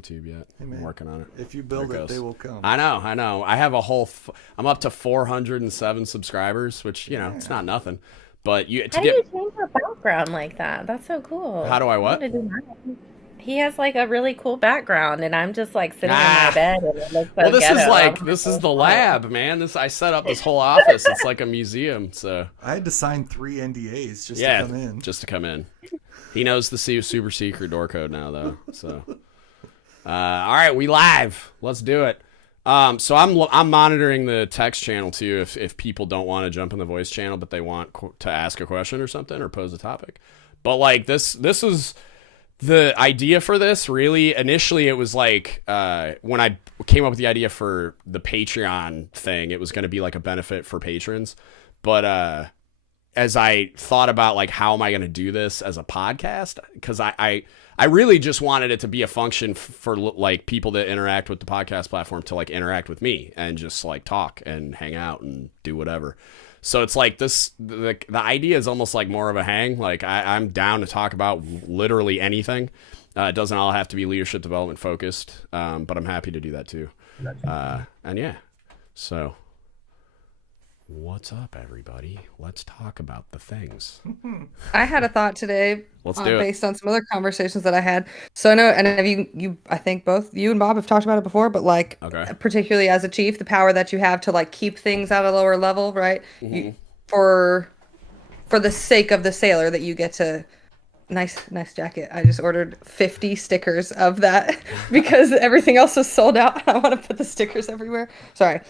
YouTube yet. Hey, man, I'm working on it. If you build it, they will come. I know. I have a whole. I'm up to 407 subscribers, which it's not nothing. But how do you change your background like that? That's so cool. How do I what? He has like a really cool background, and I'm just like sitting in my bed, and it looks so well, this ghetto. is like this is the lab, man. I set up this whole office. It's like a museum. So I had to sign 3 NDAs just to come in. Just to come in. He knows the super secret door code now, though. So, all right, we live. Let's do it. So I'm monitoring the text channel too. If people don't want to jump in the voice channel, but they want to ask a question or something or pose a topic. But like this is. The idea for this, really, initially it was like when I came up with the idea for the Patreon thing, it was going to be like a benefit for patrons. But as I thought about like how am I going to do this as a podcast, because I really just wanted it to be a function for like people that interact with the podcast platform to like interact with me and just like talk and hang out and do whatever. So it's like the idea is almost like more of a hang. Like I'm down to talk about literally anything. It doesn't all have to be leadership development focused, but I'm happy to do that too. And yeah, so what's up, everybody? Let's talk about the things. I had a thought today. Let's do it. Based on some other conversations that I had. So I know, and you, I think both you and Bob have talked about it before, but like, particularly as a chief, the power that you have to like keep things at a lower level, right? Mm-hmm. For the sake of the sailor, that you get to. Nice jacket. I just ordered 50 stickers of that because everything else was sold out. I want to put the stickers everywhere. Sorry.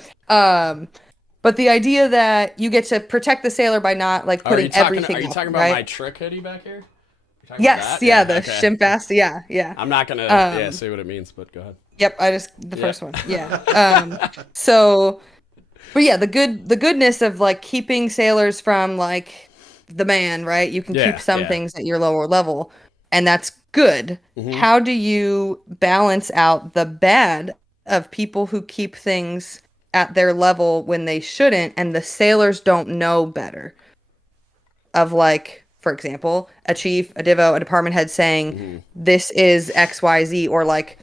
But the idea that you get to protect the sailor by not like putting everything. Are you talking about my trick hoodie back here? Yes, yeah, the Shimfast, yeah. I'm not gonna say what it means, but go ahead. Yep, the first one, yeah. So, but yeah, the goodness of like keeping sailors from like the man, right? You can keep some things at your lower level, and that's good. Mm-hmm. How do you balance out the bad of people who keep things at their level when they shouldn't, and the sailors don't know better? Of like, for example, a chief, a divo, a department head saying, this is XYZ, or like,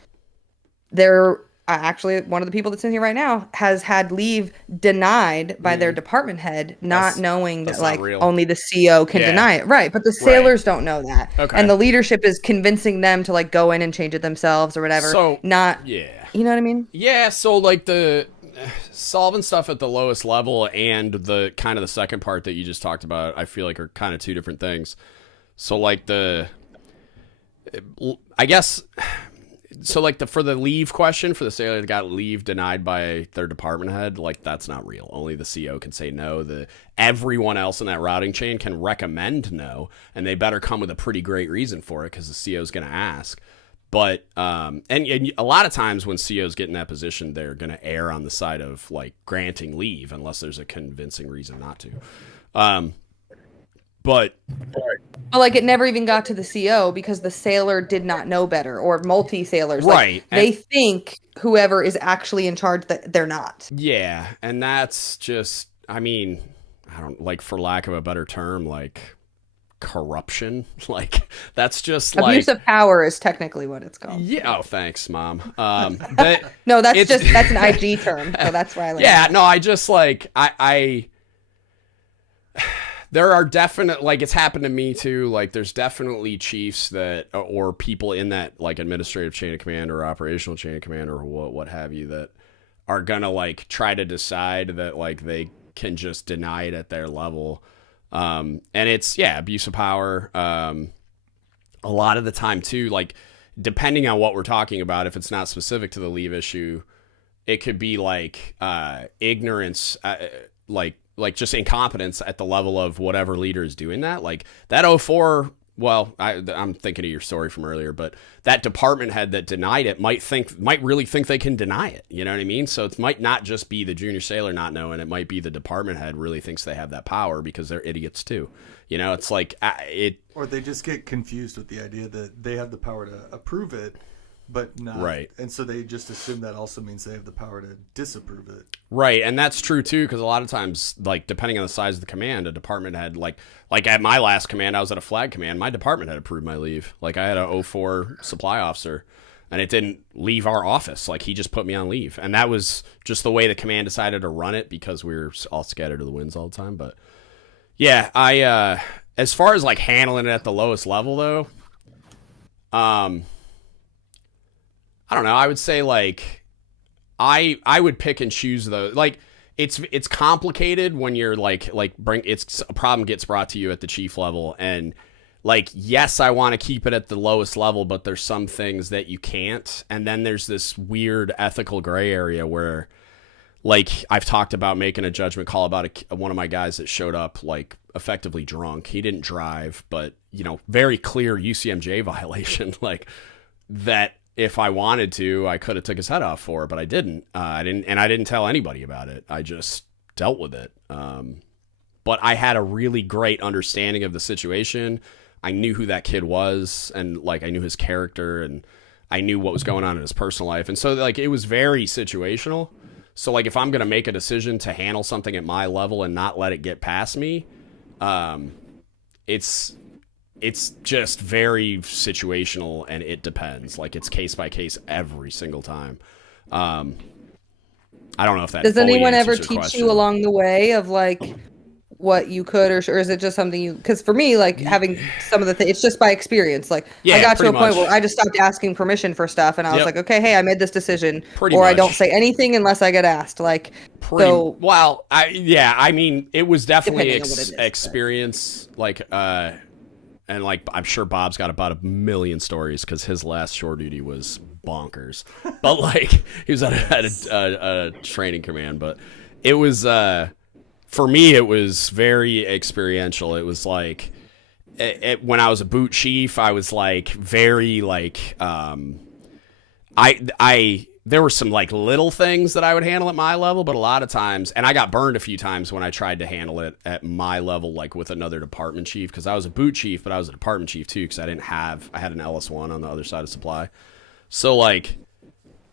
they're actually, one of the people that's in here right now has had leave denied by their department head, not knowing that like only the CO can deny it. Right. But the sailors don't know that. Okay. And the leadership is convincing them to like go in and change it themselves or whatever. So, you know what I mean? Yeah. So like the solving stuff at the lowest level and the kind of the second part that you just talked about, I feel like are kind of two different things. So like I guess, so like for the leave question for the sailor that got leave denied by their department head, like that's not real. Only the CO can say no. Everyone else in that routing chain can recommend no, and they better come with a pretty great reason for it because the CO is going to ask. But and a lot of times when COs get in that position, they're going to err on the side of like granting leave unless there's a convincing reason not to. But like it never even got to the CO because the sailor did not know better, or multi-sailors. Right. Like, they think whoever is actually in charge that they're not. Yeah. And that's just, I mean, I don't like, for lack of a better term, like corruption. Like that's just like abuse of power is technically what it's called. Yeah. Oh, thanks, Mom. No, that's an IG term. So that's why I like it. No, I just like, there are definite, like it's happened to me too. Like there's definitely chiefs that, or people in that like administrative chain of command or operational chain of command or what have you, that are going to like try to decide that like they can just deny it at their level. And it's, abuse of power. A lot of the time too, like depending on what we're talking about, if it's not specific to the leave issue, it could be like, ignorance, like just incompetence at the level of whatever leader is doing that. Like that 04, well, I'm thinking of your story from earlier, but that department head that denied it might really think they can deny it. You know what I mean? So it might not just be the junior sailor not knowing. It might be the department head really thinks they have that power because they're idiots too. You know, it's like or they just get confused with the idea that they have the power to approve it, but not. Right. And so they just assume that also means they have the power to disapprove it. Right. And that's true too, because a lot of times, like depending on the size of the command, a department head, like at my last command, I was at a flag command. My department had approved my leave. Like I had a 04 supply officer and it didn't leave our office. Like, he just put me on leave, and that was just the way the command decided to run it because we were all scattered to the winds all the time. But yeah, I as far as like handling it at the lowest level though, I don't know. I would say like I would pick and choose though. Like, it's complicated when you're it's a problem gets brought to you at the chief level, and like, yes, I want to keep it at the lowest level, but there's some things that you can't. And then there's this weird ethical gray area where, like, I've talked about making a judgment call about one of my guys that showed up, like, effectively drunk. He didn't drive, but, you know, very clear UCMJ violation, like, that if I wanted to, I could have took his head off for it, but I didn't. I didn't tell anybody about it. I just dealt with it. But I had a really great understanding of the situation. I knew who that kid was, and like I knew his character, and I knew what was going on in his personal life. And so like it was very situational. So like if I'm going to make a decision to handle something at my level and not let it get past me, it's just very situational, and it depends. Like, it's case by case every single time. I don't know if that does fully anyone answers ever your teach question. you along the way of like what you could, or is it just something you, because for me, like having some of the things, it's just by experience. Like, Yeah, I got to a pretty point much. where I just stopped asking permission for stuff, and I was like, okay, hey, I made this decision, Pretty or I much. don't say anything unless I get asked. Like, Well, I mean, it was definitely Depending on what it is, experience, like, and like, I'm sure Bob's got about 1 million stories because his last shore duty was bonkers. But like, he was at a training command, but it was, for me, it was very experiential. It was like, when I was a boot chief, I was like very like, there were some like little things that I would handle at my level, but a lot of times, and I got burned a few times when I tried to handle it at my level, like with another department chief, because I was a boot chief, but I was a department chief too, because I had an LS1 on the other side of supply. So like,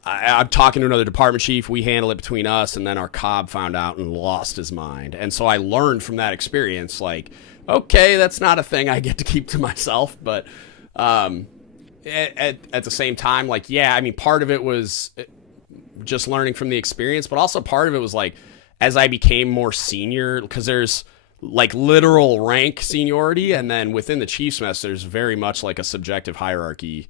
I'm talking to another department chief, we handle it between us, and then our cobb found out and lost his mind. And so I learned from that experience, like, okay, that's not a thing I get to keep to myself, but at the same time, like, yeah, I mean, part of it was just learning from the experience, but also part of it was like, as I became more senior, because there's like literal rank seniority, and then within the chief's mess, there's very much like a subjective hierarchy,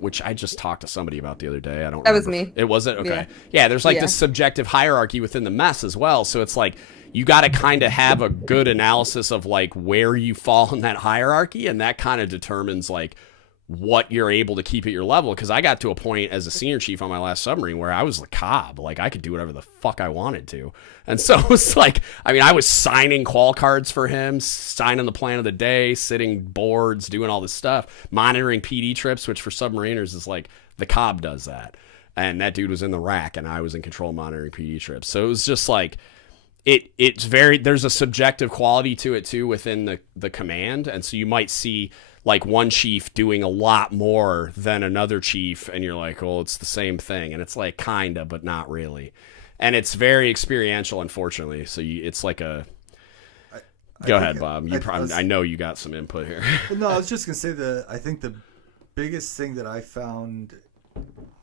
which I just talked to somebody about the other day. I don't. That was remember. me. It was it. Okay. Yeah. There's like this subjective hierarchy within the mess as well. So it's like you got to kind of have a good analysis of like where you fall in that hierarchy, and that kind of determines like what you're able to keep at your level. Because I got to a point as a senior chief on my last submarine where I was the cobb, like I could do whatever the fuck I wanted to. And so it was like, I mean, I was signing qual cards for him, signing the plan of the day, sitting boards, doing all this stuff, monitoring PD trips, which for submariners is like the cobb does that. And that dude was in the rack, and I was in control monitoring PD trips. So it was just like, it's very, there's a subjective quality to it too within the command. And so you might see like one chief doing a lot more than another chief, and you're like, well, it's the same thing. And it's like, kinda, but not really. And it's very experiential, unfortunately. So it's like a, go ahead, Bob. I know you got some input here. Well, no, I was just going to say I think the biggest thing that I found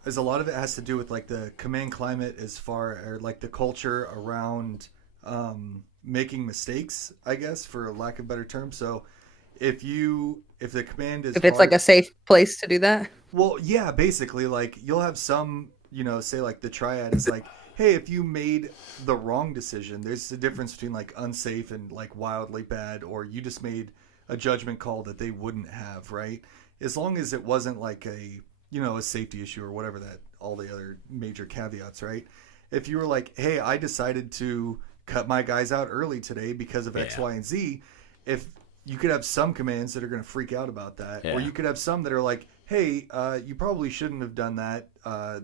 is a lot of it has to do with like the command climate or like the culture around making mistakes, I guess, for lack of a better term. So if the command is, if it's like a safe place to do that, well, yeah, basically, like you'll have some, say like the triad is like, hey, if you made the wrong decision, there's a difference between like unsafe and like wildly bad, or you just made a judgment call that they wouldn't have, right? As long as it wasn't like a safety issue or whatever, that all the other major caveats, right? If you were like, hey, I decided to cut my guys out early today because of X, Y, and Z, if you could have some commands that are going to freak out about that, or you could have some that are like, hey, you probably shouldn't have done that.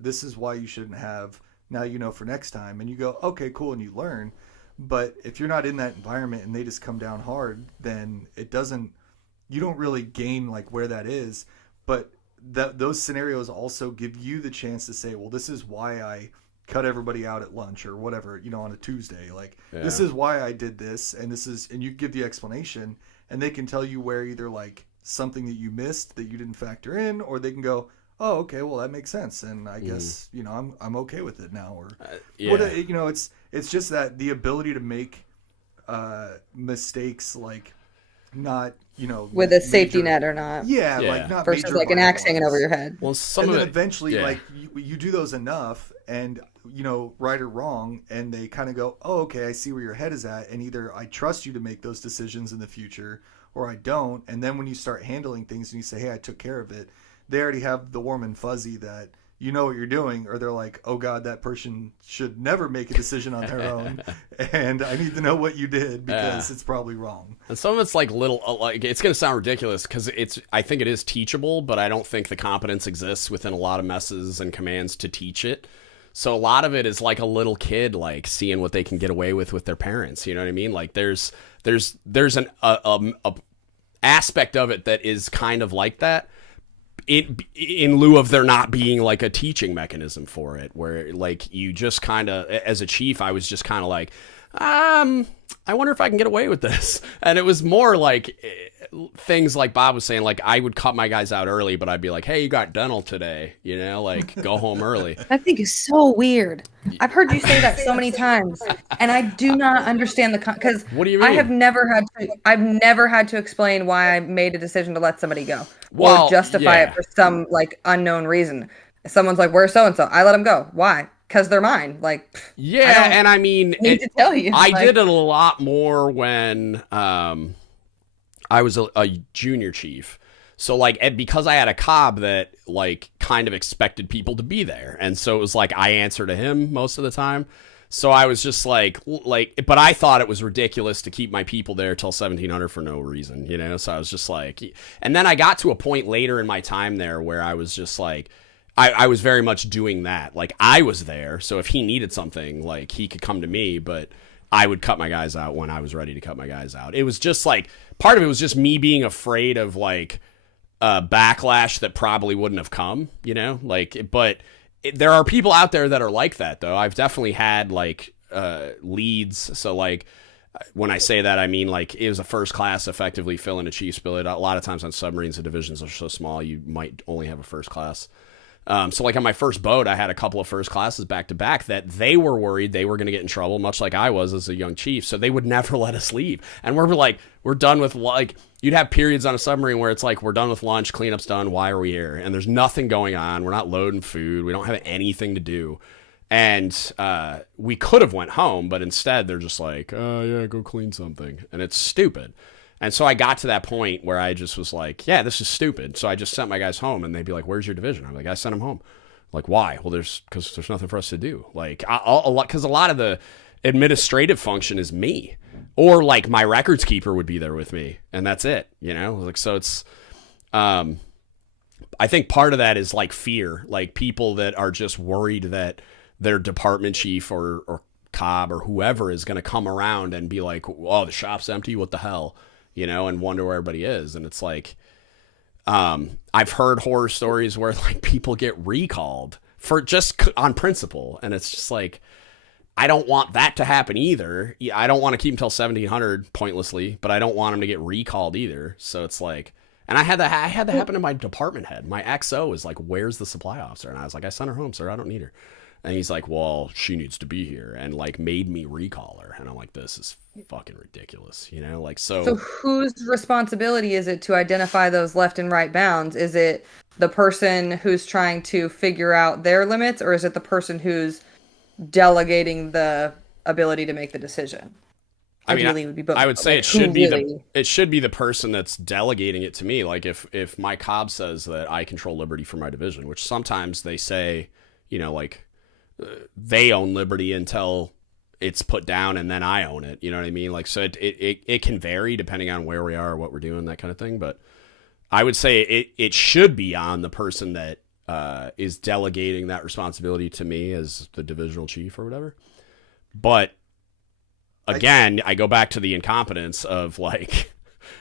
This is why you shouldn't have. Now you know for next time. And you go, okay, cool, and you learn. But if you're not in that environment and they just come down hard, then you don't really gain like where that is. But those scenarios also give you the chance to say, well, this is why I cut everybody out at lunch or whatever, on a Tuesday. Like, this is why I did this, and you give the explanation, and they can tell you where either like something that you missed that you didn't factor in, or they can go, oh, okay, well that makes sense, and I guess I'm okay with it now. Or it's just that the ability to make mistakes, like not with a safety major, not or not. yeah, like not versus major like an axe hanging ones. over your head. Well, And then eventually, like you do those enough, and right or wrong, and they kind of go, oh, okay, I see where your head is at, and either I trust you to make those decisions in the future, or I don't. And then when you start handling things and you say, hey, I took care of it, they already have the warm and fuzzy that you know what you're doing, or they're like, oh God, that person should never make a decision on their own, and I need to know what you did because it's probably wrong. And some of it's like little, like it's going to sound ridiculous because I think it is teachable, but I don't think the competence exists within a lot of messes and commands to teach it. So a lot of it is like a little kid, like seeing what they can get away with their parents. You know what I mean? Like there's an aspect of it that is kind of like that. In lieu of there not being like a teaching mechanism for it, where like you just kind of, as a chief, I was just kind of like, I wonder if I can get away with this. And it was more like things like Bob was saying, like I would cut my guys out early, but I'd be like, hey, you got dental today, like go home early. I think is so weird. I've heard you say that so many times, and I do not understand because what do you mean? I've never had to explain why I made a decision to let somebody go or justify it for some like unknown reason. Someone's like, where's so-and-so? I let them go. Why? Because they're mine. Like, and I mean, need to tell you. I did it a lot more when I was a junior chief. So like, because I had a cob that like kind of expected people to be there. And so it was like, I answer to him most of the time. So I was just like, but I thought it was ridiculous to keep my people there till 1700 for no reason, So I was just like, and then I got to a point later in my time there where I was just like, I was very much doing that. Like I was there. So if he needed something, like he could come to me, but I would cut my guys out when I was ready to cut my guys out. It was just like, part of it was just me being afraid of like backlash that probably wouldn't have come, but there are people out there that are like that though. I've definitely had like leads. So like when I say that, I mean like it was a first class effectively filling a chief's billet. A lot of times on submarines, the divisions are so small, you might only have a first class. So like on my first boat, I had a couple of first classes back to back that they were worried they were going to get in trouble, much like I was as a young chief. So they would never let us leave. And we're done with like, you'd have periods on a submarine where it's like, we're done with lunch, cleanup's done. Why are we here? And there's nothing going on. We're not loading food. We don't have anything to do. And we could have went home, but instead they're just like, oh yeah, go clean something. And it's stupid. And so I got to that point where I just was like, yeah, this is stupid. So I just sent my guys home and they'd be like, where's your division? I'm like, I sent them home. Like, why? Well, because there's nothing for us to do. Like, because a lot of the administrative function is me, or like my records keeper would be there with me, and that's it. Like, so it's, I think part of that is like fear, like people that are just worried that their department chief or cob or whoever is going to come around and be like, oh, the shop's empty. What the hell? And wonder where everybody is. And it's like, I've heard horror stories where like people get recalled for just on principle. And it's just like, I don't want that to happen either. I don't want to keep them till 1700 pointlessly, but I don't want them to get recalled either. So it's like, and I had that happen to my department head. My XO is like, where's the supply officer? And I was like, I sent her home, sir. I don't need her. And he's like, well, she needs to be here, and like made me recall her. And I'm like, this is fucking ridiculous, like, so whose responsibility is it to identify those left and right bounds? Is it the person who's trying to figure out their limits, or is it the person who's delegating the ability to make the decision? Ideally, it would be both. I would say it should be the person that's delegating it to me. Like if my cob says that I control liberty for my division, which sometimes they say, like they own liberty until it's put down and then I own it. You know what I mean? Like, so it can vary depending on where we are, what we're doing, that kind of thing. But I would say it should be on the person that is delegating that responsibility to me as the divisional chief or whatever. But again, I go back to the incompetence of like,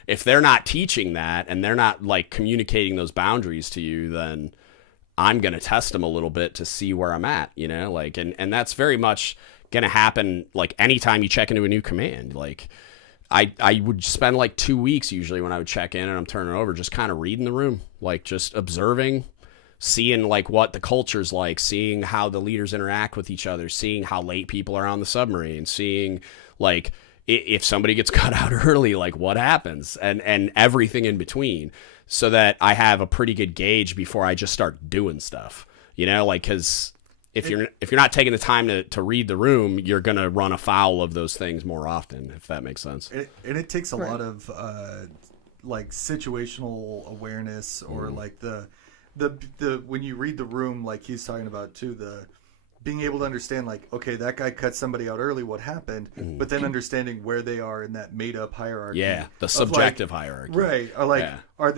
if they're not teaching that and they're not like communicating those boundaries to you, then I'm going to test them a little bit to see where I'm at, like, and that's very much going to happen. Like anytime you check into a new command, like I would spend like 2 weeks usually when I would check in and I'm turning over, just kind of reading the room, like just observing, seeing like what the culture's like, seeing how the leaders interact with each other, seeing how late people are on the submarine, seeing like if somebody gets cut out early, like what happens, and everything in between, so that I have a pretty good gauge before I just start doing stuff, you know, like, because if you're not taking the time to read the room, you're going to run afoul of those things more often, if that makes sense. And it takes a lot of like situational awareness, or like the when you read the room, like he's talking about too, the being able to understand, like, okay, that guy cut somebody out early, what happened, but then understanding where they are in that made up hierarchy. Yeah, the subjective hierarchy. Right. Or like, are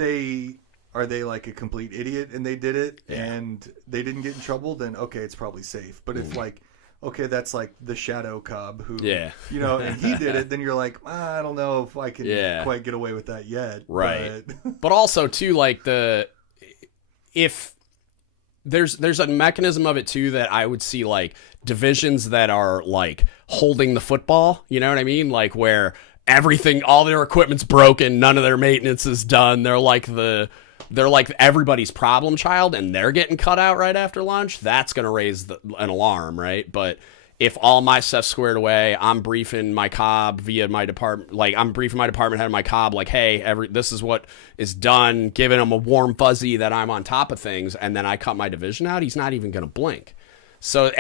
they like a complete idiot and they did it and they didn't get in trouble? Then okay, it's probably safe. But if like, okay, that's like the shadow cop who, you know, and he did it, then you're like, I don't know if I can quite get away with that yet. Right. But also too, like if there's a mechanism of it too that I would see, like divisions that are like holding the football, you know what I mean? Like where everything, all their equipment's broken, none of their maintenance is done. They're like everybody's problem child, and they're getting cut out right after lunch. That's going to raise an alarm, right? But if all my stuff's squared away, I'm briefing my cob via my department, like I'm briefing my department head of my cob, like, hey, this is what is done, giving him a warm fuzzy that I'm on top of things, and then I cut my division out, he's not even going to blink. So,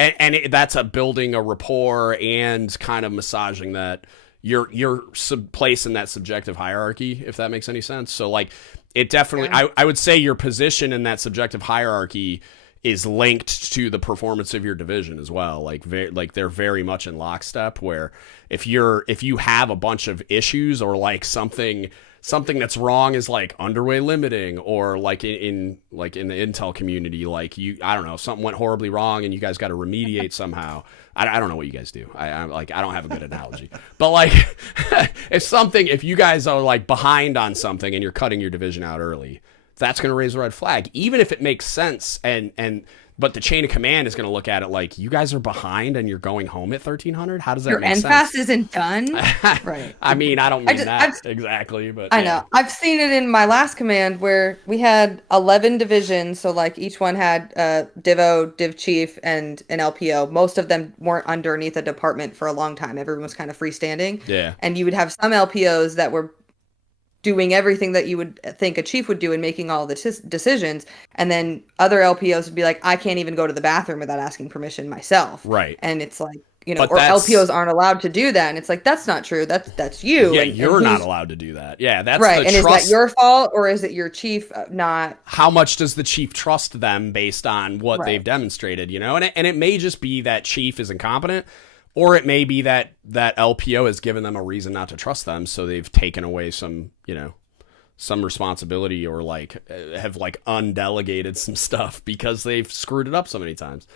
that's building a rapport and kind of massaging that your place in that subjective hierarchy, if that makes any sense. So like it definitely, I would say your position in that subjective hierarchy is linked to the performance of your division as well. Like they're very much in lockstep, where if you have a bunch of issues, or like something that's wrong is like underway limiting, or like in the intel community, like I don't know, something went horribly wrong and you guys got to remediate somehow. I don't know what you guys do. I don't have a good analogy, but like if you guys are like behind on something and you're cutting your division out early, that's going to raise a red flag, even if it makes sense. But the chain of command is going to look at it like, you guys are behind and you're going home at 1300. How does that make sense? Your NFAS isn't done. Right. I mean, I don't mean that exactly, but I know. I've seen it in my last command where we had 11 divisions. So like each one had Div-O, Div Chief, and an LPO. Most of them weren't underneath a department for a long time. Everyone was kind of freestanding. Yeah. And you would have some LPOs that were doing everything that you would think a chief would do and making all the decisions, and then other LPOs would be like, I can't even go to the bathroom without asking permission myself. Right. And it's like, you know, or LPOs aren't allowed to do that, and it's like, that's not true. That's you. Yeah, you're not allowed to do that. Yeah, that's right. And trust. Is that your fault, or is it your chief not? How much does the chief trust them based on what they've demonstrated? You know, and it may just be that chief is incompetent. Or it may be that LPO has given them a reason not to trust them, so they've taken away some responsibility, or like have like undelegated some stuff because they've screwed it up so many times.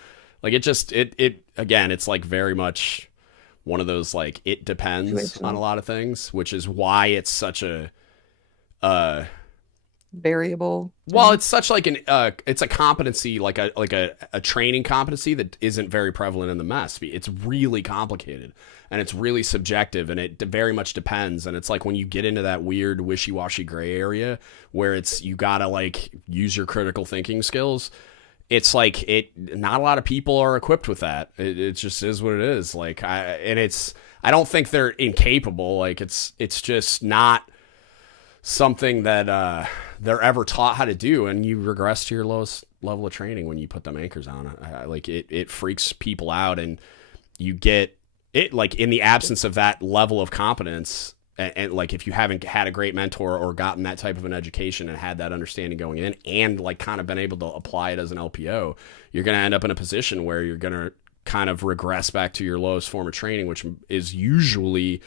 Like it again, it's like very much one of those like it depends on a lot of things, which is why it's such a variable. Well, it's such like it's a competency, like a training competency that isn't very prevalent in the mess. It's really complicated and it's really subjective, and it very much depends. And it's like when you get into that weird wishy-washy gray area where you gotta like use your critical thinking skills. It's like not a lot of people are equipped with that. It just is what it is. Like I don't think they're incapable. Like it's just not something that they're ever taught how to do, and you regress to your lowest level of training when you put them anchors on. Like it freaks people out, and you get it like in the absence of that level of competence, and like if you haven't had a great mentor or gotten that type of an education and had that understanding going in, and like kind of been able to apply it as an LPO, you're going to end up in a position where you're going to kind of regress back to your lowest form of training, which is usually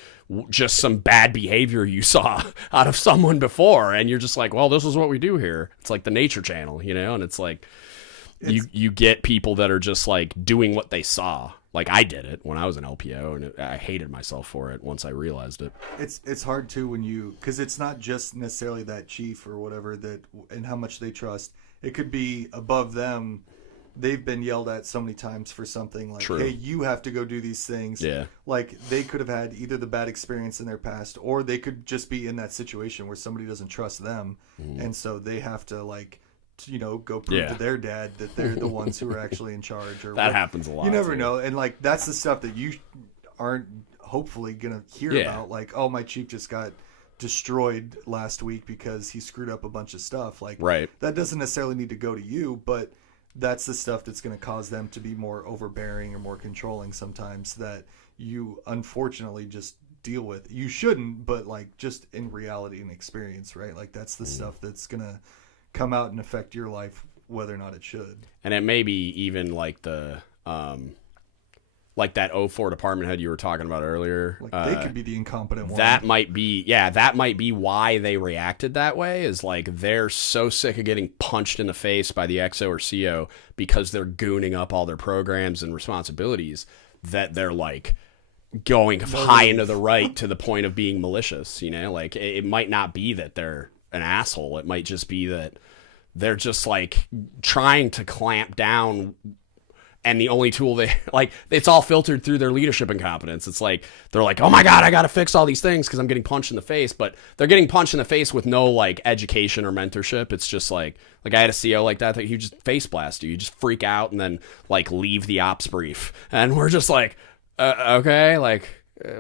just some bad behavior you saw out of someone before, and you're just like, well, this is what we do here. It's like the Nature Channel, you know, and it's like you get people that are just like doing what they saw. Like I did it when I was an LPO, and I hated myself for it once I realized it. It's hard too because it's not just necessarily that chief or whatever that and how much they trust. It could be above them. They've been yelled at so many times for something like, True. Hey, you have to go do these things. Yeah. Like they could have had either the bad experience in their past, or they could just be in that situation where somebody doesn't trust them. And so they have to like go prove to their dad that they're the ones who are actually in charge. Or that happens a lot. You never know. And like, that's the stuff that you aren't hopefully going to hear about. Like, oh, my chief just got destroyed last week because he screwed up a bunch of stuff. Like, that doesn't necessarily need to go to you, but that's the stuff that's going to cause them to be more overbearing or more controlling sometimes that you unfortunately just deal with. You shouldn't, but like, just in reality and experience, right? Like, that's the stuff that's going to come out and affect your life, whether or not it should. And it may be even like the like that 04 department head you were talking about earlier. Like, they could be the incompetent one. That might be why they reacted that way, is like they're so sick of getting punched in the face by the XO or CO because they're gooning up all their programs and responsibilities that they're like going high into the right to the point of being malicious. Like, it might not be that they're an asshole. It might just be that they're just like trying to clamp down, and the only tool they like, it's all filtered through their leadership incompetence. It's like they're like, oh my god, I gotta fix all these things because I'm getting punched in the face, but they're getting punched in the face with no like education or mentorship. It's just like I had a CO like that he just face blast you just freak out and then like leave the ops brief, and we're just like, okay, like,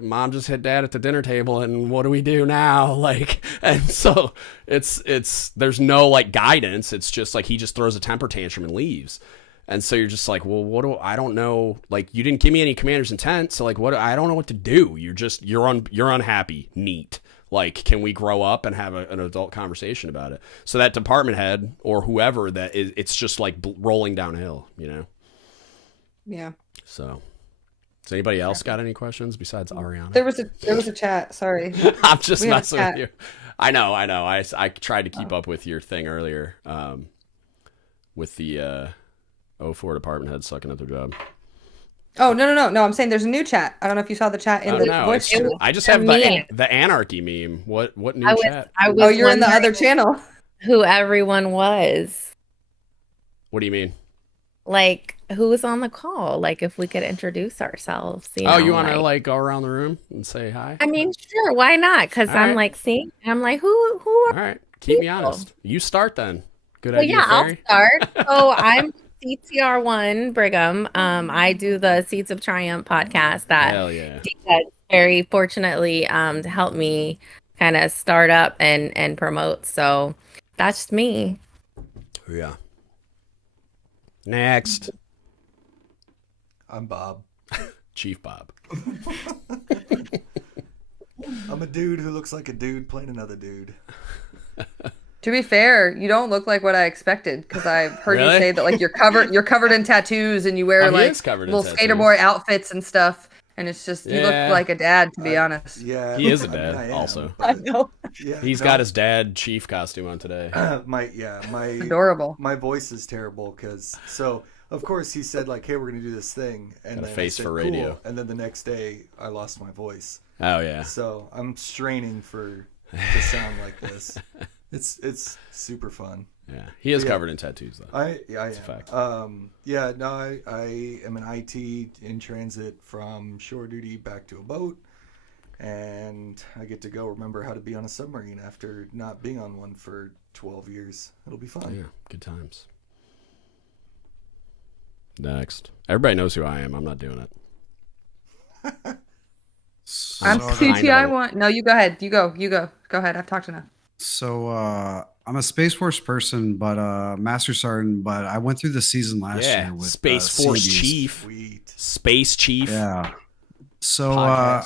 mom just hit dad at the dinner table, and what do we do now? Like, and so it's there's no like guidance. It's just like he just throws a temper tantrum and leaves. And so you're just like, well, I don't know. Like, you didn't give me any commander's intent, so like, I don't know what to do. You're unhappy. Neat. Like, can we grow up and have an adult conversation about it? So that department head or whoever it's just like rolling downhill, Yeah. So. Does anybody else got any questions besides Ariana? There was a chat. Sorry, I'm just messing with you. I know. I tried to keep up with your thing earlier, with the 04 department head sucking at their job. Oh no! I'm saying there's a new chat. I don't know if you saw the chat in the voice. I just have the anarchy meme. What new chat? You're in the other channel. Who everyone was? What do you mean? Like, who was on the call? Like, if we could introduce ourselves. You want to like go around the room and say hi? I mean, sure, why not? Because I'm like, I'm like, who are? All right, keep me honest. You start then. Good idea. Yeah, Fairy. I'll start. So I'm CTR1 Brigham. I do the Seeds of Triumph podcast that DGUTS very fortunately to help me kind of start up and promote. So that's me. Yeah. Next. I'm Bob. Chief Bob. I'm a dude who looks like a dude playing another dude. To be fair, you don't look like what I expected, because I've heard you say that like you're covered in tattoos and you wear like little skater boy outfits and stuff, and it's just you look like a dad, to be honest. Yeah, he is a dad. Also, I know. Yeah, he's got his dad chief costume on today. my adorable. My voice is terrible because of course he said like, hey, we're gonna do this thing, and then face I said, for radio, cool. And then the next day I lost my voice. Oh yeah. So I'm straining to sound like this. It's super fun. Yeah, he is covered in tattoos though. I That's a fact. I am an IT in transit from shore duty back to a boat, and I get to go remember how to be on a submarine after not being on one for 12 years. It'll be fun. Yeah, good times. Next, everybody knows who I am. I'm not doing it. I'm CTI1. No, you go ahead. You go. Go ahead. I've talked enough. So I'm a Space Force person, but Master Sergeant. But I went through the season last year with Space Force CBs. Chief. Sweet. Space Chief. Yeah. So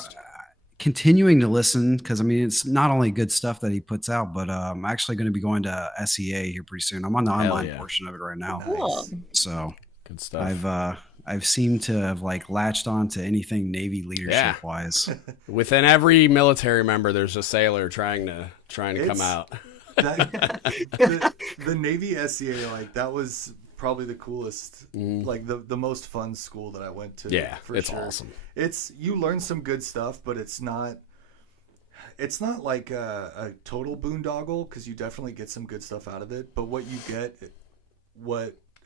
continuing to listen, because I mean it's not only good stuff that he puts out, but I'm actually going to be going to SEA here pretty soon. I'm on the online portion of it right now. Cool. So good stuff. I've seemed to have like latched on to anything Navy leadership wise. Within every military member, there's a sailor trying to come out. The Navy SEA, like that was probably the coolest, like the most fun school that I went to. Yeah, it's sure. awesome. You learn some good stuff, but it's not like a total boondoggle, because you definitely get some good stuff out of it. But what you get,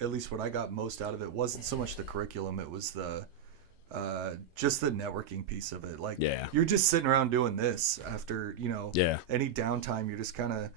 at least what I got most out of it, wasn't so much the curriculum. It was just the networking piece of it. Like, you're just sitting around doing this after, any downtime. You're just kind of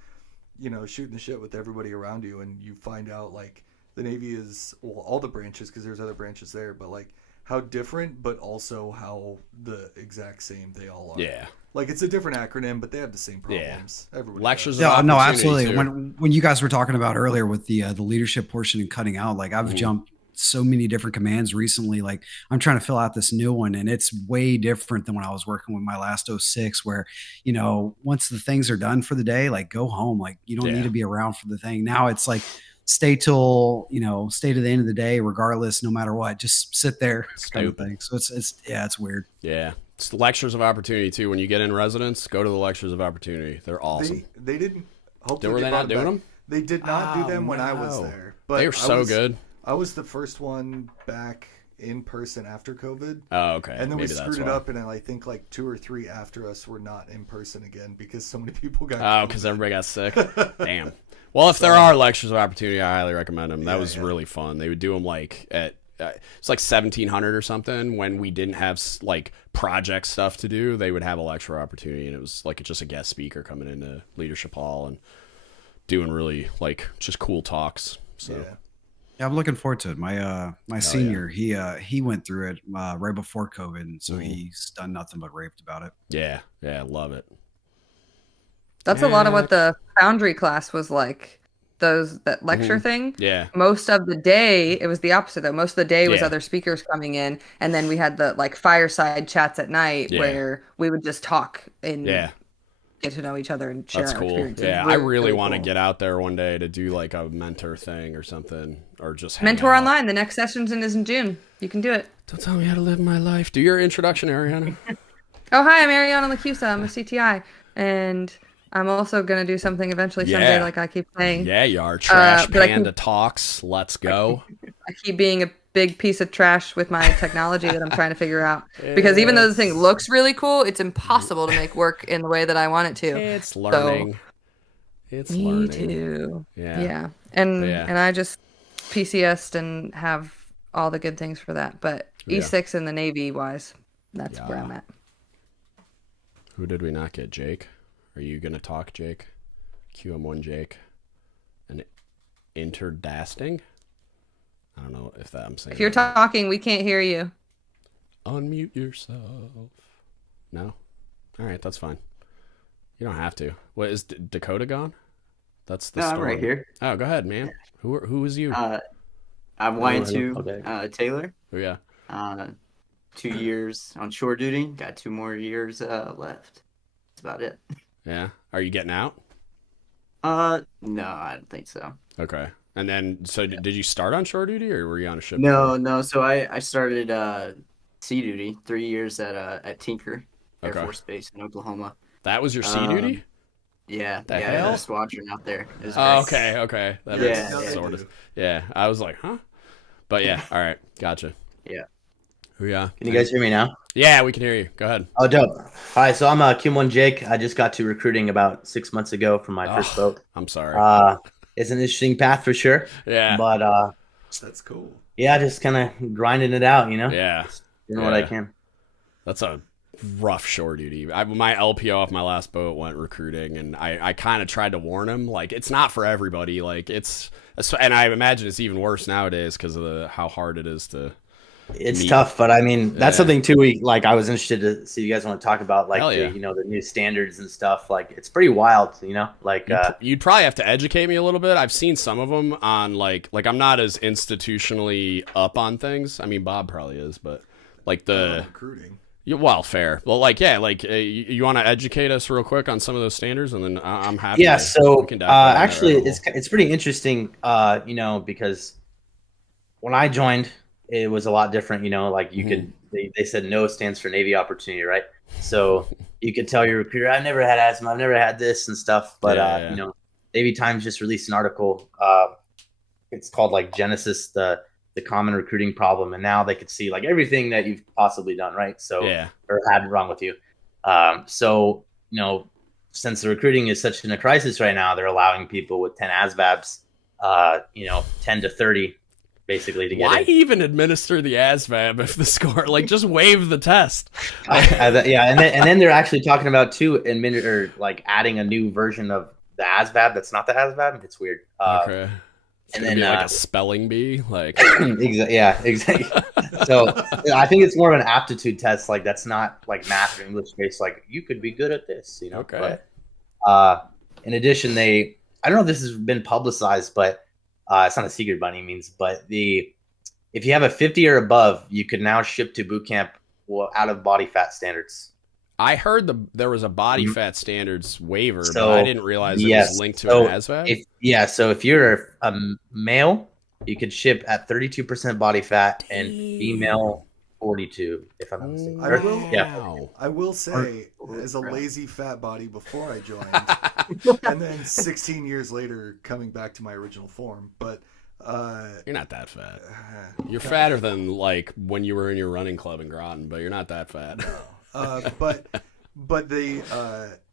shooting the shit with everybody around you, and you find out like the Navy is, well, all the branches, because there's other branches there, but like how different, but also how the exact same they all are. Yeah. Like it's a different acronym, but they have the same problems. Yeah. Everybody Lectures. Yeah, no, absolutely. Too. When you guys were talking about earlier with the leadership portion and cutting out, like I've jumped so many different commands recently. Like I'm trying to fill out this new one, and it's way different than when I was working with my last 06, where, once the things are done for the day, like go home. Like you don't need to be around for the thing. Now it's like stay till, stay to the end of the day, regardless, no matter what, just sit there kind of thing. So it's weird. Yeah. It's the lectures of opportunity too. When you get in residence, go to the lectures of opportunity. They're awesome. They didn't. Were they not doing them? They did not do them when I was there. But they were so good. I was the first one back in person after COVID. Oh, okay. And then we screwed it up, and I think like 2 or 3 after us were not in person again because so many people got. Oh, because everybody got sick. Damn. Well, if there are lectures of opportunity, I highly recommend them. That was really fun. They would do them like at it's like 1700 or something when we didn't have like project stuff to do. They would have a lecture opportunity, and it was like just a guest speaker coming into Leadership Hall and doing really like just cool talks. So yeah, I'm looking forward to it. My senior, he went through it right before COVID, and so he's done nothing but raved about it. Yeah, I love it. That's a lot of what the Foundry class was like. That lecture thing. Yeah. Most of the day, it was the opposite though. Most of the day was other speakers coming in, and then we had the like fireside chats at night where we would just talk and get to know each other and share our experiences. Yeah, I really want to get out there one day to do like a mentor thing or something, or just mentor online. The next session is in June. You can do it. Don't tell me how to live my life. Do your introduction, Ariana. Oh, hi, I'm Ariana Lacusa. I'm a CTI, and I'm also going to do something eventually someday, like I keep saying. Yeah, you are. Trash Panda Talks. Let's go. I keep being a big piece of trash with my technology that I'm trying to figure out. Because even though the thing looks really cool, it's impossible to make work in the way that I want it to. It's learning. So, it's me learning. Too. Yeah. And I just PCS'd and have all the good things for that. But E6 in the Navy wise, that's where I'm at. Who did we not get? Jake? Are you going to talk, Jake? QM1 Jake. And interdasting? I don't know if that I'm saying. If you're talking, we can't hear you. Unmute yourself. No? All right, that's fine. You don't have to. What, is Dakota gone? That's the story. I'm right here. Oh, go ahead, man. Who is you? I'm Y2 Taylor. Oh, yeah. 2 years on shore duty. Got 2 more years left. That's about it. Yeah. Are you getting out? No, I don't think so. Okay. And then, so did you start on shore duty, or were you on a ship? No. So I started sea duty 3 years at Tinker Air Force Base in Oklahoma. That was your sea duty? Yeah. The hell? The squadron out there. It was great. Okay. That makes sort of. Yeah. I was like, huh? But yeah. All right. Gotcha. Yeah. Yeah. Can you guys hear me now? Yeah, we can hear you. Go ahead. Oh, dope. Hi, so I'm Kim1 Jake. I just got to recruiting about 6 months ago from my first boat. I'm sorry. It's an interesting path for sure. Yeah. But that's cool. Yeah, just kind of grinding it out, you know? Yeah. Just doing what I can. That's a rough shore duty. My LPO off my last boat went recruiting, and I kind of tried to warn him. Like, it's not for everybody. Like, and I imagine it's even worse nowadays because of how hard it is to. It's tough, but I mean, that's something too. I was interested to see you guys want to talk about, like, the new standards and stuff. Like, it's pretty wild, you know. Like, you'd probably have to educate me a little bit. I've seen some of them on like I'm not as institutionally up on things. I mean, Bob probably is, but like the recruiting. Well, fair. Well, you want to educate us real quick on some of those standards, and then I'm happy. Yeah. So actually, it's pretty interesting, because when I joined, it was a lot different, like you could, they said no stands for Navy opportunity, right? So you could tell your recruiter, I've never had asthma, I've never had this and stuff. But, Navy Times just released an article. It's called like Genesis, the common recruiting problem. And now they could see like everything that you've possibly done, right? So, or had wrong with you. Since the recruiting is such in a crisis right now, they're allowing people with 10 ASVABs, 10 to 30 basically to get Why in. even administer the ASVAB if the score, like, just waive the test? And then they're actually talking about too, adding a new version of the ASVAB that's not the ASVAB. It's weird. Okay. And then like a spelling bee, like exactly. So I think it's more of an aptitude test. Like that's not like math or English based. Like you could be good at this, you know. Okay. But in addition, I don't know if this has been publicized, but it's not a secret by any means. But if you have a 50 or above, you can now ship to boot camp out of body fat standards. I heard there was a body fat standards waiver, So, but I didn't realize it was linked to an ASVAB. So if you're a male, you could ship at 32% body fat, and female 42, if I'm not mistaken. I will say, as a lazy fat body before I joined, and then 16 years later coming back to my original form, but you're not that fat. You're fatter than like when you were in your running club in Groton, but you're not that fat. But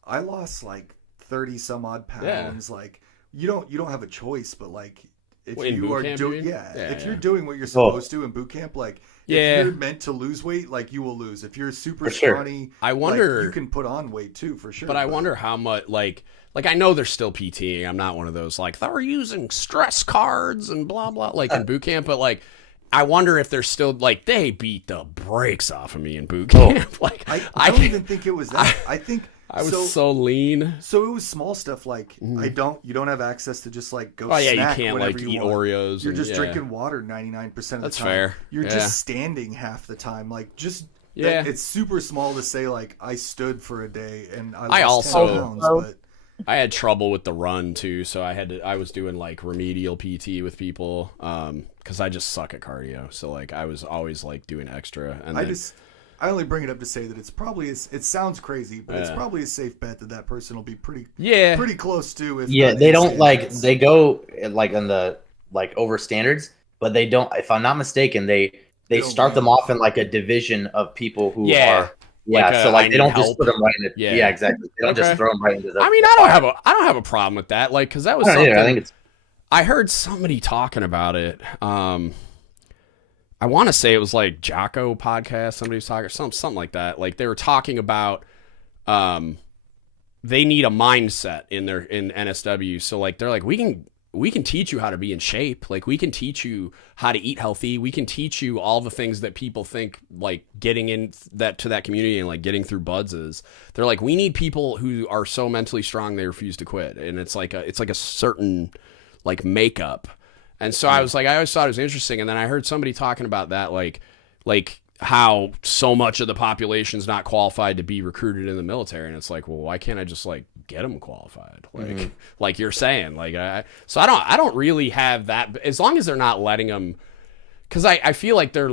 I lost like 30 some odd pounds. Yeah. Like you don't have a choice, but like if you are doing if you're doing what you're supposed to in boot camp, like if you're meant to lose weight, like you will lose. If you're super scrawny, I wonder like, you can put on weight too for sure. But I wonder how much like I know there's still PTing. I'm not one of those like they're using stress cards and blah blah like in boot camp, but like I wonder if they're still like they beat the brakes off of me in boot camp. Like I don't even think it was that. I think I was so lean. So it was small stuff like you don't have access to just like go. You can't like eat Oreos. You're just drinking water 99% of the time. That's fair. You're just standing half the time. Like just it's super small to say like I stood for a day and I lost 10 pounds, but I had trouble with the run too, so I was doing like remedial PT with people because I just suck at cardio. So like I was always like doing extra, and I only bring it up to say that it's probably it sounds crazy, but it's probably a safe bet that person will be pretty close to. If they don't like they go like on the like over standards, but they don't. If I'm not mistaken, they start them off in like a division of people who are. Yeah, so like they don't just put them right into exactly. They don't just throw them right into the. I mean, I don't have a problem with that. Like, because that was something. I think I heard somebody talking about it. I want to say it was like Jocko podcast. Somebody was talking something like that. Like they were talking about, they need a mindset in NSW. So like they're like we can teach you how to be in shape. Like we can teach you how to eat healthy. We can teach you all the things that people think like getting in to that community and like getting through buds is. They're like, we need people who are so mentally strong they refuse to quit. And it's like a certain like makeup. And so I was like, I always thought it was interesting. And then I heard somebody talking about that, like how so much of the population is not qualified to be recruited in the military. And it's like, well, why can't I just like get them qualified? Like, like you're saying, like, I don't really have that as long as they're not letting them. Cause I feel like they're,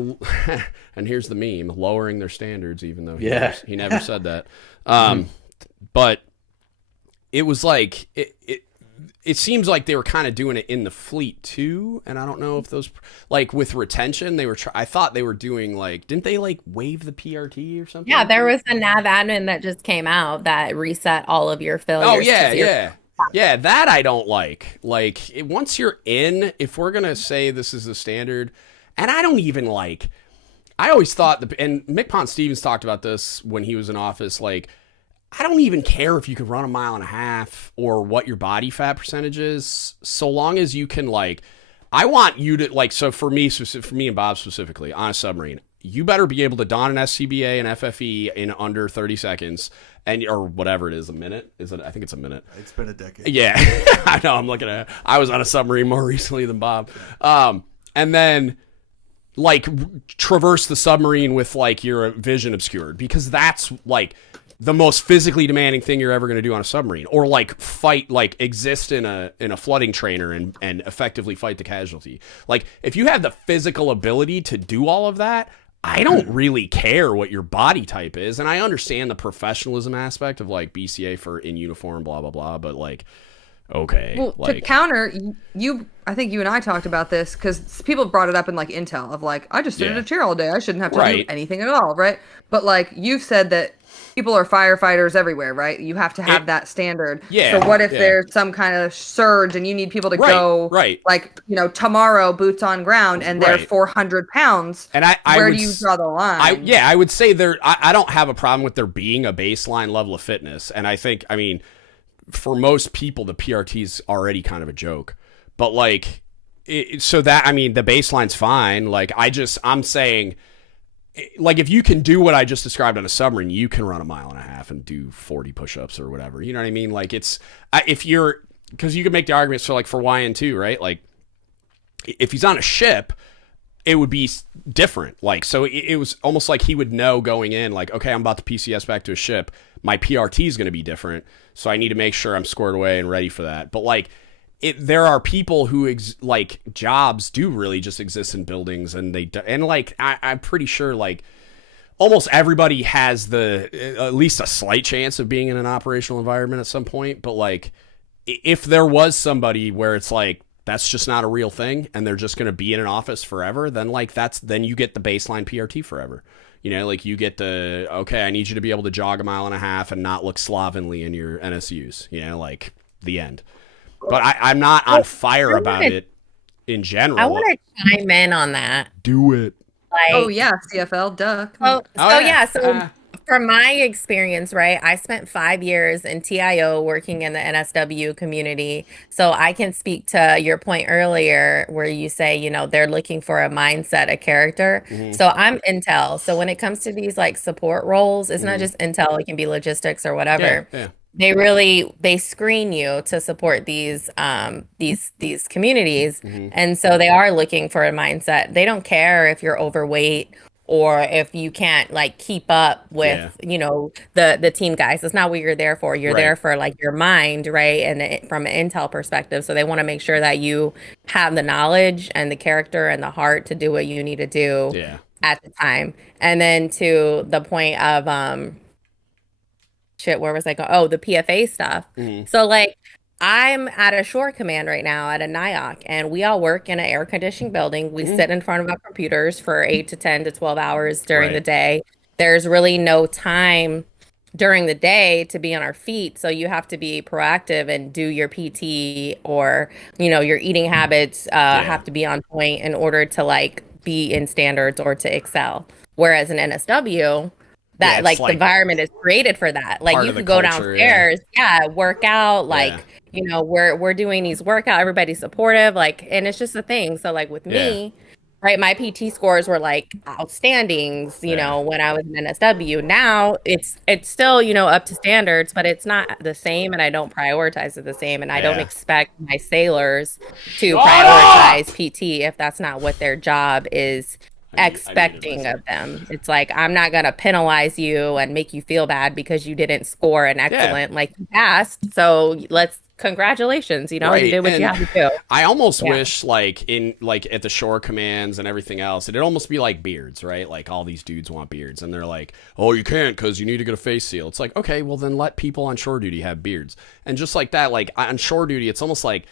and here's the meme, lowering their standards, even though he never said that. But it was like, it seems like they were kind of doing it in the fleet too, and I don't know if those like with retention they were. I thought they were doing like, didn't they like waive the PRT or something? Yeah, there was a nav admin that just came out that reset all of your failures. Oh yeah. That I don't like. Like once you're in, if we're gonna say this is the standard, and I don't even like. I always thought and Mick Pond Stevens talked about this when he was in office, like. I don't even care if you could run a mile and a half or what your body fat percentage is, so long as you can like, I want you to like, so for me and Bob specifically on a submarine, you better be able to don an SCBA and FFE in under 30 seconds or whatever it is, a minute. Is it? I think it's a minute. It's been a decade. Yeah. I know. I'm looking at, I was on a submarine more recently than Bob. And then like traverse the submarine with like your vision obscured, because that's like, the most physically demanding thing you're ever going to do on a submarine, or like fight, like exist in a flooding trainer and effectively fight the casualty. Like if you have the physical ability to do all of that, I don't really care what your body type is. And I understand the professionalism aspect of like BCA for in uniform, blah, blah, blah. But like, okay. Well, like, to counter, I think you and I talked about this because people brought it up in like intel of like, I just sit in a chair all day. I shouldn't have to do anything at all. Right. But like you've said that people are firefighters everywhere, right? You have to have that standard. Yeah. So what if there's some kind of surge and you need people to go, like, tomorrow, boots on ground, and they're 400 pounds? And where do you draw the line? I would say I don't have a problem with there being a baseline level of fitness. And I think, I mean, for most people, the PRT is already kind of a joke. But like, so that, I mean, the baseline's fine. Like, I'm saying, like, if you can do what I just described on a submarine, you can run a mile and a half and do 40 push-ups or whatever. You know what I mean? Like, it's, if you're, because you can make the arguments for, like, for YN2, right? Like, if he's on a ship, it would be different. Like, so it was almost like he would know going in, like, okay, I'm about to PCS back to a ship. My PRT is going to be different. So I need to make sure I'm squared away and ready for that. But like, there are people who like jobs do really just exist in buildings, and like, I'm pretty sure like almost everybody has at least a slight chance of being in an operational environment at some point. But like, if there was somebody where it's like, that's just not a real thing, and they're just going to be in an office forever, then like then you get the baseline PRT forever. You know, like you get okay, I need you to be able to jog a mile and a half and not look slovenly in your NSUs, you know, like the end. But I'm not on fire about it in general. I want to chime in on that. Do it. Like, oh yeah, CFL, duh. So from my experience, right, I spent 5 years in TIO working in the NSW community. So I can speak to your point earlier where you say, you know, they're looking for a mindset, a character. Mm-hmm. So I'm intel. So when it comes to these like support roles, it's not just intel, it can be logistics or whatever. Yeah. They screen you to support these communities. Mm-hmm. And so they are looking for a mindset. They don't care if you're overweight or if you can't like keep up with, you know, the team guys. That's not what you're there for. You're there for like your mind, right? And from an intel perspective. So they want to make sure that you have the knowledge and the character and the heart to do what you need to do at the time. And then to the point of, where was I going? Oh, the PFA stuff. Mm-hmm. So like, I'm at a shore command right now at a NIOC, and we all work in an air conditioning building. We sit in front of our computers for 8 to 10 to 12 hours during the day. There's really no time during the day to be on our feet. So you have to be proactive and do your PT, or, you know, your eating habits have to be on point in order to like be in standards or to excel. Whereas in NSW, that like the environment is created for that. Like you could go downstairs, work out, like, you know, we're doing these workout, everybody's supportive, like, and it's just a thing. So like with me, right, my PT scores were like outstandings, you know, when I was in NSW. Now it's still, you know, up to standards, but it's not the same, and I don't prioritize it the same, and I don't expect my sailors to prioritize PT if that's not what their job is expecting of them. It's like, I'm not gonna penalize you and make you feel bad because you didn't score an excellent, like you passed. So congratulations, you know, you did what you had to do. I almost wish like in like at the shore commands and everything else, it'd almost be like beards, right? Like all these dudes want beards, and they're like, oh, you can't because you need to get a face seal. It's like, okay, well then let people on shore duty have beards. And just like that, like on shore duty, it's almost like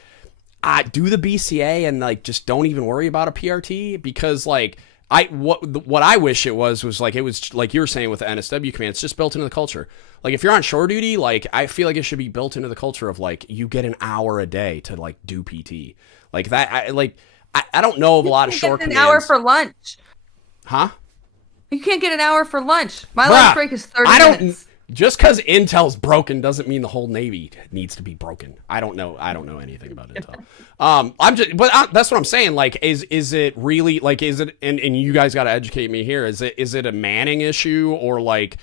do the BCA and like just don't even worry about a PRT, because like what I wish it was like, it was like you were saying with the NSW command, it's just built into the culture. Like if you're on shore duty, like I feel like it should be built into the culture of like, you get an hour a day to like do PT like that. I don't know of a lot of shore commands. An hour for lunch. Huh? You can't get an hour for lunch. My lunch break is 30 minutes. Just because Intel's broken doesn't mean the whole Navy needs to be broken. I don't know anything about Intel. That's what I'm saying. Like, is it really like, is it, and you guys got to educate me here. Is it a manning issue, or like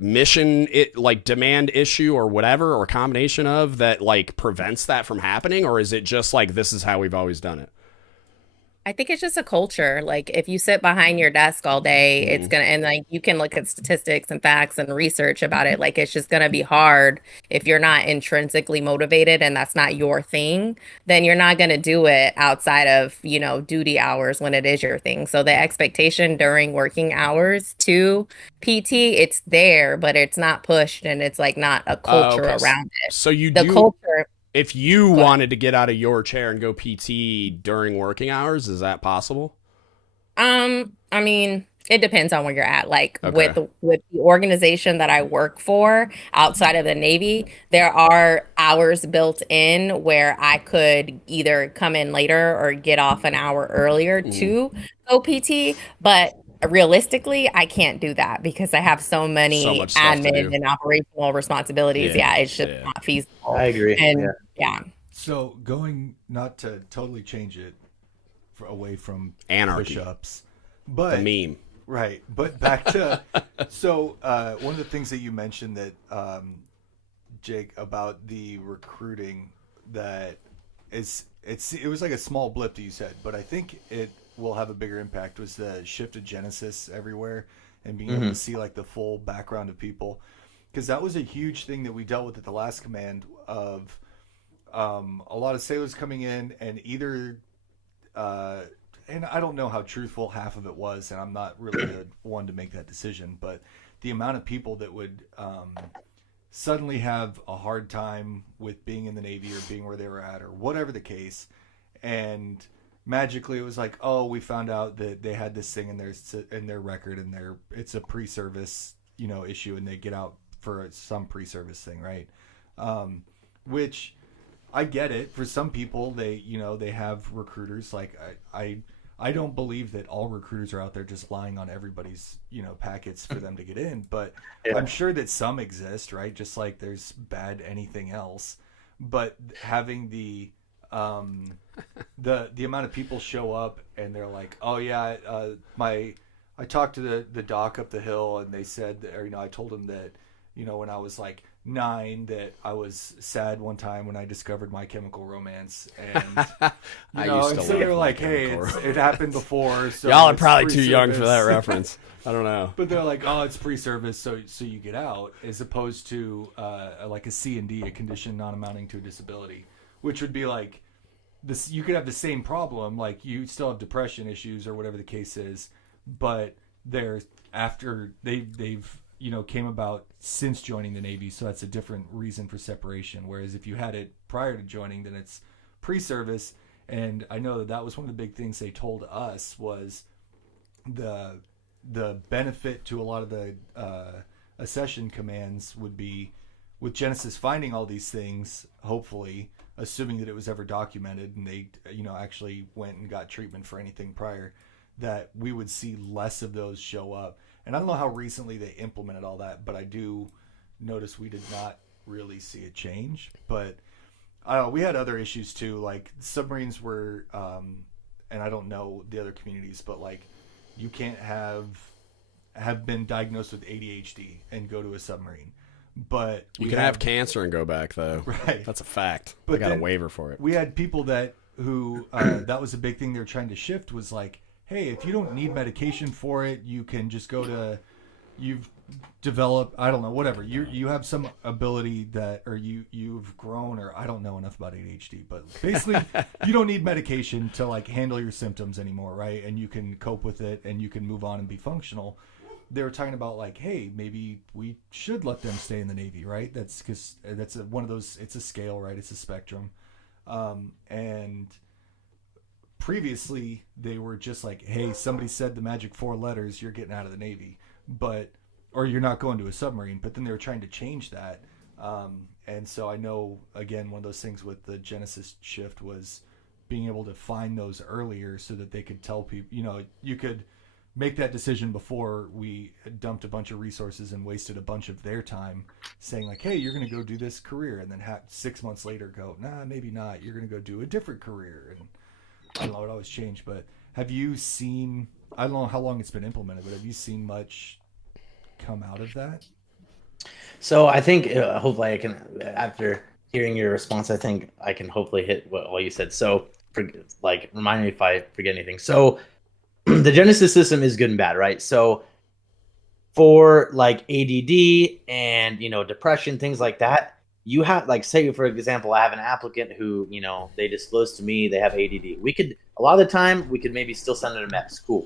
mission, like demand issue, or whatever, or a combination of that like prevents that from happening? Or is it just like, this is how we've always done it? I think it's just a culture. Like if you sit behind your desk all day, it's going to, and like you can look at statistics and facts and research about it. Like it's just going to be hard if you're not intrinsically motivated and that's not your thing, then you're not going to do it outside of, you know, duty hours when it is your thing. So the expectation during working hours to PT, it's there, but it's not pushed, and it's like not a culture around it. So culture. If you wanted to get out of your chair and go PT during working hours, is that possible? I mean, it depends on where you're at. Like with the organization that I work for outside of the Navy, there are hours built in where I could either come in later or get off an hour earlier to go PT. But realistically, I can't do that because I have so many much stuff to admin do. and operational responsibilities. Yeah, it's just not feasible. I agree. And yeah. So going, not to totally change it away from anarchy, push-ups, but the meme. Right, but back to so one of the things that you mentioned that Jake, about the recruiting, that it was like a small blip that you said, but I think it will have a bigger impact, was the shift of Genesis everywhere and being able to see like the full background of people, because that was a huge thing that we dealt with at the last command of a lot of sailors coming in and either and I don't know how truthful half of it was, and I'm not really the one to make that decision, but the amount of people that would suddenly have a hard time with being in the Navy or being where they were at or whatever the case, and magically it was like, oh, we found out that they had this thing in their record, and it's a pre-service issue, and they get out for some pre-service thing, right? Which I get it. For some people, they have recruiters. Like I don't believe that all recruiters are out there just lying on everybody's packets for them to get in, but I'm sure that some exist, right? Just like there's bad anything else. But having the amount of people show up and they're like, oh yeah, I talked to the doc up the hill, and they said that, or I told them that when I was like 9 that I was sad one time when I discovered My Chemical Romance, and and so they're like, hey, it happened before. So y'all are probably too young for that reference. I don't know, but they're like, oh, it's pre-service, so you get out, as opposed to like a C&D, a condition not amounting to a disability, which would be like this. You could have the same problem, like you still have depression issues or whatever the case is, but they've came about since joining the Navy, so that's a different reason for separation. Whereas if you had it prior to joining, then it's pre-service. And I know that was one of the big things they told us, was the benefit to a lot of the accession commands would be, with Genesis finding all these things, hopefully, assuming that it was ever documented and they actually went and got treatment for anything prior, that we would see less of those show up. And I don't know how recently they implemented all that, but I do notice we did not really see a change. But we had other issues too, like submarines were, and I don't know the other communities, but like you can't have been diagnosed with ADHD and go to a submarine. But you can have cancer and go back, though. Right, that's a fact. But I got a waiver for it. We had people who that was a big thing they were trying to shift, was like, hey, if you don't need medication for it, you can just go to, you've developed, I don't know, whatever. You have some ability that, or you've grown, or I don't know enough about ADHD, but basically you don't need medication to like handle your symptoms anymore, right? And you can cope with it and you can move on and be functional. They were talking about like, hey, maybe we should let them stay in the Navy, right? That's because that's one of those, it's a scale, right? It's a spectrum. And previously they were just like, hey, somebody said the magic 4 letters, you're getting out of the Navy, or you're not going to a submarine. But then they were trying to change that. And so I know, again, one of those things with the Genesis shift was being able to find those earlier so that they could tell people, you could make that decision before we dumped a bunch of resources and wasted a bunch of their time saying like, hey, you're going to go do this career, and then 6 months later go, nah, maybe not, you're going to go do a different career. And I don't know, it always changed. But have you seen, I don't know how long it's been implemented, but have you seen much come out of that? So I think hopefully I can, after hearing your response, I think I can hopefully hit what you said. So remind me if I forget anything. So the Genesis system is good and bad, right? So for like ADD and, depression, things like that, you have, like, say, for example, I have an applicant who, they disclose to me they have ADD. A lot of the time, we could maybe still send it to MEPS. Cool.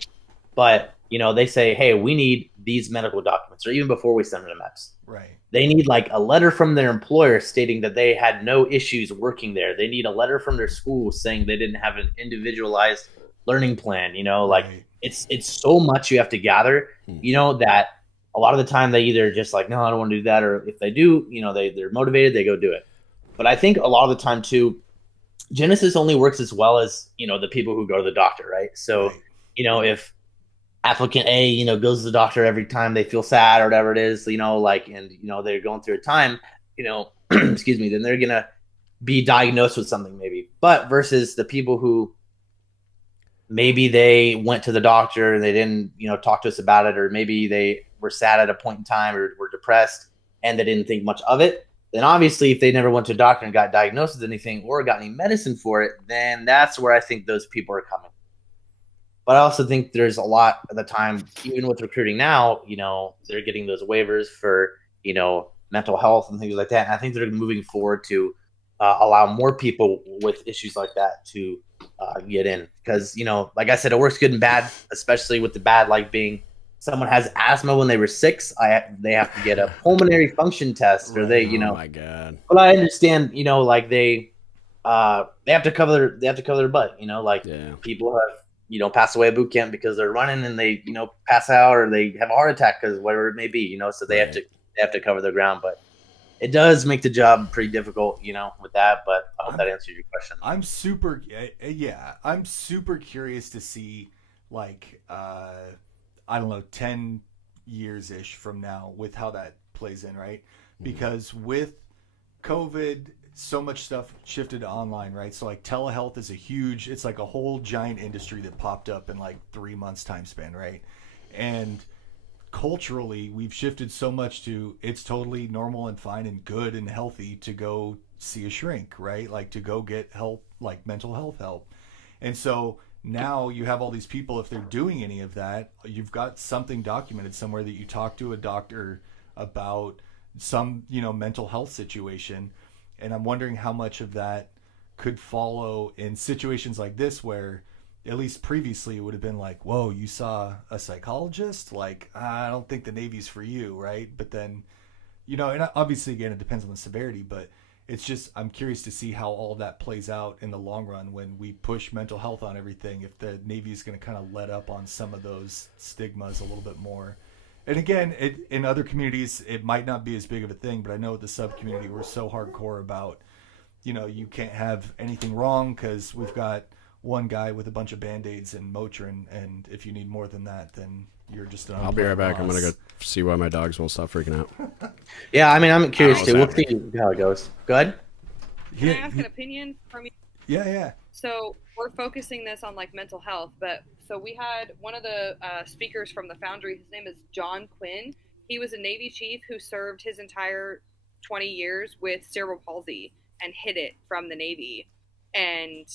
But, they say, hey, we need these medical documents, or even before we send it to MEPS. Right. They need like a letter from their employer stating that they had no issues working there. They need a letter from their school saying they didn't have an individualized learning plan, like right. It's so much you have to gather, that a lot of the time they either just like, no, I don't want to do that. Or if they do, they're motivated, they go do it. But I think a lot of the time too, Genesis only works as well as, the people who go to the doctor, right? So, if applicant A, goes to the doctor every time they feel sad or whatever it is, and they're going through a time, excuse me, then they're gonna be diagnosed with something maybe. But versus the people who maybe they went to the doctor and they didn't, talk to us about it, or maybe they were sad at a point in time or were depressed and they didn't think much of it. Then obviously if they never went to a doctor and got diagnosed with anything or got any medicine for it, then that's where I think those people are coming. But I also think there's a lot of the time, even with recruiting now, they're getting those waivers for, mental health and things like that. And I think they're moving forward to allow more people with issues like that to get in. Because, like I said, it works good and bad, especially with the bad, like being someone has asthma when they were 6, they have to get a pulmonary function test, or they, Oh my God. But I understand, like they have to cover their butt, people have, pass away at boot camp because they're running and they, pass out or they have a heart attack because whatever it may be, so they have to cover their ground. But it does make the job pretty difficult, with that. But I hope that answers your question. I'm super curious to see, like, I don't know, 10 years ish from now with how that plays in, right? Because with COVID, so much stuff shifted to online, right? So like telehealth is it's like a whole giant industry that popped up in like 3 months time span, right? And culturally, we've shifted so much to it's totally normal and fine and good and healthy to go see a shrink, right? Like to go get help, like mental health help. And so now you have all these people, if they're doing any of that, you've got something documented somewhere that you talk to a doctor about some, mental health situation. And I'm wondering how much of that could follow in situations like this, where at least previously it would have been like, whoa, you saw a psychologist? Like, I don't think the Navy's for you, right? But then, and obviously, again, it depends on the severity, but it's just, I'm curious to see how all of that plays out in the long run when we push mental health on everything, if the Navy is going to kind of let up on some of those stigmas a little bit more. And again, in other communities, it might not be as big of a thing, but I know the sub community, we're so hardcore about, you can't have anything wrong because we've got one guy with a bunch of Band-Aids and Motrin, and if you need more than that, then you're just an I'll be right back. I'm going to go see why my dogs won't stop freaking out. Yeah, I mean, I'm curious too. We'll see how it goes. Go ahead. Can I ask an opinion from you? Yeah. So we're focusing this on like mental health, but so we had one of the speakers from the Foundry. His name is John Quinn. He was a Navy chief who served his entire 20 years with cerebral palsy and hid it from the Navy, and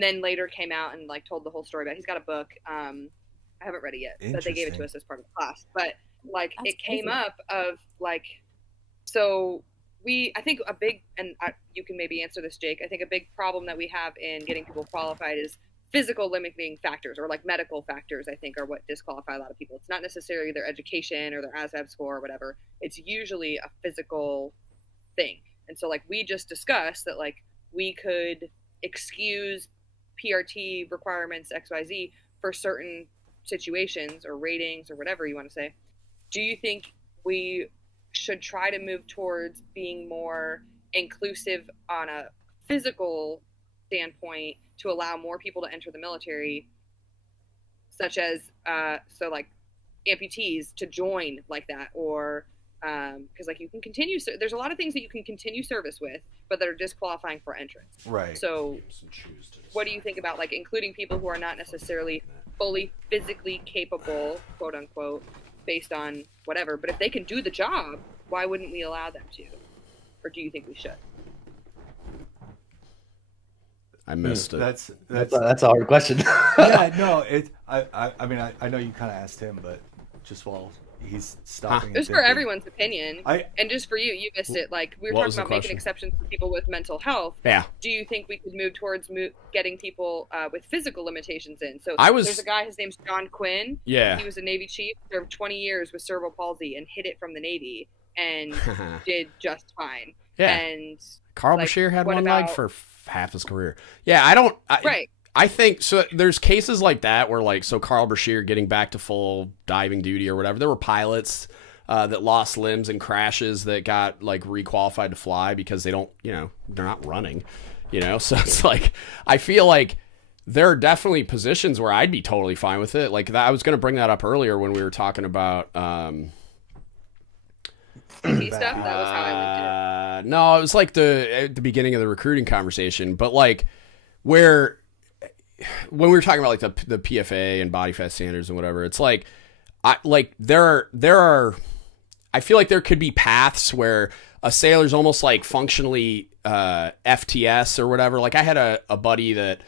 then later came out and like told the whole story about it. He's got a book. I haven't read it yet, but they gave it to us as part of the class. But like That's it came crazy. up of like, so I think a big, and you can maybe answer this, Jake. I think a big problem that we have in getting people qualified is physical limiting factors, or like medical factors, I think, are what disqualify a lot of people. It's not necessarily their education or their ASVAB score or whatever. It's usually a physical thing. And so like we just discussed that like we could excuse PRT requirements XYZ for certain situations or ratings or whatever you want to say. Do you think we should try to move towards being more inclusive on a physical standpoint to allow more people to enter the military, such as so like amputees to join like that, or because like you can continue, there's a lot of things that you can continue service with but that are disqualifying for entrance, right? So what do you think about like including people who are not necessarily fully physically capable, quote unquote, based on whatever, but if they can do the job, why wouldn't we allow them to? Or do you think we should? I missed it. That's a hard question. Yeah, no, I mean I know you kind of asked him, but just while he's stopping. It was for everyone's opinion, and just for you, you missed it. Like we were What talking was the about making question? exceptions for people with mental health. Yeah. Do you think we could move towards getting people with physical limitations in? So there's a guy. His name's John Quinn. Yeah. He was a Navy chief, served 20 years with cerebral palsy, and hid it from the Navy, and did just fine. Yeah. And Carl like, Bashir had what one leg about- for half his career. Yeah, right. I think so. There's cases like that where, like, so Carl Bashir getting back to full diving duty or whatever. There were pilots that lost limbs in crashes that got like requalified to fly because they don't, they're not running, So it's like I feel like there are definitely positions where I'd be totally fine with it. Like that, I was going to bring that up earlier when we were talking about CT stuff. That was how I linked it. No, it was like at the beginning of the recruiting conversation, but like when we were talking about like the PFA and body fat standards and whatever, it's like there are I feel like there could be paths where a sailor's almost like functionally FTS or whatever. Like I had a buddy that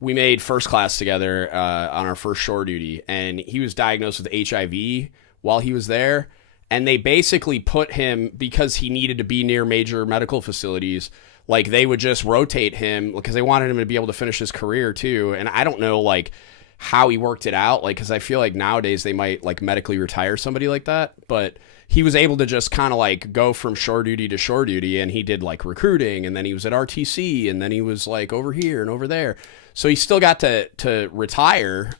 we made first class together on our first shore duty, and he was diagnosed with HIV while he was there. And they basically put him, because he needed to be near major medical facilities, like they would just rotate him because they wanted him to be able to finish his career too. And I don't know like how he worked it out, like because I feel like nowadays they might like medically retire somebody like that, but he was able to just kind of like go from shore duty to shore duty, and he did like recruiting, and then he was at RTC, and then he was like over here and over there. So he still got to retire.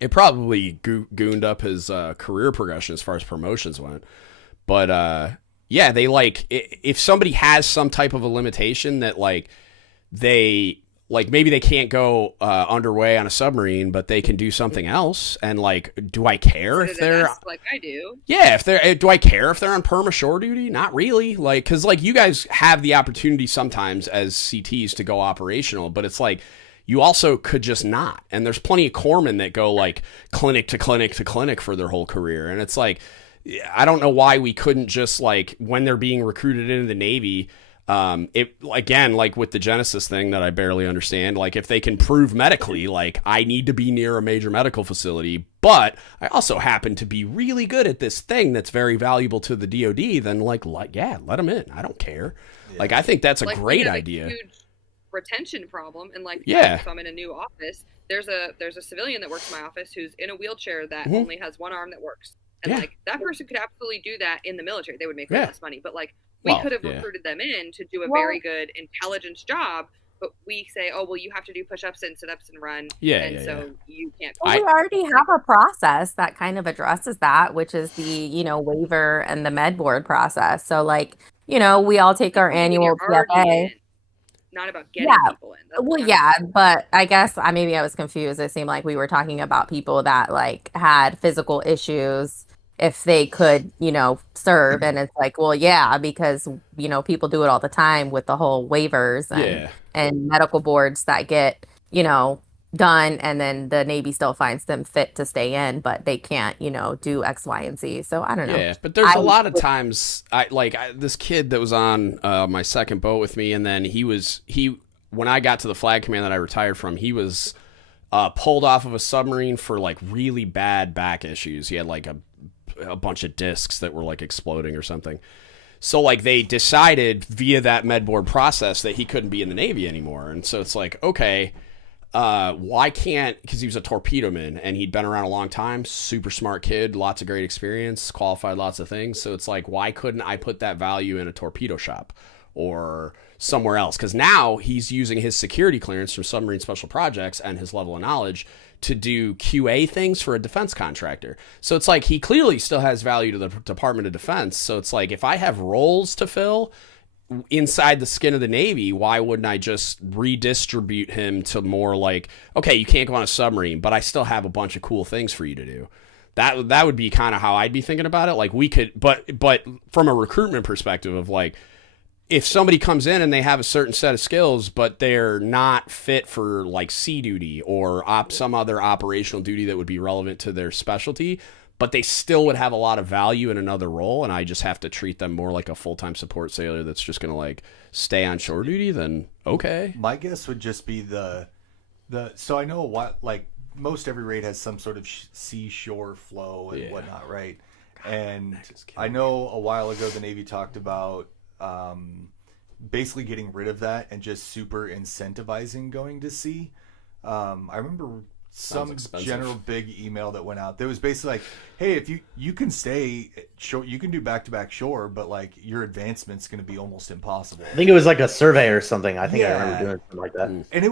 It probably gooned up his career progression as far as promotions went. But yeah, they like if somebody has some type of a limitation that like they like maybe they can't go underway on a submarine, but they can do something else. And like, do I care if they're like I do? Yeah, do I care if they're on perma shore duty? Not really. Like, because like you guys have the opportunity sometimes as CTs to go operational, but it's like you also could just not. And there's plenty of corpsmen that go like clinic to clinic to clinic for their whole career. And it's like, I don't know why we couldn't just like when they're being recruited into the Navy, it again, like with the Genesis thing that I barely understand, like if they can prove medically, like I need to be near a major medical facility, but I also happen to be really good at this thing that's very valuable to the DoD, then like yeah, let them in. I don't care. Yeah. Like, I think that's a great idea. Huge retention problem, and like if I'm in a new office, there's a civilian that works in my office who's in a wheelchair that only has one arm that works, and like that person could absolutely do that in the military. They would make less money, but like we could have recruited them in to do a very good intelligence job, but we say, oh well, you have to do push-ups and sit-ups and run, you can't. Well, we already have a process that kind of addresses that, which is the waiver and the med board process. So like we all take our annual PFA. Not about getting people in. But I guess maybe I was confused. It seemed like we were talking about people that like had physical issues if they could, serve. And it's like, well, yeah, because, people do it all the time with the whole waivers and medical boards that get, done, and then the Navy still finds them fit to stay in, but they can't, do X, Y, and Z. So I don't know. Yeah, but there's a lot of times this kid that was on my second boat with me, and then when I got to the flag command that I retired from, he was pulled off of a submarine for like really bad back issues. He had like a bunch of discs that were like exploding or something. So like they decided via that med board process that he couldn't be in the Navy anymore. And so it's like, okay, why can't, because he was a torpedoman and he'd been around a long time, super smart kid, lots of great experience, qualified lots of things. So it's like, why couldn't I put that value in a torpedo shop or somewhere else? Because now he's using his security clearance from Submarine Special Projects and his level of knowledge to do QA things for a defense contractor. So it's like he clearly still has value to the Department of Defense. So it's like, if I have roles to fill inside the skin of the Navy, why wouldn't I just redistribute him to more like, okay, you can't go on a submarine, but I still have a bunch of cool things for you to do. That would be kind of how I'd be thinking about it. Like we could, but from a recruitment perspective of like, if somebody comes in and they have a certain set of skills, but they're not fit for like sea duty or some other operational duty that would be relevant to their specialty, but they still would have a lot of value in another role, and I just have to treat them more like a full-time support sailor that's just going to like stay on shore duty, then okay. My guess would just be so I know what, like most every raid has some sort of seashore flow and whatnot, right? And I know a while ago the Navy talked about basically getting rid of that and just super incentivizing going to sea. I remember some general big email that went out that was basically like, hey, if you can stay shore, you can do back-to-back shore, but like your advancement's going to be almost impossible. I think it was like a survey or something. I think I remember doing something like that. And it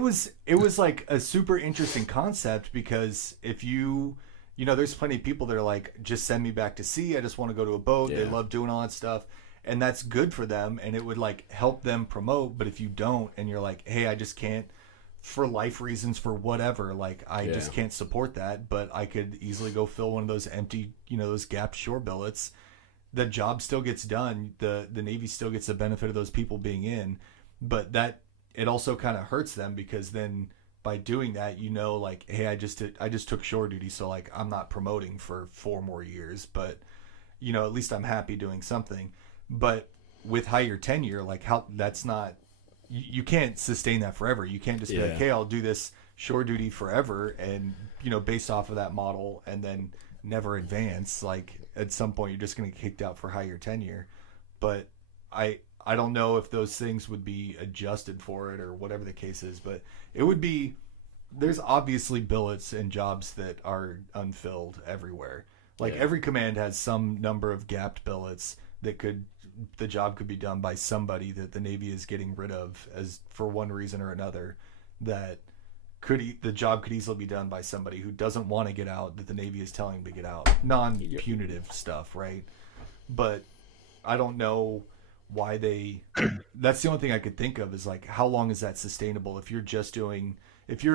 was like a super interesting concept, because if there's plenty of people that are like, just send me back to sea, I just want to go to a boat. They love doing all that stuff, and that's good for them, and it would like help them promote. But if you don't, and you're like, hey, I just can't for life reasons, for whatever, like I just can't support that, but I could easily go fill one of those empty, those gapped shore billets. The job still gets done. The Navy still gets the benefit of those people being in, but that it also kind of hurts them, because then by doing that, like, hey, I just took shore duty, so like I'm not promoting for 4 more years, but at least I'm happy doing something. But with higher tenure, like how that's not, you can't sustain that forever. You can't just be like, hey, I'll do this shore duty forever, and based off of that model, and then never advance. Like at some point you're just going to get kicked out for higher tenure. But I don't know if those things would be adjusted for it or whatever the case is, but it would be, there's obviously billets and jobs that are unfilled everywhere. Like every command has some number of gapped billets that the job could be done by somebody that the Navy is getting rid of as for one reason or another, that the job could easily be done by somebody who doesn't want to get out, that the Navy is telling to get out. Non-punitive stuff, right? But I don't know why that's the only thing I could think of, is like, how long is that sustainable if you're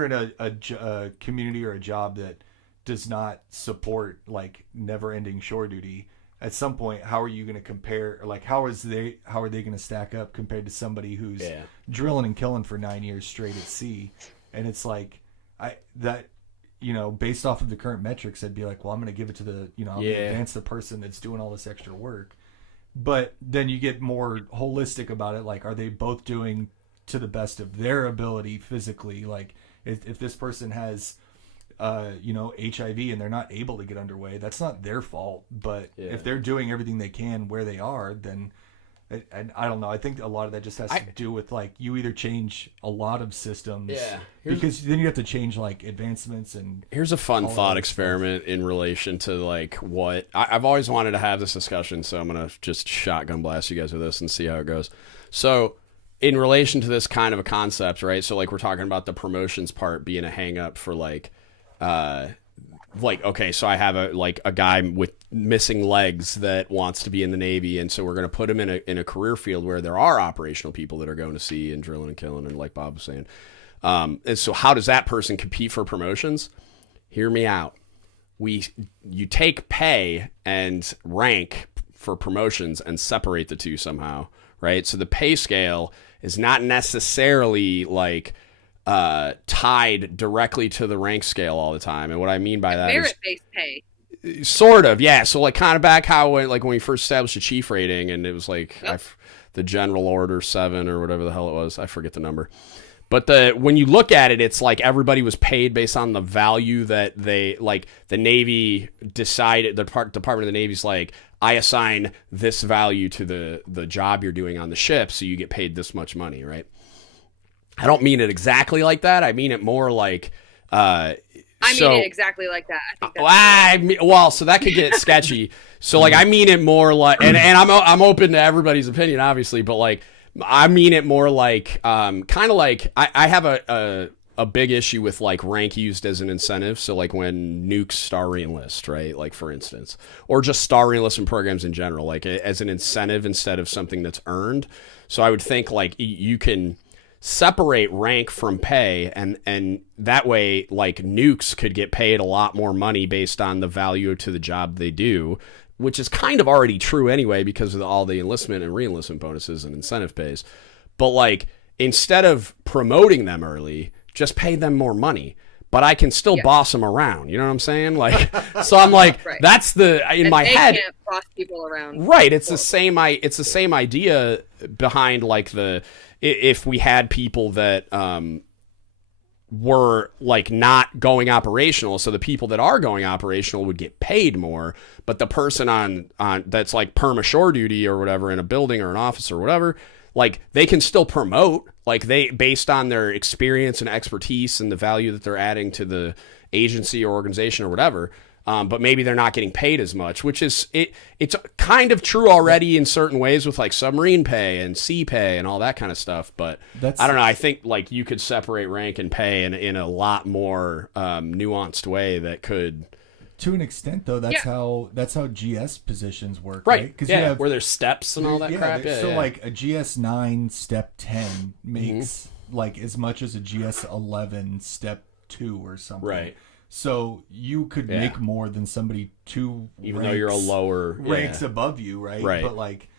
in a community or a job that does not support like never-ending shore duty. At some point, how are you going to compare? Like, how are they going to stack up compared to somebody who's drilling and killing for 9 years straight at sea? And it's like, based off of the current metrics, I'd be like, well, I'm going to give it to I'm going to advance the person that's doing all this extra work. But then you get more holistic about it. Like, are they both doing to the best of their ability physically? Like, if this person has HIV and they're not able to get underway, that's not their fault. But if they're doing everything they can where they are, then, and I don't know, I think a lot of that just has to do with like, you either change a lot of systems, because then you have to change like advancements. And here's a fun thought experiment in relation to like what I've always wanted to have this discussion, so I'm gonna just shotgun blast you guys with this and see how it goes. So in relation to this kind of a concept, right? So like we're talking about the promotions part being a hang up for like okay, so I have a guy with missing legs that wants to be in the Navy, and so we're going to put him in a career field where there are operational people that are going to sea and drilling and killing, and like Bob was saying. And so how does that person compete for promotions? Hear me out. You take pay and rank for promotions and separate the two somehow, right? So the pay scale is not necessarily like tied directly to the rank scale all the time. And what I mean by that is merit-based pay. Sort of, yeah. So like kind of back how when we first established a chief rating, and it was like the general order 7 or whatever the hell it was. I forget the number. But when you look at it, it's like everybody was paid based on the value that they, like the Navy decided, the Department of the Navy's like, I assign this value to the job you're doing on the ship, so you get paid this much money, right? I don't mean it exactly like that. I mean it more like I mean it exactly like that. I think that's so that could get sketchy. So like I mean it more like, and I'm open to everybody's opinion, obviously, but like I mean it more like kind of like I have a big issue with like rank used as an incentive. So like when nukes star reenlist, right? Like for instance, or just star reenlistment programs in general, like as an incentive instead of something that's earned. So I would think like you can separate rank from pay, and that way like nukes could get paid a lot more money based on the value to the job they do, which is kind of already true anyway because of all the enlistment and re-enlistment bonuses and incentive pays. But like instead of promoting them early, just pay them more money, but I can still boss them around. You know what I'm saying? Like, so I'm like, right. That's in my head. Can't boss people around. Right. It's the same idea behind like if we had people that were like not going operational, so the people that are going operational would get paid more, but the person on that's like perma shore duty or whatever in a building or an office or whatever, like they can still promote, like they based on their experience and expertise and the value that they're adding to the agency or organization or whatever. But maybe they're not getting paid as much, which is it's kind of true already in certain ways with like submarine pay and sea pay and all that kind of stuff. But I don't know. I think like you could separate rank and pay in a lot more nuanced way that could. To an extent, though, that's how GS positions work, right? Because where there's steps and all that crap. So like a GS 9 step 10 makes like as much as a GS 11 step 2 or something. Right. So you could make more than somebody even though you're a lower ranks above you, right? Right. But like,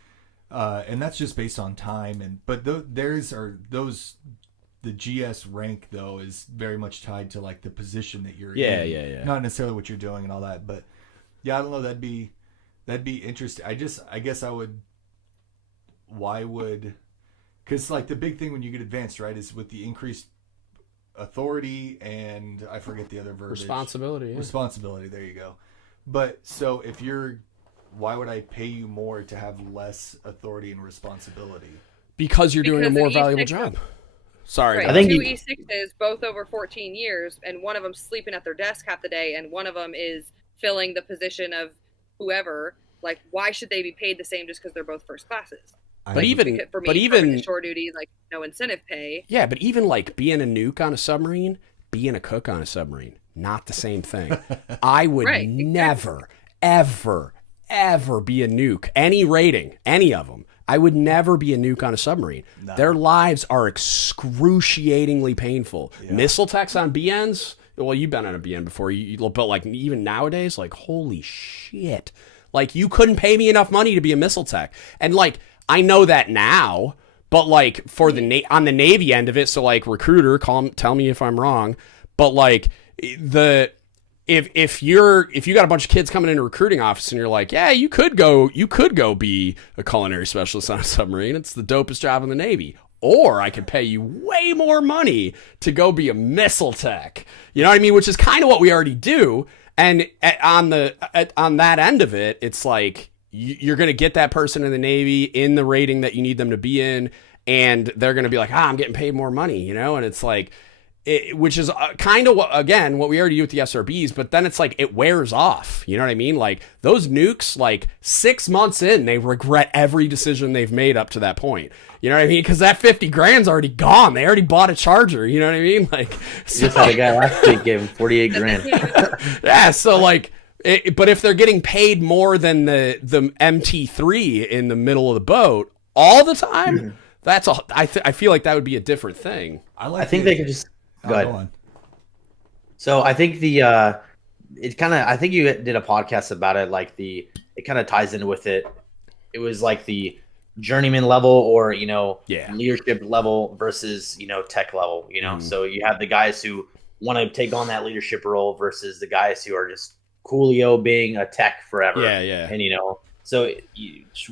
and that's just based on time. But the GS rank though is very much tied to like the position that you're in. Yeah. Not necessarily what you're doing and all that, but yeah, I don't know. That'd be interesting. I guess I would. Why would? Because like the big thing when you get advanced, right, is with the increased authority and I forget the other verbiage. Responsibility. Yeah. Responsibility. There you go. But so if you're, why would I pay you more to have less authority and responsibility? Because you're doing a more valuable job. Sorry. Right. I think 2 E6s, both over 14 years, and one of them's sleeping at their desk half the day, and one of them is filling the position of whoever. Like, why should they be paid the same just because they're both first classes? But even shore duty, like no incentive pay. Yeah, but even like being a nuke on a submarine, being a cook on a submarine, not the same thing. I would never, ever, ever be a nuke. Any rating, any of them. I would never be a nuke on a submarine. No. Their lives are excruciatingly painful. Yeah. Missile techs on BNs. Well, you've been on a BN before. But like even nowadays, like holy shit. Like you couldn't pay me enough money to be a missile tech, and like. I know that now, but like for on the Navy end of it, so like recruiter, tell me if I'm wrong, but like if you got a bunch of kids coming into a recruiting office and you're like, yeah, you could go be a culinary specialist on a submarine. It's the dopest job in the Navy. Or I could pay you way more money to go be a missile tech. You know what I mean? Which is kind of what we already do. And on that end of it, it's like, you're going to get that person in the Navy in the rating that you need them to be in, and they're going to be like, I'm getting paid more money, you know? And it's like, which is kind of, again, what we already do with the SRBs, but then it's like, it wears off. You know what I mean? Like, those nukes, like, 6 months in, they regret every decision they've made up to that point. You know what I mean? Because that 50 grand's already gone. They already bought a Charger. You know what I mean? Like, so, just had a guy last week gave him 48 grand. Yeah, so, like, but if they're getting paid more than the MT3 in the middle of the boat all the time, I feel like that would be a different thing. I think they could just go ahead. So I think I think you did a podcast about it. Like it kind of ties in with it. It was like the journeyman level or leadership level versus tech level. So you have the guys who want to take on that leadership role versus the guys who are just Coolio being a tech forever. Yeah. And, so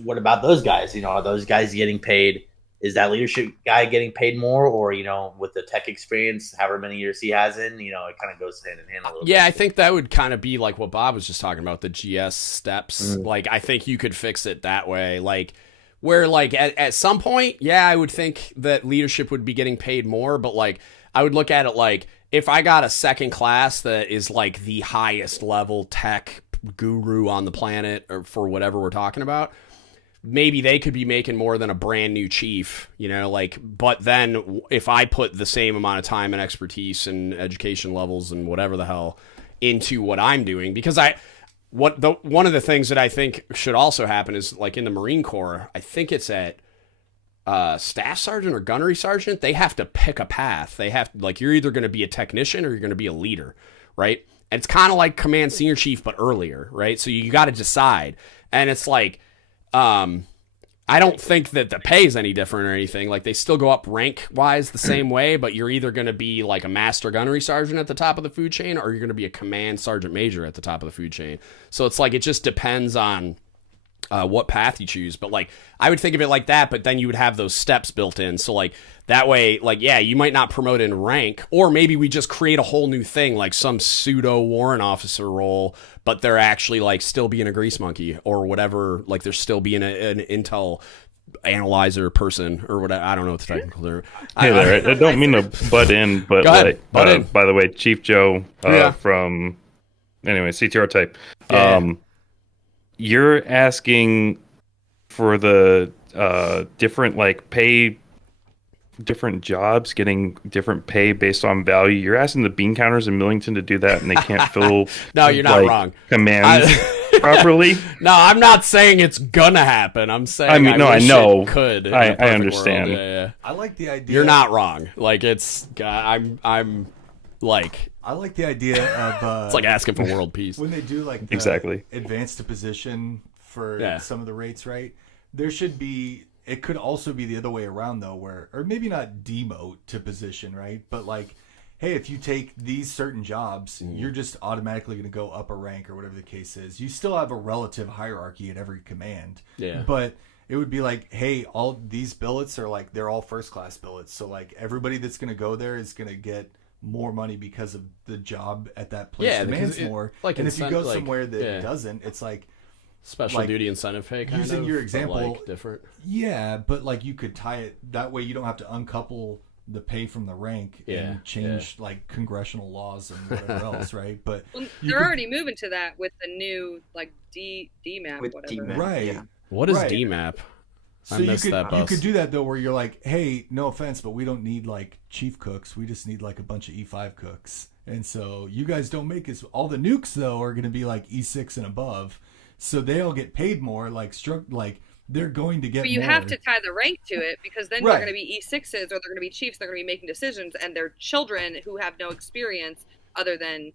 what about those guys? Are those guys getting paid? Is that leadership guy getting paid more or, with the tech experience, however many years he has in, it kind of goes hand in hand a little bit. Yeah, I think that would kind of be like what Bob was just talking about, the GS steps. Like, I think you could fix it that way. Like, where, like, at some point, yeah, I would think that leadership would be getting paid more, but, like, I would look at it like, if I got a second class that is like the highest level tech guru on the planet or for whatever we're talking about, maybe they could be making more than a brand new chief, but then if I put the same amount of time and expertise and education levels and whatever the hell into what I'm doing, because one of the things that I think should also happen is like in the Marine Corps, I think it's at staff sergeant or gunnery sergeant, they have to pick a path. They have like, you're either going to be a technician or you're going to be a leader, right? And it's kind of like command senior chief, but earlier, right? So you got to decide. And it's like, I don't think that the pay is any different or anything. Like they still go up rank wise the same way, but you're either going to be like a master gunnery sergeant at the top of the food chain, or you're going to be a command sergeant major at the top of the food chain. So it's like, it just depends on what path you choose. But like, I would think of it like that, but then you would have those steps built in. So like that way, like, yeah, you might not promote in rank, or maybe we just create a whole new thing, like some pseudo warrant officer role, but they're actually like still being a grease monkey or whatever. Like they're still being an intel analyzer person or whatever. I don't know what the technical term. Hey there, I don't mean to butt in, but like, by the way, Chief Joe from CTR type. Yeah. You're asking for the different like pay, different jobs getting different pay based on value. You're asking the bean counters in Millington to do that, and they can't fill. No, you're not wrong. Commands. properly. No, I'm not saying it's gonna happen. I'm saying I know it could. I understand. Yeah. I like the idea. You're not wrong. Like it's I'm like I like the idea of it's like asking for world peace. When they do like exactly advanced to position for some of the rates, right? There should be. It could also be the other way around though, or maybe not demote to position, right? But like, hey, if you take these certain jobs, you're just automatically going to go up a rank or whatever the case is. You still have a relative hierarchy at every command. Yeah. But it would be like, hey, all these billets are like, they're all first class billets. So like everybody that's going to go there is going to get more money because of the job at that place demands more. Like, and if you go somewhere that doesn't, it's like special duty incentive pay kind using of, your example, like different. Yeah, but like you could tie it that way. You don't have to uncouple the pay from the rank and change like congressional laws and whatever else, right? But they're already moving to that with the new like DMAP, with whatever. DMAP, right? Yeah. What is DMAP? So you could do that though, where you're like, hey, no offense, but we don't need like chief cooks. We just need like a bunch of E5 cooks. And so you guys don't make us. All the nukes though are going to be like E6 and above, so they'll get paid more. Like they're going to get. But you more. have to tie the rank to it because then they're going to be E6s or they're going to be chiefs. They're going to be making decisions, and they're children who have no experience other than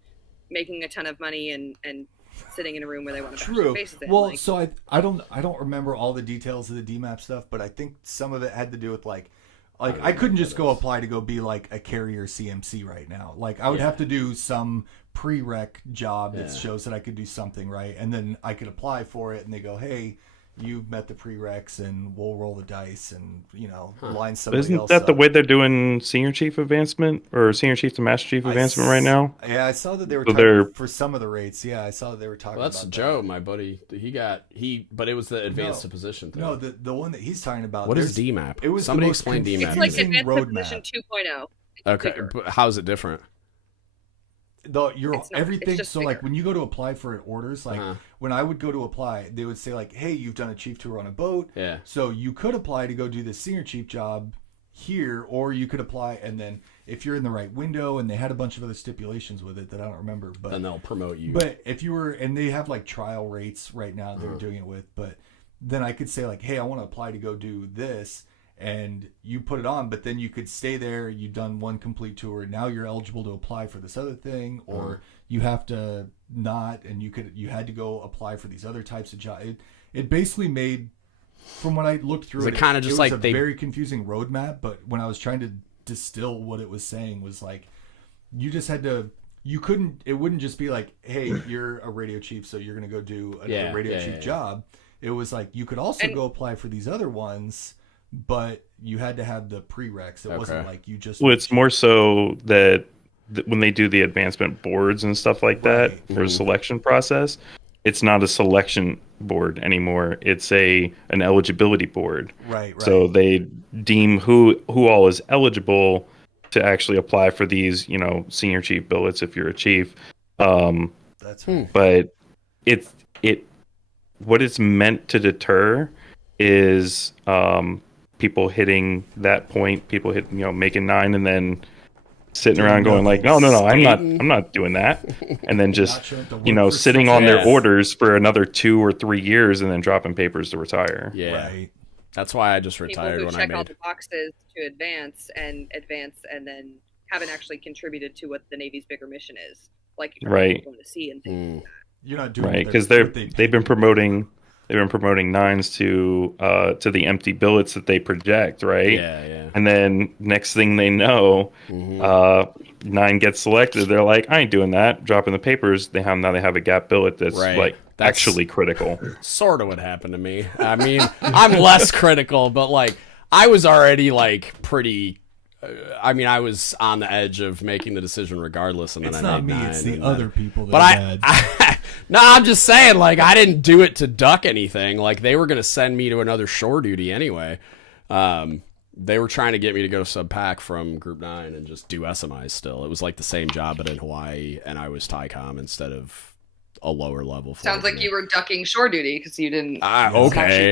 making a ton of money and sitting in a room where they want to bash their faces in. Well, so I don't remember all the details of the DMAP stuff, but I think some of it had to do with like I couldn't just go apply to go be like a carrier CMC right now. Like I would have to do some prereq job that shows that I could do something, right? And then I could apply for it and they go, hey, you've met the prereqs and we'll roll the dice and, line somebody else. Isn't that the way they're doing senior chief advancement or senior chief to master chief advancement right now? Yeah, I saw that they were talking for some of the rates. Yeah, I saw that they were talking about Joe, my buddy. But it was the advanced to position thing. No, the one that he's talking about. What is DMAP? It was somebody explain DMAP. It's like advanced to position 2.0. Okay, but how is it different? Everything. So like when you go to apply for orders, like when I would go to apply, they would say like, hey, you've done a chief tour on a boat. Yeah. So you could apply to go do the senior chief job here, or you could apply and then if you're in the right window, and they had a bunch of other stipulations with it that I don't remember, but then they'll promote you. But if you were, and they have like trial rates right now they're doing it with, but then I could say like, hey, I want to apply to go do this. And you put it on, but then you could stay there. You've done one complete tour. Now you're eligible to apply for this other thing, or you have to not, and you had to go apply for these other types of jobs. It basically made, from what I looked through, it kind of just like a very confusing roadmap. But when I was trying to distill what it was saying, was like you just had to. You couldn't. It wouldn't just be like, hey, you're a radio chief, so you're going to go do another radio chief job. It was like you could also go apply for these other ones. But you had to have the prereqs. It wasn't like you just. Well, it's more so that when they do the advancement boards and stuff like that for a selection process, it's not a selection board anymore. It's an eligibility board. Right. So they deem who all is eligible to actually apply for these, senior chief billets if you're a chief. That's right. But what it's meant to deter is people hitting that point, people making 9 and then sitting around going like, no, I'm not doing that, and then just sitting on their orders for another 2 or 3 years and then dropping papers to retire. Yeah, right. That's why I just retired when I made. Check all the boxes to advance and then haven't actually contributed to what the Navy's bigger mission is, like you're going to see and things like that. You're not doing right because they've been promoting. They've been promoting 9s to the empty billets that they project, right? Yeah. And then next thing they know, 9 gets selected. They're like, I ain't doing that. Dropping the papers. Now they have a gap billet that's actually critical. Sort of what happened to me. I mean, I'm less critical, but like I was already like pretty. I was on the edge of making the decision regardless, and then it's I made made 9. It's the other people that but no, I'm just saying, like, I didn't do it to duck anything. Like, they were going to send me to another shore duty anyway. They were trying to get me to go sub-pack from Group 9 and just do SMIs still. It was like the same job, but in Hawaii, and I was TICOM instead of a lower level. Sounds like you were ducking shore duty because you didn't. Okay.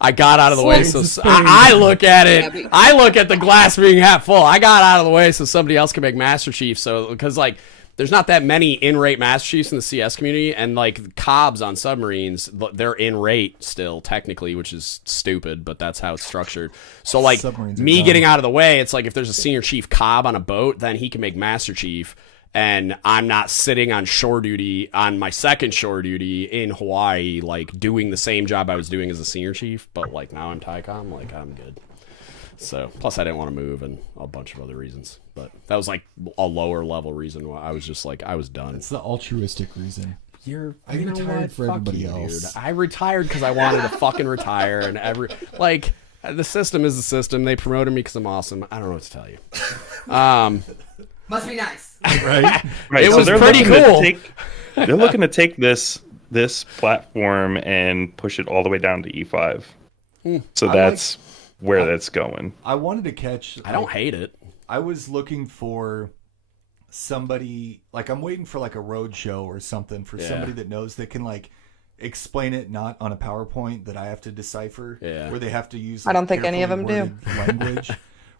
I got out of the way, so I look at it. I look at the glass being half full. I got out of the way so somebody else can make Master Chief. So because like there's not that many in-rate Master Chiefs in the CS community, and like Cobbs on submarines, they're in-rate still technically, which is stupid, but that's how it's structured. So like me getting out of the way, it's like if there's a Senior Chief Cobb on a boat, then he can make Master Chief, and I'm not sitting on shore duty on my second shore duty in Hawaii, like doing the same job I was doing as a Senior Chief, but like now I'm TICOM, like I'm good. So, plus I didn't want to move and a bunch of other reasons. But that was like a lower level reason why I was just like, I was done. It's the altruistic reason. I retired for Fuck everybody you, else. Dude. I retired because I wanted to fucking retire. And the system is the system. They promoted me because I'm awesome. I don't know what to tell you. Must be nice. Right? It was pretty cool. They're looking to take this platform and push it all the way down to E5. So that's where that's going. I wanted to catch. I don't hate it. I was looking for somebody, like I'm waiting for like a road show or something for somebody that knows that can like explain it not on a PowerPoint that I have to decipher. Yeah. Where they have to use. I don't think any of them do. Language.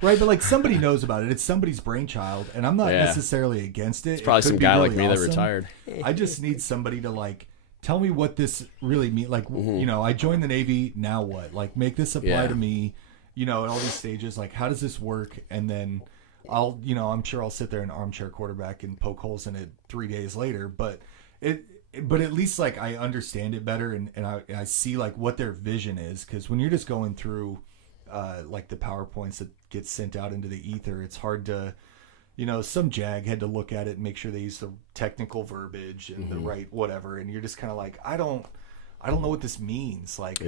Right, but like somebody knows about it. It's somebody's brainchild, and I'm not necessarily against it. It's probably some guy like me that retired. I just need somebody to like tell me what this really means. Like, you know, I joined the Navy. Now what? Like, make this apply to me. You know, at all these stages, like, how does this work? And then I'm sure I'll sit there and armchair quarterback and poke holes in it 3 days later. But at least like I understand it better, and I see like what their vision is. Because when you're just going through like the PowerPoints that get sent out into the ether, it's hard to, you know, some jag had to look at it and make sure they use the technical verbiage and the right whatever, and you're just kind of like, I don't know what this means. Like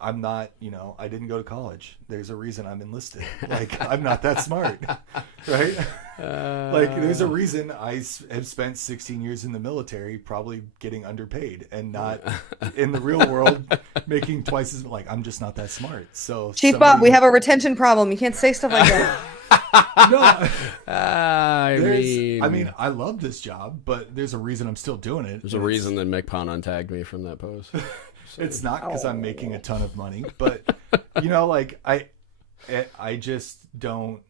I'm not, you know, I didn't go to college. There's a reason I'm enlisted. Like, I'm not that smart, right? Like, there's a reason I have spent 16 years in the military, probably getting underpaid and not in the real world making twice as, like, I'm just not that smart. So, Chief Bob, we have a retention problem. You can't say stuff like that. No, I mean, I love this job, but there's a reason I'm still doing it. There's a reason that Mick Pond untagged me from that post. So. It's not because I'm making a ton of money, but you know, like I just don't.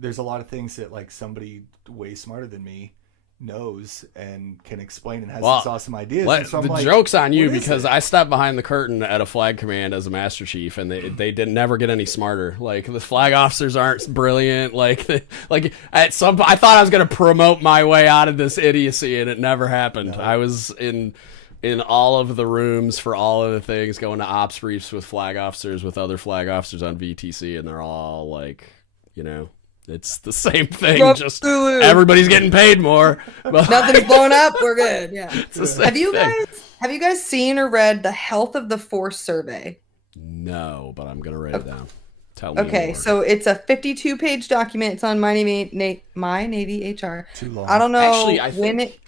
There's a lot of things that like somebody way smarter than me knows and can explain and has these awesome ideas. So the joke's on you because I stepped behind the curtain at a flag command as a Master Chief, and they did never get any smarter. Like the flag officers aren't brilliant. I thought I was gonna promote my way out of this idiocy, and it never happened. No. I was in all of the rooms for all of the things, going to ops briefs with flag officers, with other flag officers on VTC, and they're all like, you know, it's the same thing. Just everybody's getting paid more. Nothing's blowing up. We're good. Yeah. Have you guys seen or read the Health of the Force survey? No, but I'm gonna write it down. Tell me. Okay, more. so it's a 52-page document. It's on My Navy HR. Too long. I don't know. Actually,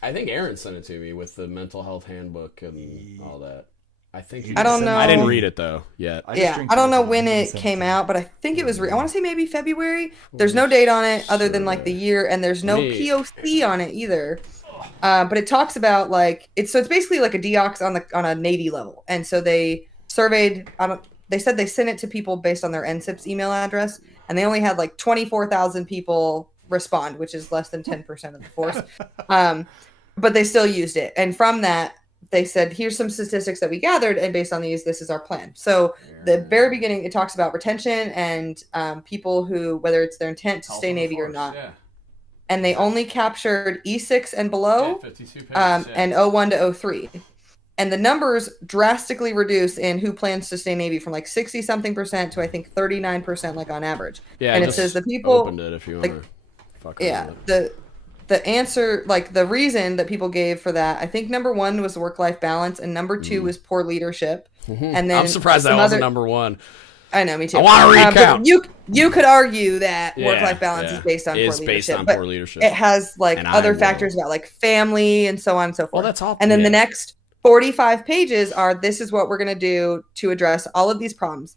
I think Aaron sent it to me with the mental health handbook and all that. I don't know. I didn't read it though yet. I don't know when it came out, but I think it was. I want to say maybe February. There's no date on it other than like the year, and there's no POC on it either. But it talks about like it's basically like a DGUTS on a Navy level, and so they surveyed. They said they sent it to people based on their NSIPS email address, and they only had like 24,000 people respond, which is less than 10% of the force. But they still used it, and from that. They said, here's some statistics that we gathered, and based on these, this is our plan. So the very beginning, it talks about retention and people who, whether it's their intent to stay Navy or not. Yeah. And they only captured E6 and below, 52 pages, and 01 to 03. And the numbers drastically reduce in who plans to stay Navy from like 60-something% to I think 39% like on average. Yeah, and it says the people opened it if you want to fuck with it. The answer, like the reason that people gave for that, I think number one was work-life balance, and number two was poor leadership. And then I'm surprised that wasn't number one. I know, me too. I want to recount. You could argue that work-life balance is based on poor leadership. It has like other factors about like family and so on and so forth. Well, that's all. And then the next 45 pages are this is what we're going to do to address all of these problems.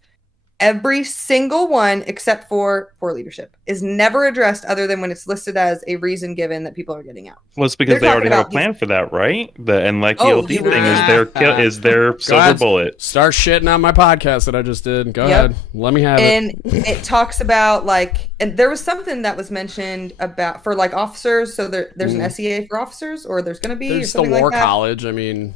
Every single one, except for poor leadership, is never addressed other than when it's listed as a reason given that people are getting out. Well, it's because they already have a plan for that, right? And like the LD thing is their silver bullet. Start shitting on my podcast that I just did. Go ahead. Let me have it. And it talks about like, and there was something that was mentioned about for like officers. So there's an SEA for officers, or there's going to be. There's the war college. I mean.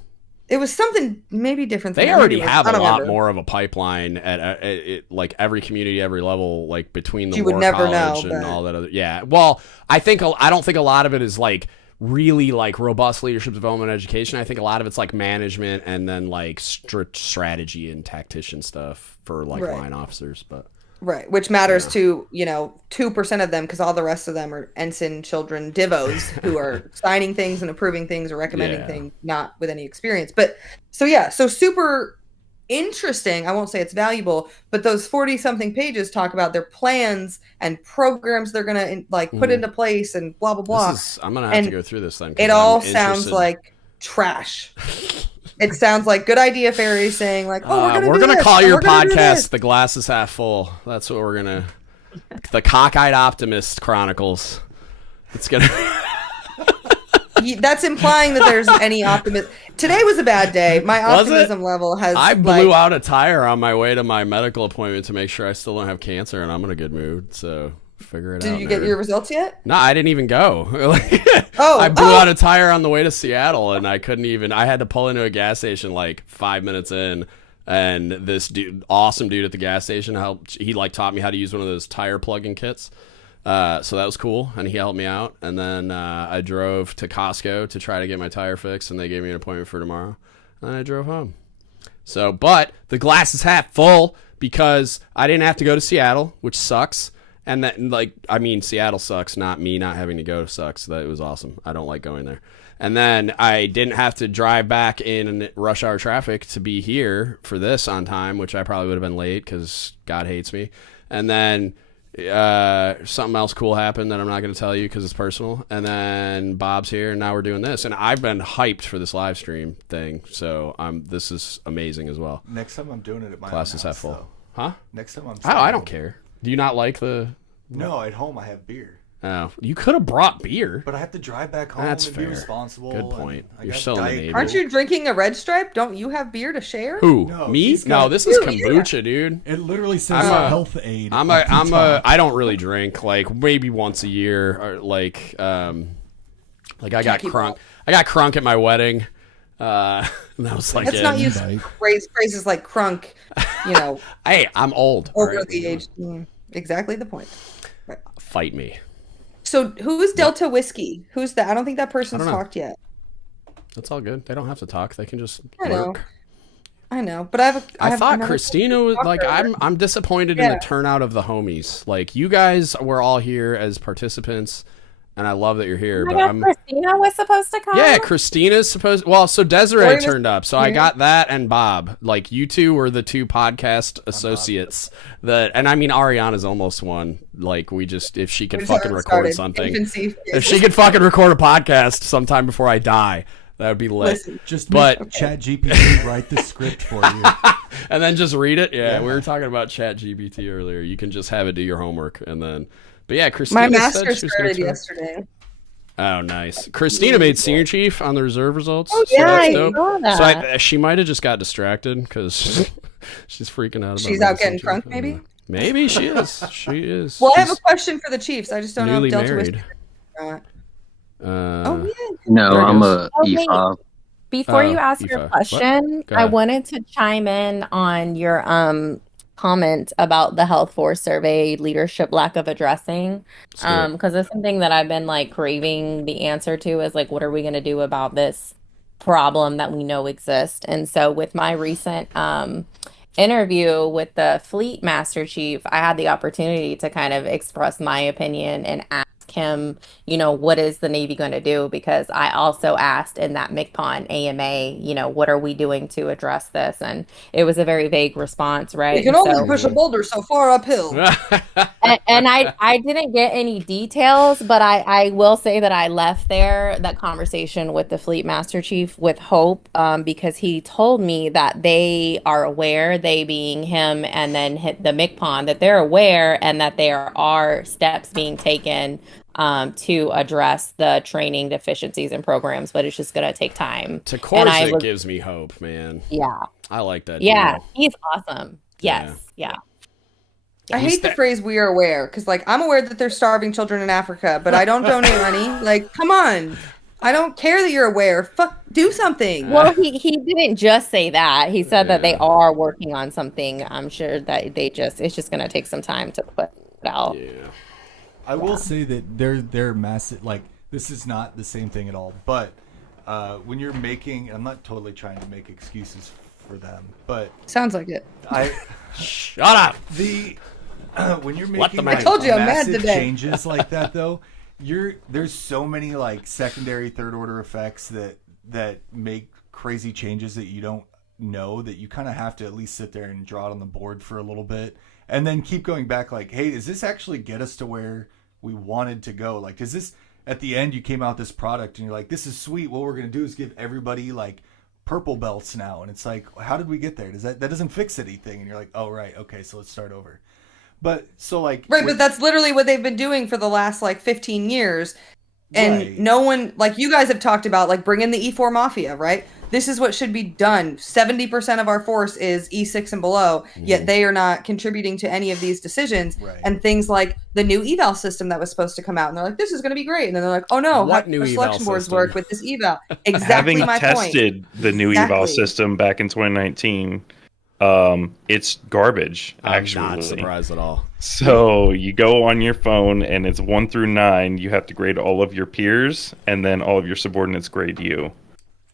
It was something maybe different. They already have a lot more of a pipeline at like every community, every level, like between the war college and all that other. Yeah. Well, I don't think a lot of it is like really like robust leadership development education. I think a lot of it's like management and then like strategy and tactician stuff for like line officers, but. Right, which matters to 2% of them, because all the rest of them are ensign children divos who are signing things and approving things or recommending things, not with any experience. But so super interesting. I won't say it's valuable, but those 40-something pages talk about their plans and programs they're gonna like put into place and blah blah blah. I'm gonna have to go through this then. It all sounds like trash. It sounds like good idea fairies saying like, oh, we're gonna call your podcast "The Glass Is Half Full." That's what we're gonna. The Cockeyed Optimist Chronicles. It's gonna. That's implying that there's any optimism. Today was a bad day. My optimism level has. I blew out a tire on my way to my medical appointment to make sure I still don't have cancer, and I'm in a good mood. So. Figure it out. Did you get your results yet? No, I didn't even go. I blew out a tire on the way to Seattle, and I couldn't even. I had to pull into a gas station like 5 minutes in, and this awesome dude at the gas station helped. He like taught me how to use one of those tire plug-in kits. So that was cool, and he helped me out. And then I drove to Costco to try to get my tire fixed, and they gave me an appointment for tomorrow. And then I drove home. So, but the glass is half full because I didn't have to go to Seattle, which sucks. And that, like, I mean, Seattle sucks, not me not having to go sucks. That was awesome. I don't like going there. And then I didn't have to drive back in rush hour traffic to be here for this on time, which I probably would have been late because God hates me. And then something else cool happened that I'm not going to tell you because it's personal. And then Bob's here, and now we're doing this. And I've been hyped for this live stream thing, so this is amazing as well. Next time I'm doing it at my Classes house, half full. though. Huh? Next time I don't care. Do you not like the... No, at home I have beer. Oh, you could have brought beer. But I have to drive back home and be responsible. Good point. You're still in the Navy. Aren't you drinking a Red Stripe? Don't you have beer to share? Who? No, me? No, this is kombucha, dude. It literally says health aid. I don't really drink, like maybe once a year, or like I got crunk. I got crunk at my wedding. And that was like let's not use phrases like crunk, Hey, I'm old. Over the age. Exactly the point. Right. Fight me. So who's Delta Whiskey? Who's that? I don't think that person's talked yet. That's all good. They don't have to talk. They can just work. I know, but I thought Christina was like. I'm disappointed in the turnout of the homies. Like you guys were all here as participants. And I love that you're here. Christina was supposed to come? Yeah, Christina's supposed... Well, so Desiree turned up. So I got that and Bob. Like, you two were the two podcast associates. And I mean, Ariana's almost one. Like, if she could fucking record something. If she could fucking record a podcast sometime before I die, that would be lit. Listen, just Chat GPT write the script for you. And then just read it? Yeah, we were talking about Chat GPT earlier. You can just have it do your homework and then... But yeah, Christina. My master's started yesterday. Oh, nice. Christina made senior chief on the reserve results. Oh, yeah, I saw that. So she might have just got distracted because she's freaking out about it. She's out getting drunk, maybe? Maybe she is. She is. Well, I have a question for the Chiefs. I just don't know if Delta married. No, I'm a E5. Before you ask your question, I wanted to chime in on your comment about the health force survey leadership lack of addressing, because it's something that I've been like craving the answer to, is like, what are we going to do about this problem that we know exists? And so with my recent interview with the fleet master chief, I had the opportunity to kind of express my opinion and ask ask him, what is the Navy going to do? Because I also asked in that MCPON AMA, what are we doing to address this? And it was a very vague response, right? You can only push a boulder so far uphill. and I didn't get any details, but I will say that I left that conversation with the Fleet Master Chief with hope, because he told me that they are aware, they being him and then the MCPON, that they're aware and that there are steps being taken to address the training deficiencies in programs, but it's just going to take time. It gives me hope, man. Yeah. I like that. Yeah, he's awesome. Yes, yeah. I hate the phrase "we are aware" because, I'm aware that there's starving children in Africa, but I don't donate money. Come on, I don't care that you're aware. Do something. Well, he didn't just say that. He said that they are working on something. I'm sure that it's just going to take some time to put it out. Yeah. I will say that they're massive. This is not the same thing at all. But when you're making, I'm not totally trying to make excuses for them, but sounds like it. Shut up. When you're making I told you I'm mad massive today. changes like that, though, there's so many secondary, third order effects that make crazy changes that you don't know, that you kind of have to at least sit there and draw it on the board for a little bit, and then keep going back. Hey, does this actually get us to where we wanted to go? Does this, at the end, you came out with this product and you're like, this is sweet. What we're gonna do is give everybody purple belts now, and it's how did we get there? That doesn't fix anything? And you're like, oh right, okay, so let's start over. But so right, but that's literally what they've been doing for the last 15 years, and no one, you guys have talked about bring in the E4 Mafia, right? This is what should be done. 70% of our force is E6 and below, yet they are not contributing to any of these decisions. Right. And things like the new eval system that was supposed to come out, and they're like, this is going to be great. And then they're like, oh no, how do selection boards work with this eval? Exactly my point. Having tested the new eval system back in 2019, it's garbage. Actually, I'm not surprised at all. So you go on your phone and it's 1 through 9. You have to grade all of your peers, and then all of your subordinates grade you.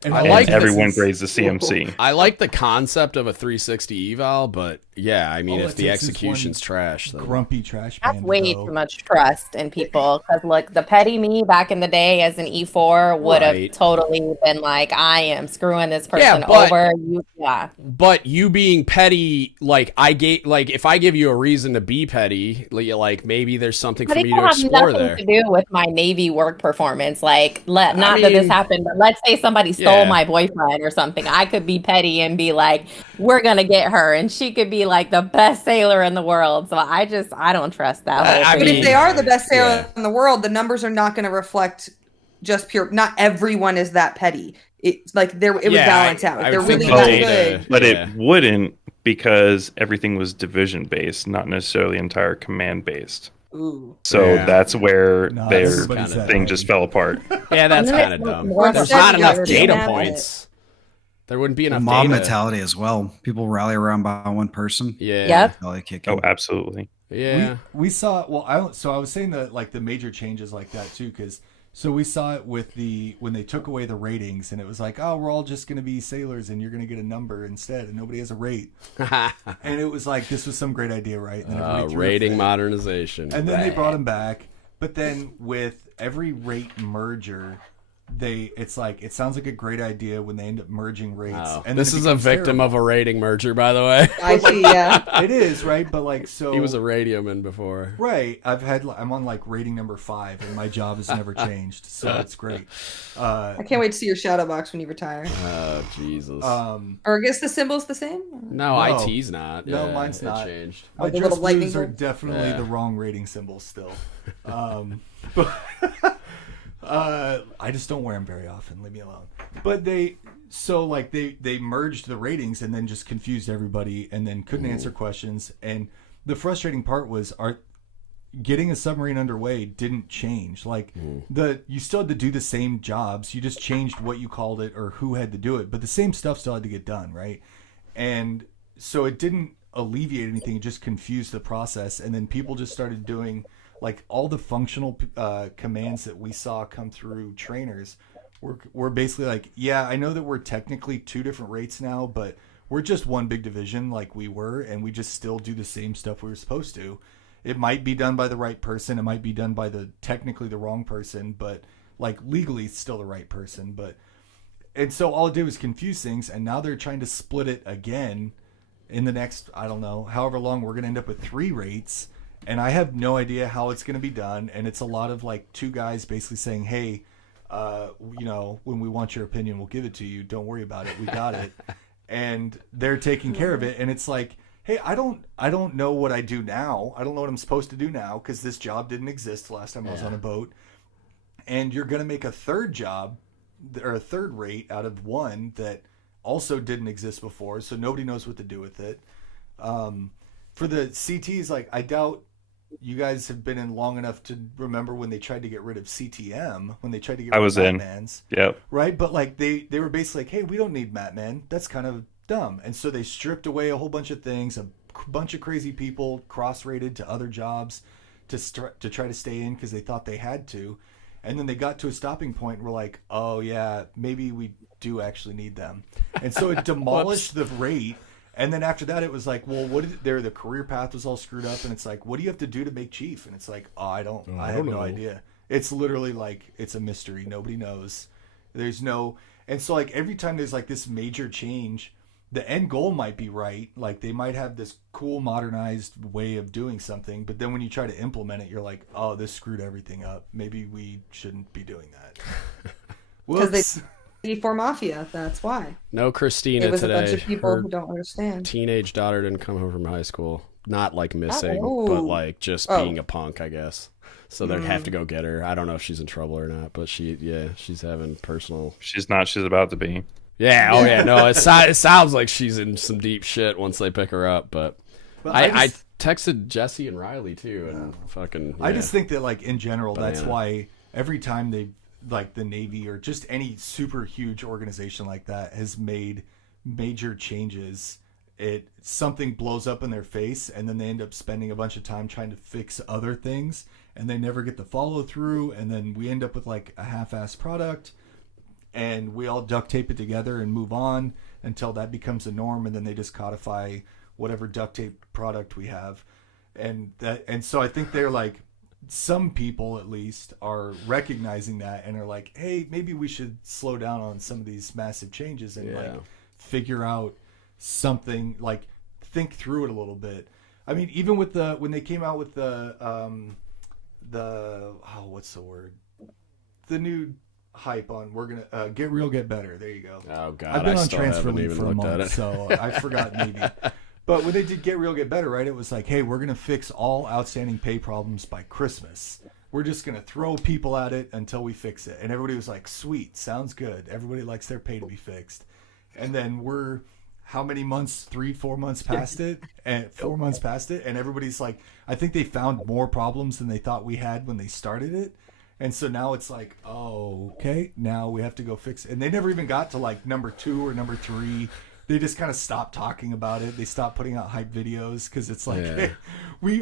And everyone grades the CMC. I like the concept of a 360 eval, but yeah, I mean, if the execution's trash, then grumpy trash. That's way too much trust in people. Because the petty me back in the day as an E4 would have totally been like, I am screwing this person over. But you being petty, if I give you a reason to be petty, maybe there's something for me to explore there. It has nothing to do with my Navy work performance. That this happened, but let's say somebody stole my boyfriend or something. I could be petty and be like, we're gonna get her, and she could be the best sailor in the world. So I don't trust that whole thing. But if they are the best sailor in the world, the numbers are not going to reflect just pure. Not everyone is that petty. It would balance out. If they're really that good, but it wouldn't, because everything was division based, not necessarily entire command based. Ooh. So that's where their thing just fell apart. Yeah, that's kind of dumb. There's not enough data points. There wouldn't be enough mob data. mentality as well. People rally around by one person. Yeah. Yep. Oh, absolutely. Yeah. We saw. Well, I was saying that the major changes like that too, because we saw it with when they took away the ratings, and it was oh, we're all just going to be sailors, and you're going to get a number instead, and nobody has a rate. And it was this was some great idea, right? And then rating modernization. And then they brought them back, but then with every rate merger, it sounds like a great idea when they end up merging rates. Oh, and this is a victim of a rating merger, by the way. I see, yeah. It is, right? But so he was a radioman before. Right. I'm on rating number 5, and my job has never changed, so it's great. I can't wait to see your shadow box when you retire. Oh, Jesus. Or I guess the symbol's the same? No, IT's not. No, mine's not. Changed. My dress blues are definitely the wrong rating symbols still. But I just don't wear them very often. Leave me alone. But they merged the ratings and then just confused everybody, and then couldn't answer questions. And the frustrating part was getting a submarine underway didn't change. You still had to do the same jobs. You just changed what you called it or who had to do it, but the same stuff still had to get done, right? And so it didn't alleviate anything. It just confused the process, and then people just started doing all the functional commands that we saw come through trainers were basically yeah, I know that we're technically 2 different rates now, but we're just one big division we were, and we just still do the same stuff we were supposed to. it might be done by the right person. It might be done by technically the wrong person, but like legally it's still the right person. And so all it did was confuse things. And now they're trying to split it again in the next, I don't know, however long. We're going to end up with 3 rates. And I have no idea how it's going to be done. And it's a lot of like 2 guys basically saying, hey, when we want your opinion, we'll give it to you. Don't worry about it. We got it. And they're taking care of it. And it's like, hey, I don't know what I do now. I don't know what I'm supposed to do now because this job didn't exist the last time I was on a boat. And you're going to make a third job or a third rate out of one that also didn't exist before. So nobody knows what to do with it. For the CTs, like, I doubt you guys have been in long enough to remember when they tried to get rid of CTM, when they tried to get rid of Matmans. Yep. Right? But like they were basically like, hey, we don't need Matman. That's kind of dumb. And so they stripped away a whole bunch of things, a bunch of crazy people cross-rated to other jobs to try to stay in because they thought they had to. And then they got to a stopping point and were like, oh yeah, maybe we do actually need them. And so it demolished the rate. And then after that, it was like, well, the career path was all screwed up. And it's like, what do you have to do to make chief? And it's like, oh, I have no idea. It's literally like, it's a mystery. Nobody knows. And so like every time there's like this major change, the end goal might be right. Like they might have this cool modernized way of doing something. But then when you try to implement it, you're like, oh, this screwed everything up. Maybe we shouldn't be doing that. Because E4 Mafia, that's why. No Christina it was today. A bunch of people who don't understand. Teenage daughter didn't come home from high school. Not like missing, but like just being a punk, I guess. So they'd have to go get her. I don't know if she's in trouble or not, but she's having personal. She's not. She's about to be. Yeah. Oh yeah. No, it sounds like she's in some deep shit once they pick her up. But I texted Jesse and Riley too, and fucking. Yeah. I just think that like in general, that's why every time they. Like the Navy or just any super huge organization like that has made major changes, something blows up in their face and then they end up spending a bunch of time trying to fix other things and they never get the follow through, and then we end up with like a half-assed product and we all duct tape it together and move on until that becomes a norm, and then they just codify whatever duct tape product we have. And so I think they're like, some people at least are recognizing that and are like, hey, maybe we should slow down on some of these massive changes and like figure out something, like think through it a little bit. I mean, even with when they came out with the what's the word? The new hype on we're gonna get real, get better. There you go. Oh god, I've been on transfer leave for a month, so I forgot maybe. But when they did Get Real, Get Better, right, it was like, hey, we're going to fix all outstanding pay problems by Christmas. We're just going to throw people at it until we fix it. And everybody was like, sweet, sounds good. Everybody likes their pay to be fixed. And then we're how many months, 3-4 months past it? And 4 months past it. And everybody's like, I think they found more problems than they thought we had when they started it. And so now it's like, oh, okay, now we have to go fix it. And they never even got to like number 2 or number 3. They just kind of stopped talking about it. They stopped putting out hype videos because it's like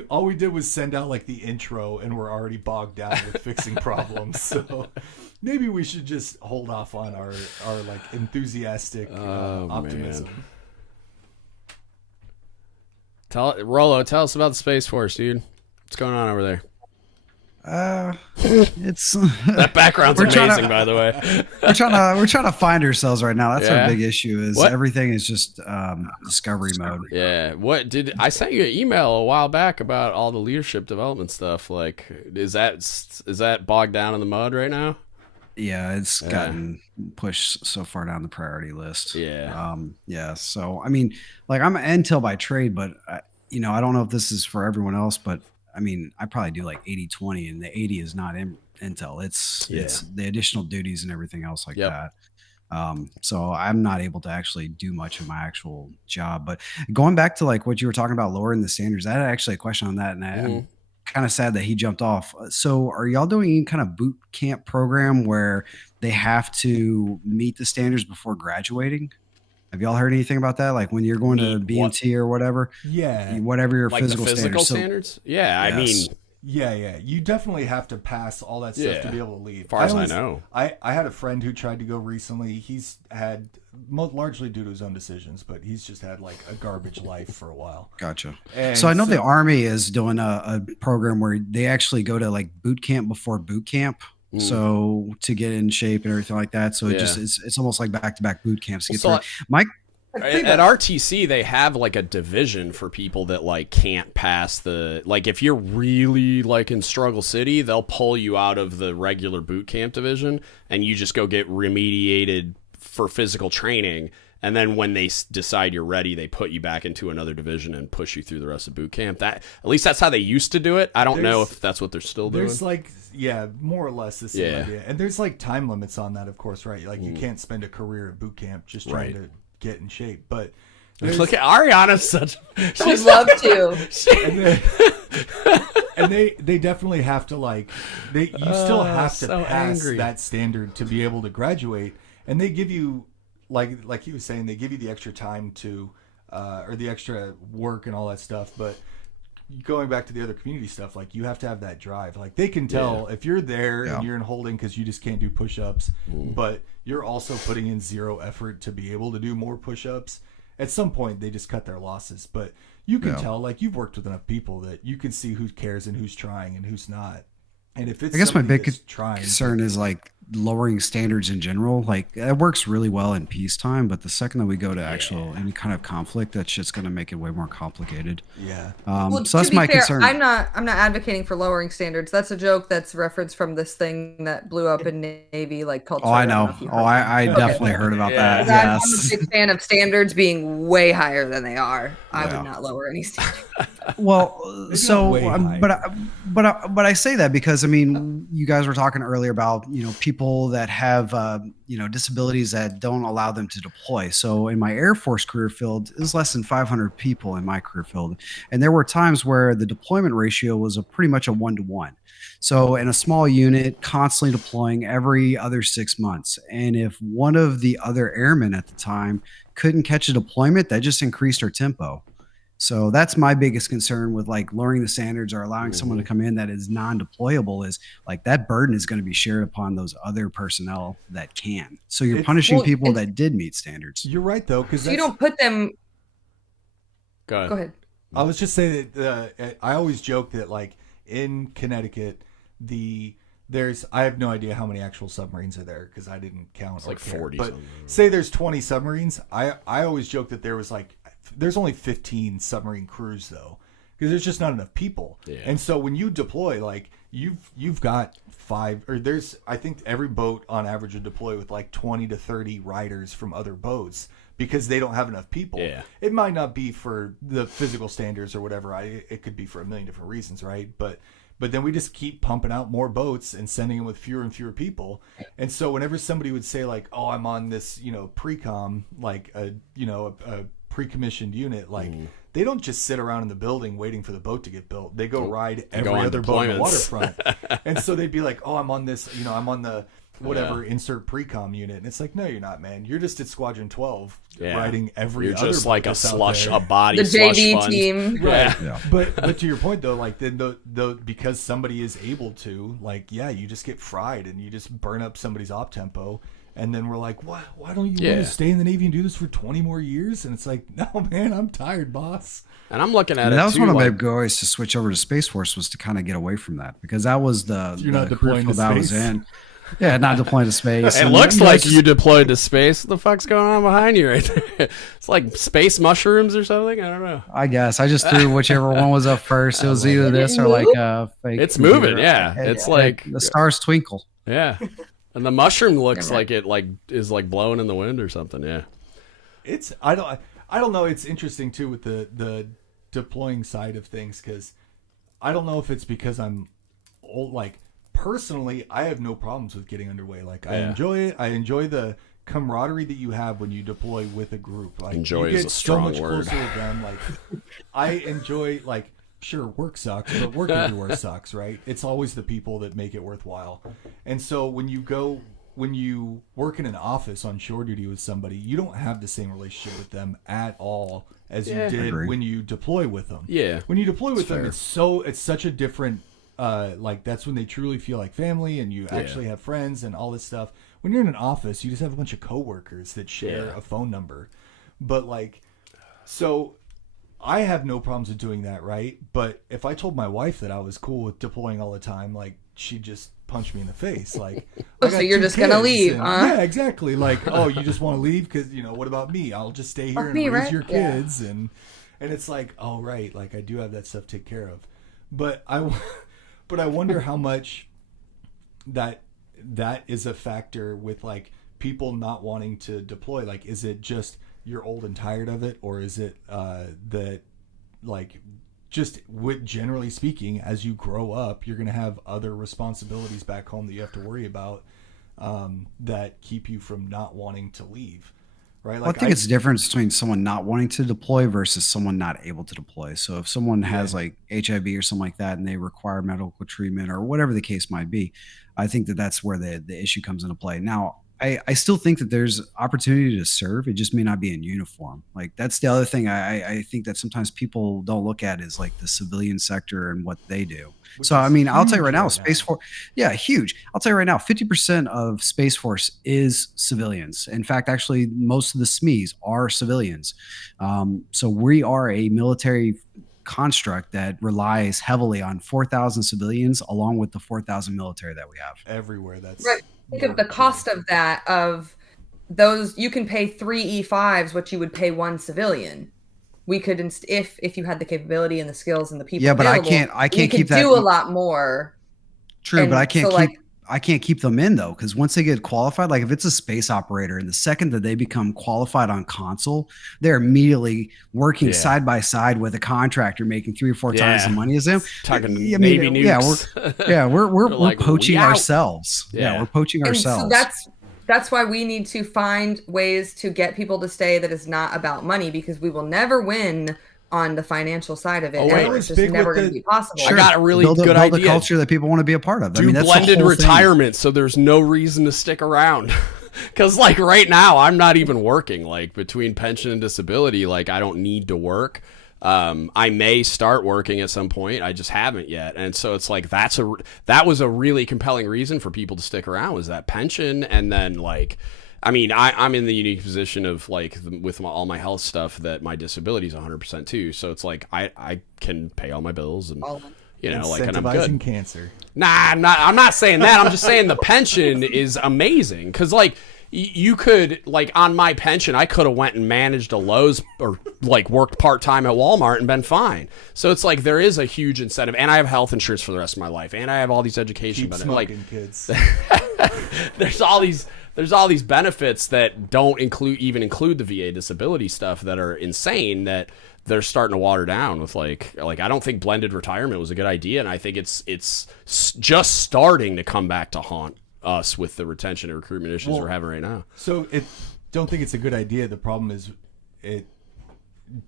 all we did was send out like the intro and we're already bogged down with fixing problems. So maybe we should just hold off on our like enthusiastic optimism. Man. Rollo, tell us about the Space Force, dude. What's going on over there? It's that background's amazing, by the way. we're trying to find ourselves right now. That's our big issue. Is everything is just discovery mode. Yeah. What did I sent you an email a while back about all the leadership development stuff? Like, is that bogged down in the mud right now? Yeah, it's gotten pushed so far down the priority list. Yeah. So I mean, like I'm an Intel by trade, but I don't know if this is for everyone else, but I mean, I probably do like 80-20, and the 80 is not Intel. It's the additional duties and everything else like that. So I'm not able to actually do much of my actual job. But going back to like what you were talking about, lowering the standards, I had actually a question on that, and I'm kind of sad that he jumped off. So are y'all doing any kind of boot camp program where they have to meet the standards before graduating? Have y'all heard anything about that? Like when you're going to BMT or whatever? Yeah. Whatever your like physical the physical standards. standards? Yeah, yes. I mean, Yeah. You definitely have to pass all that stuff to be able to leave. As far as I know. I had a friend who tried to go recently. He's had, largely due to his own decisions, but he's just had like a garbage life for a while. Gotcha. And so I know the Army is doing a program where they actually go to like boot camp before boot camp. So to get in shape and everything like that. So it's almost like back-to-back boot camps to get through. Mike, at RTC, they have like a division for people that like can't pass the, like if you're really like in Struggle City, they'll pull you out of the regular boot camp division and you just go get remediated for physical training. And then when they decide you're ready, they put you back into another division and push you through the rest of boot camp. That, at least that's how they used to do it. I don't know if that's what they're still doing. There's like, more or less the same idea. And there's like time limits on that, of course, right? Like you can't spend a career at boot camp just trying to get in shape. But look at Ariana's such. She'd love to. And they definitely have to like you still have to pass that standard to be able to graduate. And they give you like he was saying, they give you the extra time to or the extra work and all that stuff. But going back to the other community stuff, like you have to have that drive. Like they can tell if you're there and you're in holding because you just can't do push-ups, but you're also putting in zero effort to be able to do more push-ups. At some point, they just cut their losses. But you can tell, like you've worked with enough people that you can see who cares and who's trying and who's not. And if it's, I guess my big concern is like lowering standards in general. Like it works really well in peacetime, but the second that we go to actual any kind of conflict, that's just going to make it way more complicated. Yeah. Well, so that's my concern. I'm not advocating for lowering standards. That's a joke that's referenced from this thing that blew up in Navy, like called. I know. I definitely heard about that. Yes. I'm a big fan of standards being way higher than they are. I would not lower any standards. Well, so, but I say that because I mean, you guys were talking earlier about people that have disabilities that don't allow them to deploy. So in my Air Force career field, it was less than 500 people in my career field, and there were times where the deployment ratio was pretty much a 1-to-1. So in a small unit, constantly deploying every other 6 months, and if one of the other airmen at the time couldn't catch a deployment, that just increased our tempo. So that's my biggest concern with like lowering the standards or allowing someone to come in that is non-deployable, is like that burden is going to be shared upon those other personnel that can. So you're punishing people that did meet standards. You're right though, because you don't put them. Go ahead. I was just saying that I always joke that like in Connecticut, I have no idea how many actual submarines are there because I didn't count. It's like 40. But say there's 20 submarines. I always joke that there's only 15 submarine crews though, because there's just not enough people. Yeah. And so when you deploy, like you've got 5, or I think every boat on average would deploy with like 20 to 30 riders from other boats because they don't have enough people. Yeah. It might not be for the physical standards or whatever. It could be for a million different reasons, right? But then we just keep pumping out more boats and sending them with fewer and fewer people. And so whenever somebody would say like, "Oh, I'm on this, pre-com, like a pre-commissioned unit," like they don't just sit around in the building waiting for the boat to get built. They go ride every other boat on the waterfront. And so they'd be like, "Oh, I'm on this, I'm on the whatever insert pre-com unit." And it's like, no, you're not, man. You're just at Squadron 12 riding every other boat. You're just like a body the slush JV fund. team. Right. Yeah. But to your point though, like then because somebody is able to, like, you just get fried and you just burn up somebody's op tempo. And then we're like, why don't you want to stay in the Navy and do this for 20 more years? And it's like, no, man, I'm tired, boss. And I'm looking at it. That was one of my goals to switch over to Space Force, was to kind of get away from that, because that was the career field I was in. Yeah, not deploying to space. It looks like you deployed to space. What the fuck's going on behind you right there? It's like space mushrooms or something. I don't know. I guess I just threw whichever one was up first. It was either this or like a fake. It's moving. Yeah, it's like the stars twinkle. Yeah. And the mushroom looks like it is blowing in the wind or something. Yeah. I don't know. It's interesting too with the deploying side of things, because I don't know if it's because I'm old. Like personally, I have no problems with getting underway. Like I enjoy it. I enjoy the camaraderie that you have when you deploy with a group. Like enjoy you get is a strong so much word. Closer with them. Like I enjoy, like, sure, work sucks, but work everywhere sucks, right? It's always the people that make it worthwhile. And so when you work in an office on shore duty with somebody, you don't have the same relationship with them at all as you did when you deploy with them. Yeah. When you deploy with them, it's such a different like that's when they truly feel like family, and you actually have friends and all this stuff. When you're in an office, you just have a bunch of coworkers that share a phone number. But like, so I have no problems with doing that, right? But if I told my wife that I was cool with deploying all the time, like she'd just punch me in the face. Like, so you're just gonna leave, huh? Yeah, exactly. Like, oh, you just want to leave because what about me? I'll just stay here and raise your kids, and it's like, oh right, like I do have that stuff to take care of. But I wonder how much that is a factor with like people not wanting to deploy. Like, is it just you're old and tired of it, or is it that like just generally speaking, as you grow up, you're going to have other responsibilities back home that you have to worry about that keep you from not wanting to leave, right? Like, I think it's the difference between someone not wanting to deploy versus someone not able to deploy. So if someone has like HIV or something like that and they require medical treatment or whatever the case might be, I think that's where the issue comes into play. Now, I still think that there's opportunity to serve. It just may not be in uniform. Like that's the other thing I think that sometimes people don't look at is like the civilian sector and what they do. So, I mean, I'll tell you right now, Space Force, huge. I'll tell you right now, 50% of Space Force is civilians. In fact, actually, most of the SMEs are civilians. So we are a military construct that relies heavily on 4,000 civilians along with the 4,000 military that we have. Everywhere. That's right. Think of the cost of that, of those, you can pay 3 E5s what you would pay 1 civilian. We could, if you had the capability and the skills and the people. Yeah, but I can't keep that. Do a lot more. True, but I can't keep them in though, because once they get qualified, like if it's a space operator, and the second that they become qualified on console, they're immediately working side by side with a contractor making 3 or 4 times the money as them. Talking Navy nukes. We're poaching ourselves. Yeah, we're poaching ourselves. So that's why we need to find ways to get people to stay that is not about money, because we will never win on the financial side of it. It's just never going to be possible. Sure. I got a really good idea. Build a culture that people want to be a part of. Do blended retirement, so there's no reason to stick around. Because like right now, I'm not even working. Like between pension and disability, like I don't need to work. I may start working at some point. I just haven't yet. And so it's like that was a really compelling reason for people to stick around, was that pension. And then like, I mean, I'm in the unique position of like with all my health stuff that my disability is 100% too. So it's like I can pay all my bills and like, and I'm good. Cancer. Nah, I'm not saying that. I'm just saying the pension is amazing because like you could like on my pension, I could have went and managed a Lowe's or like worked part-time at Walmart and been fine. So it's like there is a huge incentive, and I have health insurance for the rest of my life, and I have all these education benefits. Like kids. there's all these benefits that don't include the VA disability stuff that are insane, that they're starting to water down with like I don't think blended retirement was a good idea, and I think it's just starting to come back to haunt us with the retention and recruitment issues we're having right now. So don't think it's a good idea. The problem is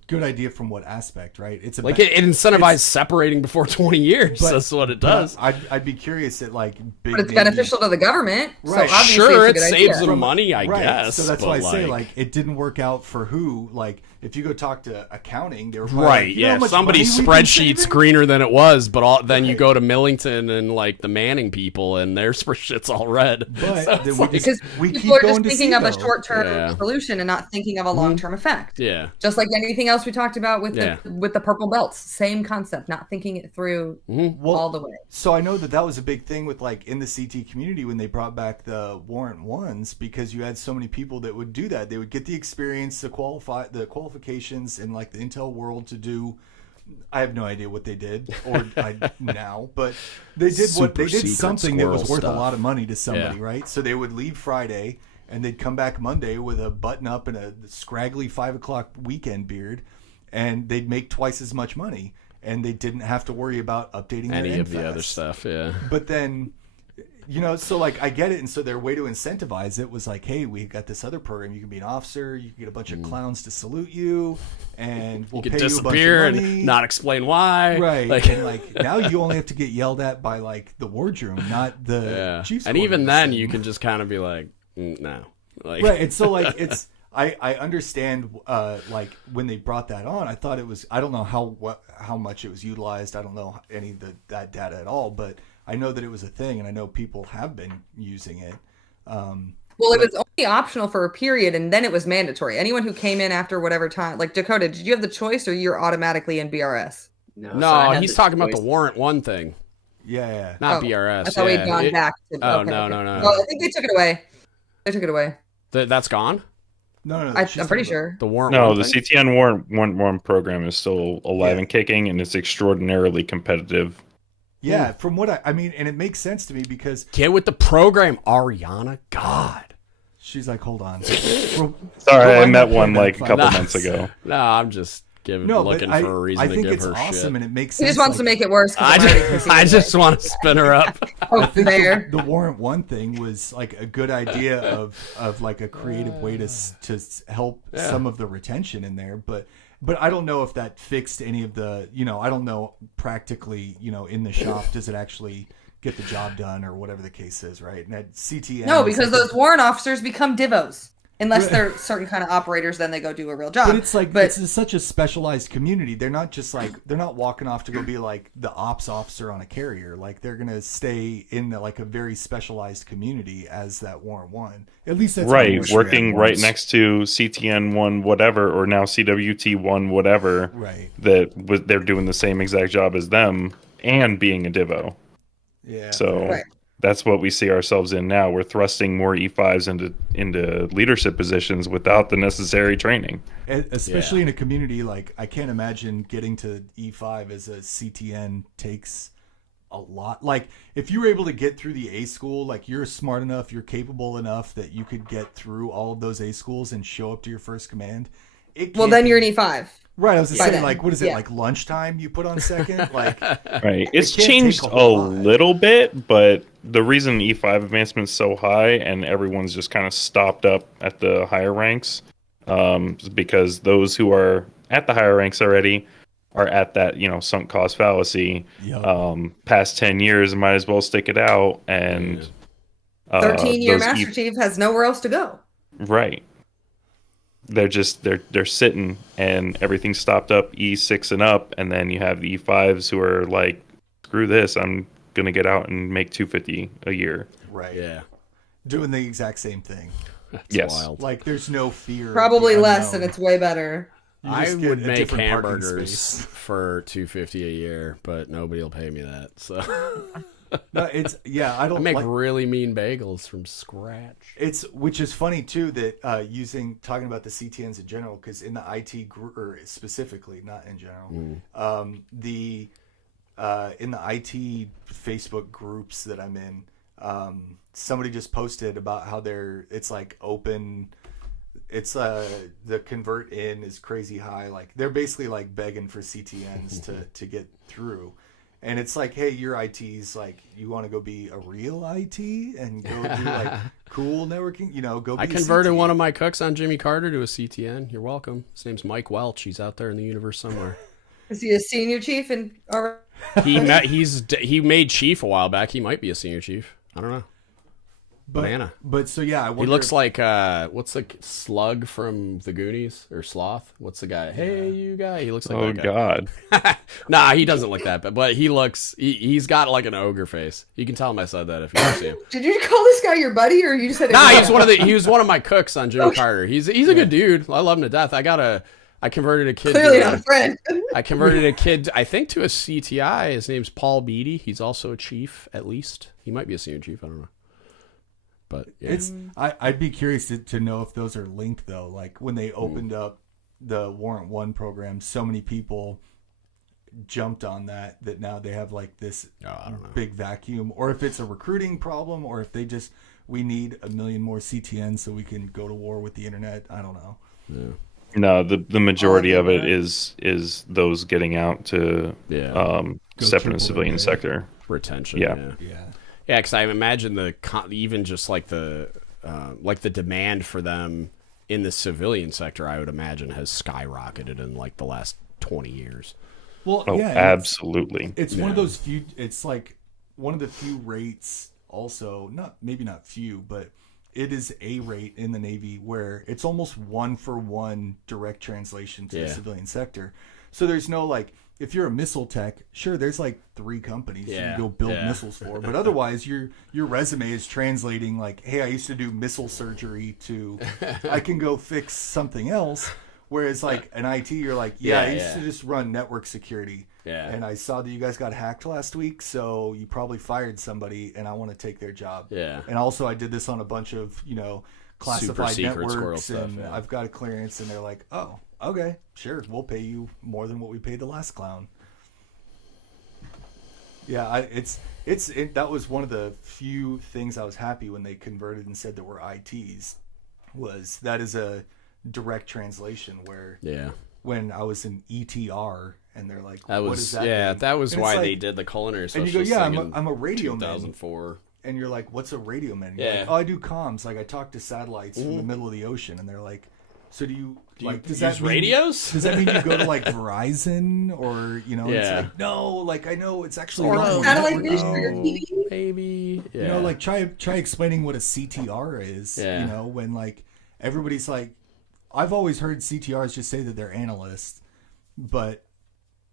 good idea from what aspect, right? It's like it incentivizes separating before 20 years. That's what it does. I'd be curious at like big. But it's beneficial to the government, right? So sure, it saves them money, I guess. So that's why I say like it didn't work out for who. Like if you go talk to accounting, they were right. Like, somebody's spreadsheet's greener than it was, but then you go to Millington and like the Manning people, and their spreadsheet's all red. But so because people are just thinking of a short-term solution and not thinking of a long-term effect. Yeah, just like anything else we talked about with the purple belts, same concept, not thinking it through all the way. So I know that was a big thing with like in the CT community when they brought back the warrant ones, because you had so many people that would do that. They would get the experience, the qualifications in like the intel world to do. I have no idea what they did now, but they did something that was worth a lot of money to somebody, right? So they would leave Friday and they'd come back Monday with a button up and a scraggly 5 o'clock weekend beard, and they'd make twice as much money, and they didn't have to worry about updating any of the other stuff. Yeah. But then, so like I get it. And so their way to incentivize it was like, hey, we got this other program. You can be an officer. You can get a bunch of clowns to salute you, and we'll pay you a bunch of money. And not explain why. Right. And now you only have to get yelled at by like the wardroom, not the chief's. And even then, you can just kind of be like, no. Right. And so like I understand, like when they brought that on, I thought it was, I don't know how much it was utilized. I don't know any of that data at all, but I know that it was a thing, and I know people have been using it. Well, it was only optional for a period, and then it was mandatory. Anyone who came in after whatever time, like Dakota, did you have the choice, or you're automatically in BRS? No, he's talking about the Warrant 1 thing. Yeah. Not BRS. I thought we'd gone back. No. Well, I think they took it away. That's gone? No. I'm pretty sure. The Warrant. No, the CTN Warrant 1 program is still alive and kicking, and it's extraordinarily competitive. Yeah, from what I mean, and it makes sense to me because get with the program, Ariana. God. She's like, hold on. Sorry, I met one like a couple months ago. No, I'm just looking for a reason to give her shit. I think it's awesome, and it makes sense. He just wants to make it worse. I just want to spin her up. There. The Warrant 1 thing was like a good idea of like a creative way to help some of the retention in there, but I don't know if that fixed any of the, I don't know practically, in the shop, does it actually get the job done or whatever the case is, right? And at CTN, no, because those warrant officers become divos. Unless they're certain kind of operators, then they go do a real job. But it's like, it's such a specialized community. They're not just like, they're not walking off to go be like the ops officer on a carrier. Like they're going to stay in like a very specialized community as that Warrant 1. At least that's right. Working right next to CTN 1 whatever, or now CWT 1 whatever. Right. They're doing the same exact job as them and being a divo. Yeah. So that's what we see ourselves in now. We're thrusting more E5s into leadership positions without the necessary training. Especially in a community like, I can't imagine getting to E5 as a CTN takes a lot. Like if you were able to get through the A school, like you're smart enough, you're capable enough that you could get through all of those A schools and show up to your first command. Well, then you're an E5. Right, I was saying, like, what is it, like lunchtime you put on second? Like, right. It's changed a little bit, but the reason E5 advancement's so high and everyone's just kind of stopped up at the higher ranks is because those who are at the higher ranks already are at that, sunk cost fallacy. Yep. Past 10 years, might as well stick it out. And 13-year Master Chief has nowhere else to go. Right. They're just they're sitting and everything's stopped up E6 and up, and then you have the E5s who are like, screw this, I'm gonna get out and make $250 a year. Right. Yeah. Doing the exact same thing. That's wild. Like there's no fear. Probably less, and it's way better. I would make hamburgers for $250 a year, but nobody will pay me that. So no, it's I don't. I make really mean bagels from scratch. Which is funny too that talking about the CTNs in general, because in the IT group, or specifically, not in general, in the IT Facebook groups that I'm in, somebody just posted about how it's like open. It's the convert in is crazy high. Like they're basically like begging for CTNs to get through. And it's like, hey, your IT's like, you want to go be a real IT and go do like cool networking, go be I converted one of my cooks on Jimmy Carter to a CTN. You're welcome. His name's Mike Welch. He's out there in the universe somewhere. Is he a senior chief? He made chief a while back. He might be a senior chief. I don't know. But so yeah, I wonder he looks like what's the slug from the Goonies or Sloth? What's the guy? Hey, you guy. He looks like that guy. God. Nah, he doesn't look that bad, but he looks. He's got like an ogre face. You can tell him I said that if you see him. Did you call this guy your buddy, or you just said? Nah, he was one of my cooks on Jimmy Carter. He's a good dude. I love him to death. I converted a kid. Clearly not a friend. I converted a kid, I think, to a CTI. His name's Paul Beatty. He's also a chief, at least. He might be a senior chief. I don't know. But yeah. I'd be curious to know if those are linked though. Like when they opened up the Warrant 1 program, so many people jumped on that now they have like this big vacuum, or if it's a recruiting problem, or if we need a million more CTNs so we can go to war with the internet. I don't know. Yeah. No, the majority of it is those getting out to step in the civilian sector. Retention. Yeah. Yeah, because I imagine even just like the demand for them in the civilian sector, I would imagine has skyrocketed in like the last 20 years. Well, absolutely. It's one of those few. It's like one of the few rates. Also, not few, but it is a rate in the Navy where it's almost 1-for-1 direct translation to the civilian sector. So there's no like, if you're a missile tech, sure, there's like 3 companies you can go build missiles for, but otherwise your resume is translating like, hey, I used to do missile surgery to I can go fix something else. Whereas like an IT, you're like, I used to just run network security. Yeah. And I saw that you guys got hacked last week, so you probably fired somebody, and I want to take their job. Yeah. And also, I did this on a bunch of, classified networks, and I've got a clearance, and they're like, oh, okay, sure, we'll pay you more than what we paid the last clown. Yeah, that was one of the few things I was happy when they converted and said that we're ITs, was that is a direct translation where when I was in ETR and they're like, what does that mean? That was why they did the culinary specialist. And you go, I'm a radio 2004 man. And you're like, what's a radio man? You're like, oh, I do comms, like I talk to satellites from the middle of the ocean. And they're like, so do you does that mean radios? Does that mean you go to like Verizon or it's like, no, like I know it's actually satellite dish for your TV, baby. Like try explaining what a CTR is. When like everybody's like, I've always heard CTRs just say that they're analysts,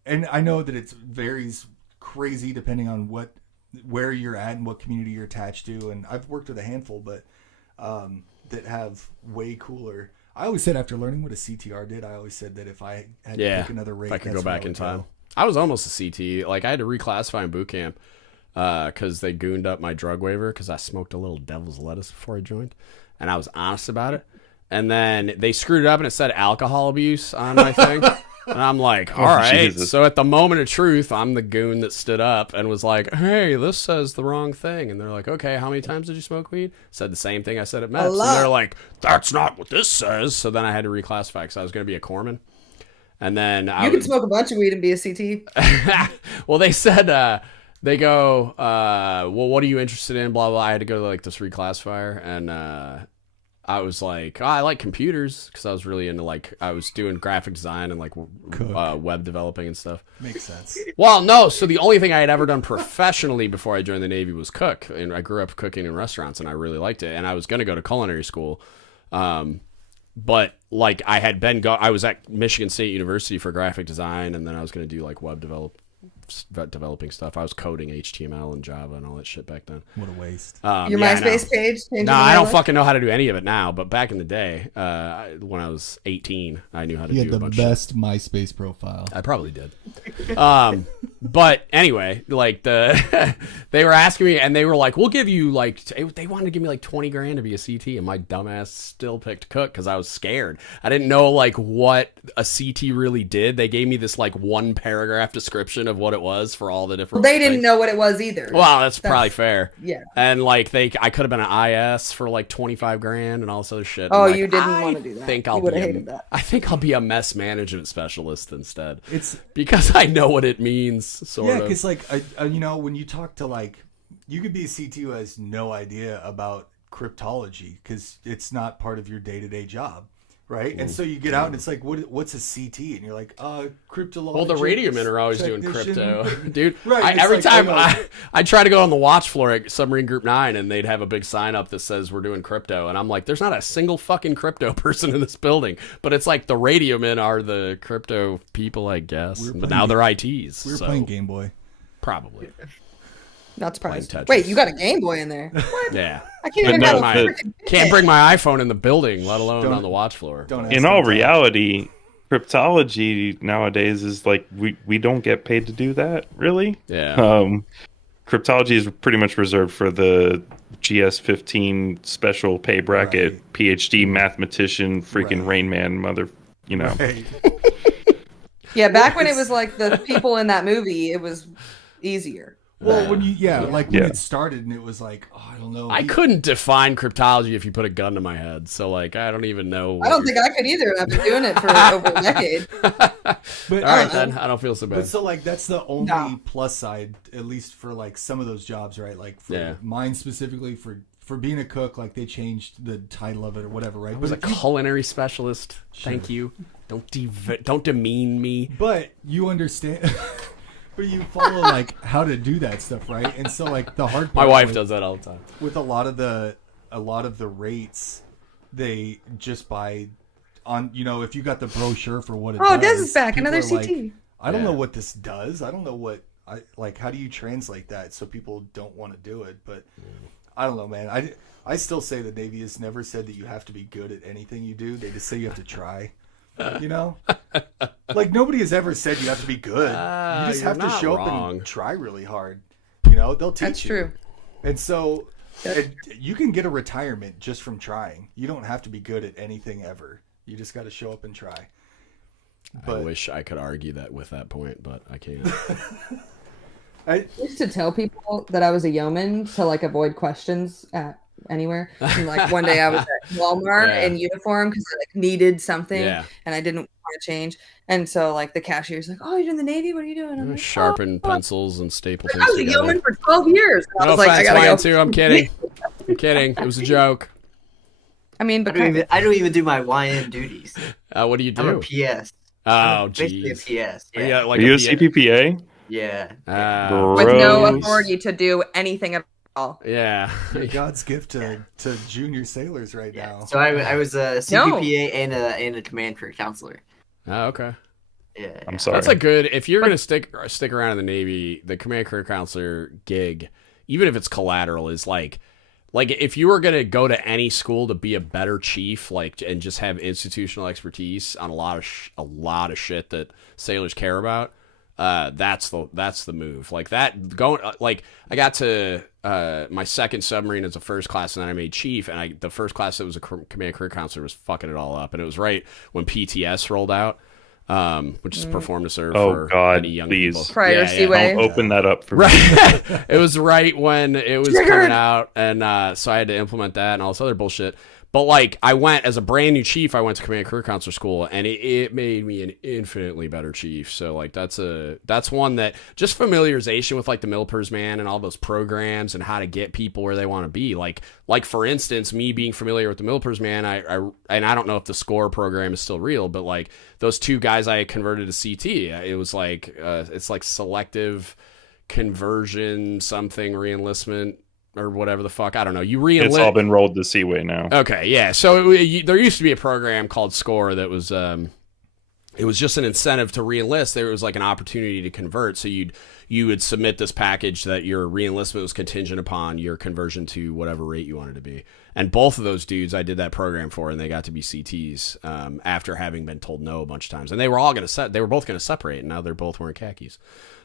and I know that it varies crazy depending on where you're at and what community you're attached to. And I've worked with a handful, but that have way cooler. I always said after learning what a CTR did, I always said that if I had to pick another rate, if I could go back in time, I was almost a CT. Like I had to reclassify in boot camp because they gooned up my drug waiver because I smoked a little devil's lettuce before I joined, and I was honest about it. And then they screwed it up and it said alcohol abuse on my thing. And I'm like, all right. Jesus. So at the moment of truth, I'm the goon that stood up and was like, hey, this says the wrong thing. And they're like, okay, how many times did you smoke weed? Said the same thing I said at Mets. And they're like, that's not what this says. So then I had to reclassify because I was going to be a corpsman. And then you can smoke a bunch of weed and be a CT. Well, they said, they go, well, what are you interested in? Blah, blah. I had to go to like this reclassifier. And, I was like, I like computers because I was really into I was doing graphic design and web developing and stuff. Makes sense. Well, no. So the only thing I had ever done professionally before I joined the Navy was cook. And I grew up cooking in restaurants and I really liked it. And I was going to go to culinary school. But I had I was at Michigan State University for graphic design. And then I was going to do web developing stuff. I was coding HTML and Java and all that shit back then. What a waste. Your MySpace page? No, I don't fucking know how to do any of it now. But back in the day, when I was 18, I knew how to do a bunch of shit. You had the best MySpace profile. I probably did. But anyway, they were asking me, and they were like, "We'll give you they wanted to give me 20 grand to be a CT," and my dumbass still picked cook because I was scared. I didn't know what a CT really did. They gave me this 1 paragraph description of what it was for all the different. Well, they didn't know what it was either. Well, that's probably fair. Yeah. And I could have been an IS for 25 grand and all this other shit. Oh, you didn't want to do that. You would have hated that. I think I'll be a mess management specialist instead. It's because I know what it means. Sort of. Because when you talk to you could be a CT who has no idea about cryptology because it's not part of your day-to-day job, right? And so you get out and it's what's a CT? And you're like, cryptology. Well, the radio men are always doing crypto, dude. Right. Every time I try to go on the watch floor at Submarine Group 9 and they'd have a big sign up that says we're doing crypto, and I'm like, there's not a single fucking crypto person in this building, but it's the radio men are the crypto people, I guess. But now they're ITs. We were playing Game Boy. Probably. Not surprised. Wait, you got a Game Boy in there? What? Yeah. I can't even can't bring my iPhone in the building, let alone on the watch floor. In all reality, cryptology nowadays is we don't get paid to do that, really. Yeah. Cryptology is pretty much reserved for the GS-15 special pay bracket, PhD mathematician, freaking Rain Man, Right. Yeah, back when it was the people in that movie, it was easier. Well, when when it started and it was I don't know. I couldn't define cryptology if you put a gun to my head. So I don't even know. I don't think I could either. I've been doing it for over a decade. But all right, then I don't feel so bad. But so that's the only plus side, at least for some of those jobs, right? For mine specifically for being a cook, they changed the title of it or whatever, right? I was a culinary specialist. Sure. Thank you. Don't demean me. But you understand. But you follow how to do that stuff, right? And so the hard part, my wife does that all the time. With a lot of the a lot of the rates they just buy on, if you got the brochure for what it does. Oh, Des is back. Another CT. Like, I don't know what this does. I don't know what how do you translate that so people don't want to do it? But I don't know, man. I still say the Navy has never said that you have to be good at anything you do. They just say you have to try. Like nobody has ever said you have to be good. You just have to show up and try really hard. They'll teach you. That's true. And so you can get a retirement just from trying. You don't have to be good at anything ever. You just got to show up and try. But, I wish I could argue that with that point, but I can't. I used to tell people that I was a yeoman to like avoid questions at anywhere. And, like one day I was at Walmart in uniform because I like needed something and I didn't want to change. And so like the cashier's like, "Oh, you're in the Navy? What are you doing?" I'm like, sharpen pencils and staple things I was together. a yeoman for 12 years. I was like, I gotta go. Too. I'm kidding. It was a joke. I mean, but I don't even do my YN duties. What do you do? I'm a PS. Oh, basically a PS. Yeah. Are you a CPPA? Yeah. With no authority to do anything at all. Yeah. You're God's gift to junior sailors right now. So I was a CPPA and a command career counselor. Oh, okay. Yeah. I'm sorry. That's a good. If you're gonna stick around in the Navy, the command career counselor gig, even if it's collateral, is like if you were gonna go to any school to be a better chief, and just have institutional expertise on a lot of shit that sailors care about, that's the move. Like that going. I got to my second submarine as a first class, and then I made chief, and the first class that was a command career counselor was fucking it all up, and it was right when PTS rolled out. Which is perform to serve for any young people. Prior Seaway. Don't open that up for me. It was right when it was coming out, and so I had to implement that and all this other bullshit. But I went as a brand new chief. I went to command career counselor school, and it made me an infinitely better chief. So that's one that just familiarization with the MILPERS, man, and all those programs and how to get people where they want to be. Like for instance, me being familiar with the MILPERS, man, I don't know if the SCORE program is still real, but those two guys I converted to CT, it was it's selective conversion something reenlistment. Or whatever the fuck, I don't know. You re-enlist. It's all been rolled to Seaway now. Okay, yeah. So there used to be a program called SCORE that was, it was just an incentive to re-enlist. There was an opportunity to convert. So you would submit this package that your re-enlistment was contingent upon your conversion to whatever rate you wanted to be. And both of those dudes I did that program for, and they got to be CTs after having been told no a bunch of times. And they were all they were both going to separate, and now they're both wearing khakis.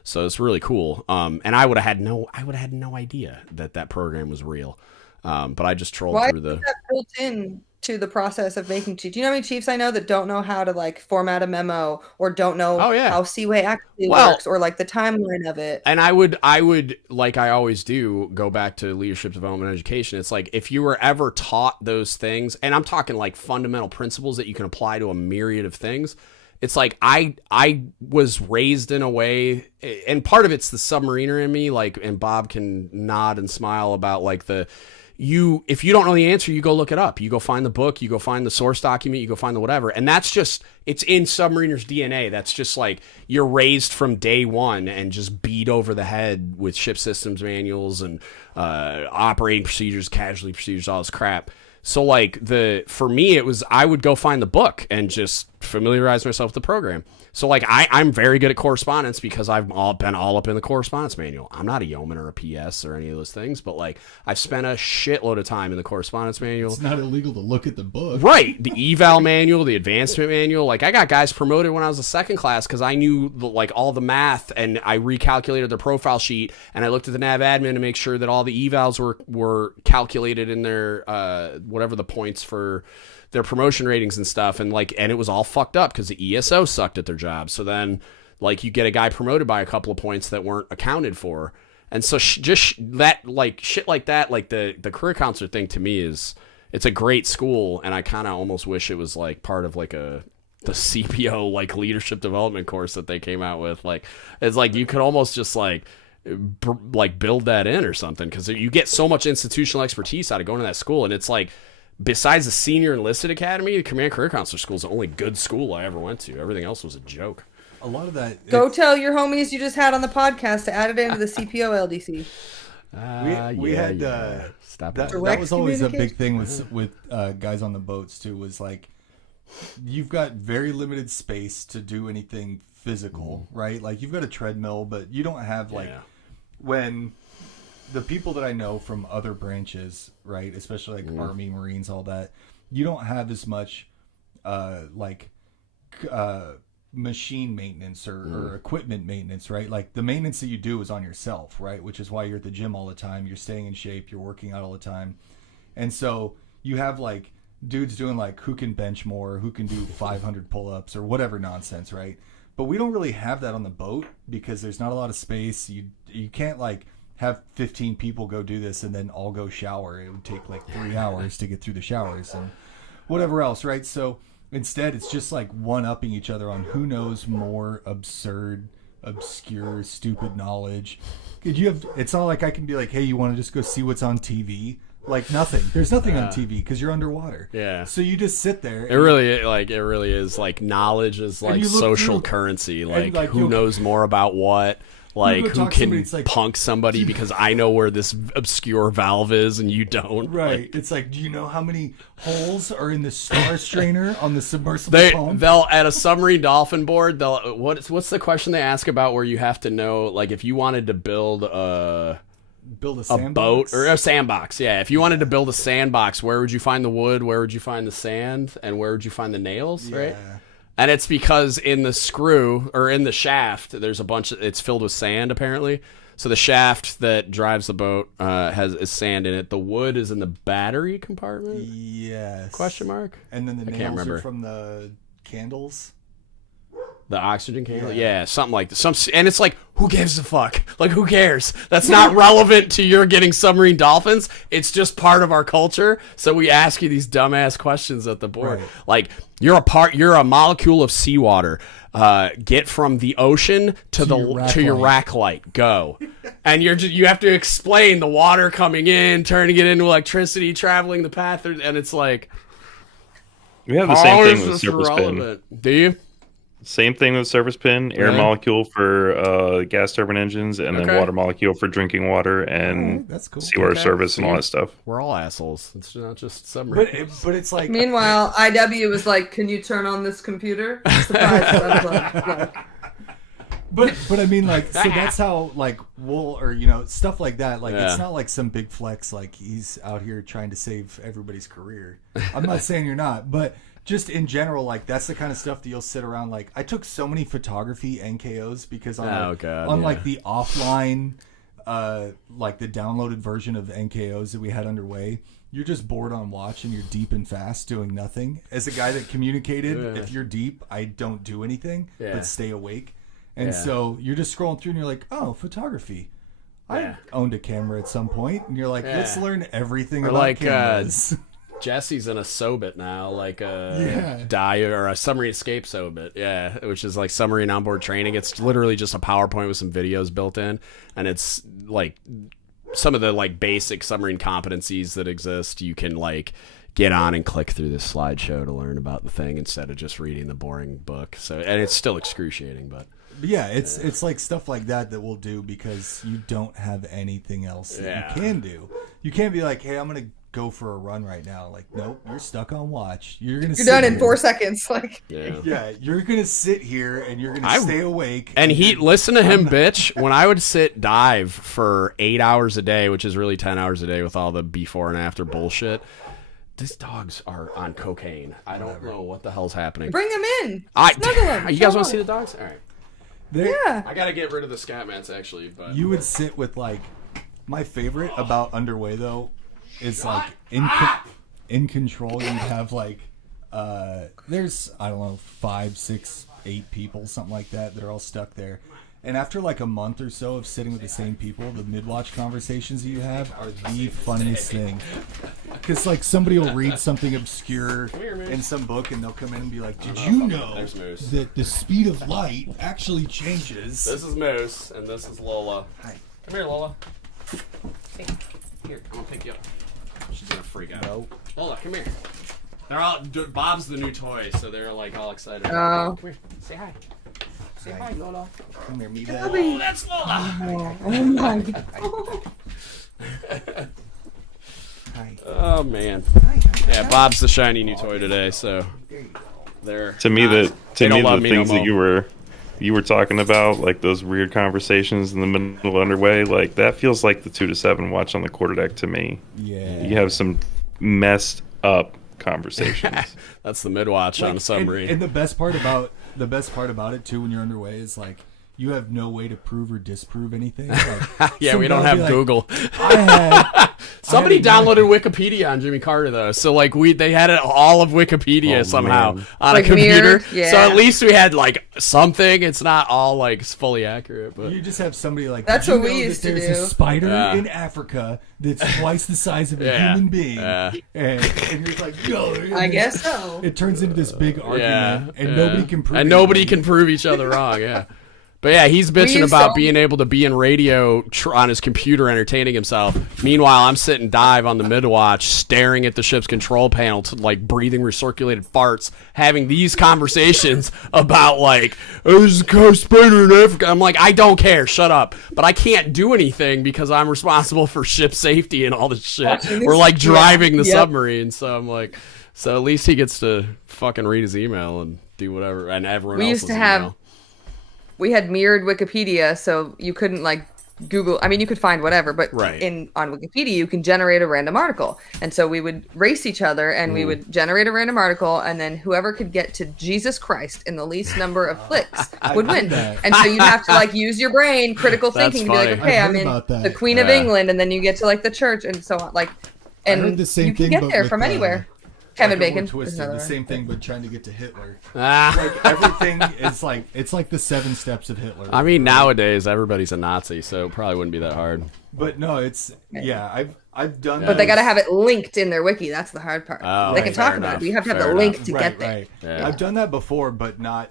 So it's really cool. And I would have had no idea that program was real. But I just trolled through the. Why is that built in to the process of making chiefs? Do you know how many chiefs I know that don't know how to format a memo or don't know how Seaway actually works or the timeline of it? And I would like I always do go back to leadership development education. It's if you were ever taught those things, and I'm talking fundamental principles that you can apply to a myriad of things. It's I was raised in a way, and part of it's the submariner in me, and Bob can nod and smile about if you don't know the answer, you go look it up. You go find the book, you go find the source document, you go find the whatever. And that's just, it's in submariners' DNA. That's just you're raised from day one and just beat over the head with ship systems manuals and operating procedures, casualty procedures, all this crap. So for me, it was, I would go find the book and just familiarize myself with the program. So I'm very good at correspondence because I've been all up in the correspondence manual. I'm not a yeoman or a PS or any of those things, but I've spent a shitload of time in the correspondence manual. It's not illegal to look at the book. Right. The eval manual, the advancement manual. I got guys promoted when I was a second class because I knew all the math, and I recalculated their profile sheet, and I looked at the nav admin to make sure that all the evals were calculated in their whatever the points for their promotion ratings and stuff, and and it was all fucked up because the ESO sucked at their job. So then you get a guy promoted by a couple of points that weren't accounted for, and so just that shit like that, the career counselor thing to me it's a great school, and I kind of almost wish it was part of the CPO leadership development course that they came out with. It's you could almost just build that in or something, because you get so much institutional expertise out of going to that school, and it's besides the senior enlisted academy, the command career counselor school is the only good school I ever went to. Everything else was a joke. A lot of that. Go tell your homies you just had on the podcast to add it into the CPO LDC. We had Stop that it. was always a big thing with guys on the boats too. Was like you've got very limited space to do anything physical, right? Like you've got a treadmill, but you don't have like when the people that I know from other branches, right, especially like Army, Marines, all that, you don't have as much machine maintenance or equipment maintenance, right? Like the maintenance that you do is on yourself, right? Which is why you're at the gym all the time, you're staying in shape, you're working out all the time. And so you have like dudes doing like who can bench more, who can do 500 pull-ups or whatever nonsense, right? But we don't really have that on the boat because there's not a lot of space. You can't like have 15 people go do this and then all go shower. It would take like 3 hours to get through the showers and whatever else, right? So instead, it's just like one-upping each other on who knows more absurd, obscure, stupid knowledge. It's not like I can be like, hey, you want to just go see what's on TV? Like nothing. There's nothing on TV because you're underwater. Yeah. So you just sit there. It really is like knowledge is like social currency. Like who knows more about what? Like who can punk somebody because I know where this obscure valve is and you don't. Right. Like, it's like, do you know how many holes are in the star strainer on the submersible pump? They'll at a submarine dolphin board. What's the question they ask about where you have to know like if you wanted to build a boat or a sandbox. Yeah. If you wanted to build a sandbox, where would you find the wood? Where would you find the sand? And where would you find the nails? Right. And it's because in the screw or in the shaft, there's it's filled with sand apparently. So the shaft that drives the boat is sand in it. The wood is in the battery compartment. Yes. Question mark. And then the nails are from the candles. The oxygen candle? Yeah, something like this. And it's like, who gives a fuck? Like, who cares? That's not relevant to your getting submarine dolphins. It's just part of our culture. So we ask you these dumbass questions at the board. Right. Like, you're a molecule of seawater. Get from the ocean to your rack light. Go. And you have to explain the water coming in, turning it into electricity, traveling the path, and it's like... We have the same thing with surface pin. Do you? Same thing with surface pin, air molecule for gas turbine engines, and then water molecule for drinking water and that's cool. seawater service and all that stuff. We're all assholes. It's not just submarine. But it's like... Meanwhile, IW was like, can you turn on this computer? Surprise. But I mean, like, so that's how, like, wool or, stuff like that. Like, it's not like some big flex, like, he's out here trying to save everybody's career. I'm not saying you're not, but... Just in general, like that's the kind of stuff that you'll sit around. Like I took so many photography NKOs because on like the offline, like the downloaded version of NKOs that we had underway, you're just bored on watch and you're deep and fast doing nothing. As a guy that communicated, if you're deep, I don't do anything but stay awake. And so you're just scrolling through and you're like, oh, photography. I owned a camera at some point, and you're like, let's learn everything about cameras. Jesse's in a SOBIT now, like a or a submarine escape SOBIT, which is like submarine onboard training. It's literally just a PowerPoint with some videos built in, and it's like some of the like basic submarine competencies that exist. You can like get on and click through this slideshow to learn about the thing instead of just reading the boring book. So, and it's still excruciating, but yeah, it's like stuff like that we'll do because you don't have anything else that you can do. You can't be like, hey, I'm gonna go for a run right now. Like, nope, you're stuck on watch. You're done in 4 seconds. Like, you're gonna sit here and you're gonna stay awake. And listen to him, bitch. When I would dive for 8 hours a day, which is really 10 hours a day with all the before and after bullshit. These dogs are on cocaine. I don't know what the hell's happening. Bring them in. Snuggle them. You guys want to see the dogs? All right. Yeah. I gotta get rid of the scat mats actually, but you would sit with like my favorite about underway though. It's like in control. You'd have like there's I don't know 5, 6, 8 people, something like that are all stuck there. And after like a month or so of sitting with the same people, the mid-watch conversations that you have are the funniest thing. Because like somebody will read something obscure in some book and they'll come in and be like, "Did you know that the speed of light actually changes?" This is Moose and this is Lola. Hi. Come here, Lola. Here, I'm gonna pick you up. She's gonna freak out. No. Lola, come here. They're all Bob's the new toy, so they're like all excited. Oh. Come here. Say hi. Say hi, Lola. Come here, meet Oh, that's Lola. Oh my God. Oh man. Yeah, Bob's the shiny new toy today, so they're to me the things that no you were talking about, like those weird conversations in the middle underway, like that feels like the 2 to 7 watch on the quarterdeck to me. Yeah. You have some messed up conversations. That's the mid-watch on a submarine. And the best part about it too, when you're underway, is like you have no way to prove or disprove anything. Like, yeah, we don't have Google. Somebody downloaded Wikipedia on Jimmy Carter though, so like they had it all of Wikipedia somehow on a computer. Yeah. So at least we had like something. It's not all like fully accurate, but you just have somebody like that's what we used to do. There's a spider in Africa that's twice the size of a human being, and you're like, no, I guess so. It turns into this big argument, and nobody can prove. And nobody can prove each other wrong. Yeah. But yeah, he's bitching about being able to be in radio on his computer entertaining himself. Meanwhile, I'm sitting dive on the midwatch staring at the ship's control panel to like breathing recirculated farts, having these conversations about like, oh, there's a coast spider in Africa. I'm like, I don't care, shut up. But I can't do anything because I'm responsible for ship safety and all this shit. We're like driving the submarine, so I'm like, so at least he gets to fucking read his email and do whatever, and everyone else used to have. We had mirrored Wikipedia, so you couldn't like Google. I mean, you could find whatever, but on Wikipedia you can generate a random article, and so we would race each other, and we would generate a random article, and then whoever could get to Jesus Christ in the least number of clicks would win. And so you'd have to like use your brain, critical thinking, to be like, okay, I'm in the Queen of England, and then you get to like the church, and so on. Like, and you can get there from anywhere. Kevin Bacon. Twisted, the same thing, but trying to get to Hitler. Like everything is like it's like the 7 steps of Hitler. I mean, nowadays everybody's a Nazi, so it probably wouldn't be that hard. But no, it's I've done. But they got to have it linked in their wiki. That's the hard part. They can talk about it. But you have to have the link to get there. Right. Yeah. I've done that before, but not.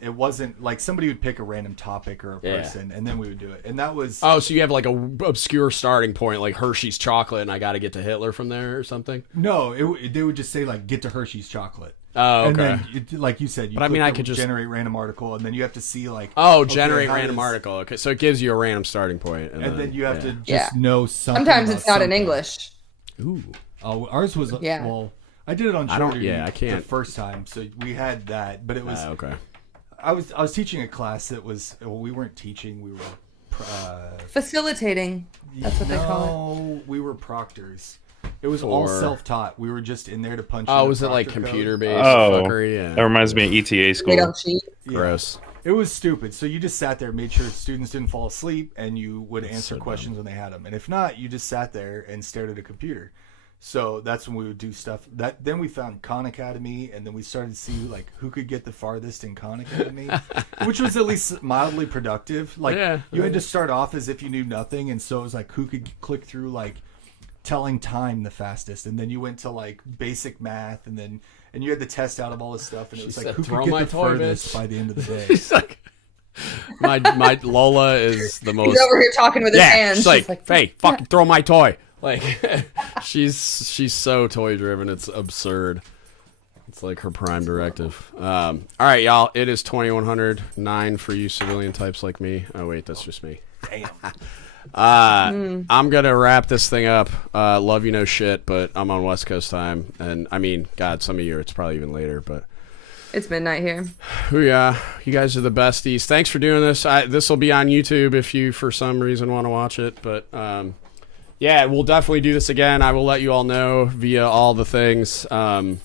It wasn't like somebody would pick a random topic or a person, and then we would do it. And that was. Oh, so you have like a obscure starting point, like Hershey's chocolate, and I got to get to Hitler from there or something? No, they would just say like get to Hershey's chocolate. Oh, okay. And then, like you said, but I mean, I could just generate random article, and then you have to see like generate random article. Okay, so it gives you a random starting point, and then you have to just know something. Sometimes it's not in English. Ooh. Oh, ours was well. I did it on shorter. I can't. The first time, so we had that, but it was okay. I was teaching a class that was we weren't teaching, we were facilitating. That's what they call it. No, we were proctors. It was all self-taught. We were just in there to punch. Oh, was it like computer-based fuckery? Yeah. That reminds me of ETA school. They don't cheat. Gross. It was stupid. So you just sat there, made sure students didn't fall asleep, and you would answer questions when they had them. And if not, you just sat there and stared at a computer. So that's when we would do stuff. Then we found Khan Academy, and then we started to see like who could get the farthest in Khan Academy, which was at least mildly productive. Like you had to start off as if you knew nothing, and so it was like who could click through like telling time the fastest, and then you went to like basic math, and you had to test out of all this stuff, and it was like who could get the furthest by the end of the day. She's like, my Lola is the most. He's over here talking with his hands. She's like, hey, fucking throw my toy. Like she's so toy driven, it's absurd. It's like her prime directive. All right, y'all, it is 2109 for you civilian types like me. Oh wait, that's just me. Damn. I'm gonna wrap this thing up. Love you no shit, but I'm on West Coast time, and I mean, God, some of you it's probably even later, but it's midnight here. Oh yeah, you guys are the besties. Thanks for doing this. This will be on YouTube if you for some reason want to watch it, but yeah, we'll definitely do this again. I will let you all know via all the things. And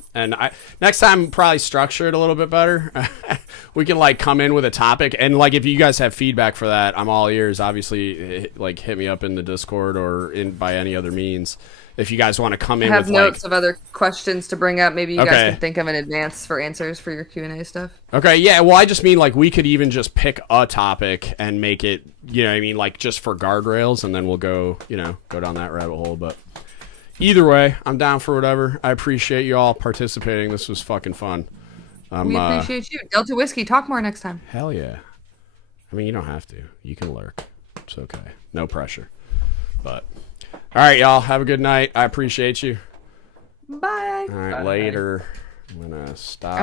next time, probably structure it a little bit better. We can like come in with a topic, and like if you guys have feedback for that, I'm all ears. Obviously, like hit me up in the Discord or by any other means. If you guys want to come in, have with notes of other questions to bring up. Maybe you guys can think of in advance for answers for your Q&A stuff. Okay, yeah. Well, I just mean like we could even just pick a topic and make it, you know what I mean, like just for guardrails, and then we'll go down that rabbit hole. But either way, I'm down for whatever. I appreciate you all participating. This was fucking fun. We appreciate you. Delta Whiskey, talk more next time. Hell yeah. I mean, you don't have to. You can lurk. It's okay. No pressure. But all right, y'all. Have a good night. I appreciate you. Bye. All right, later. I'm going to stop.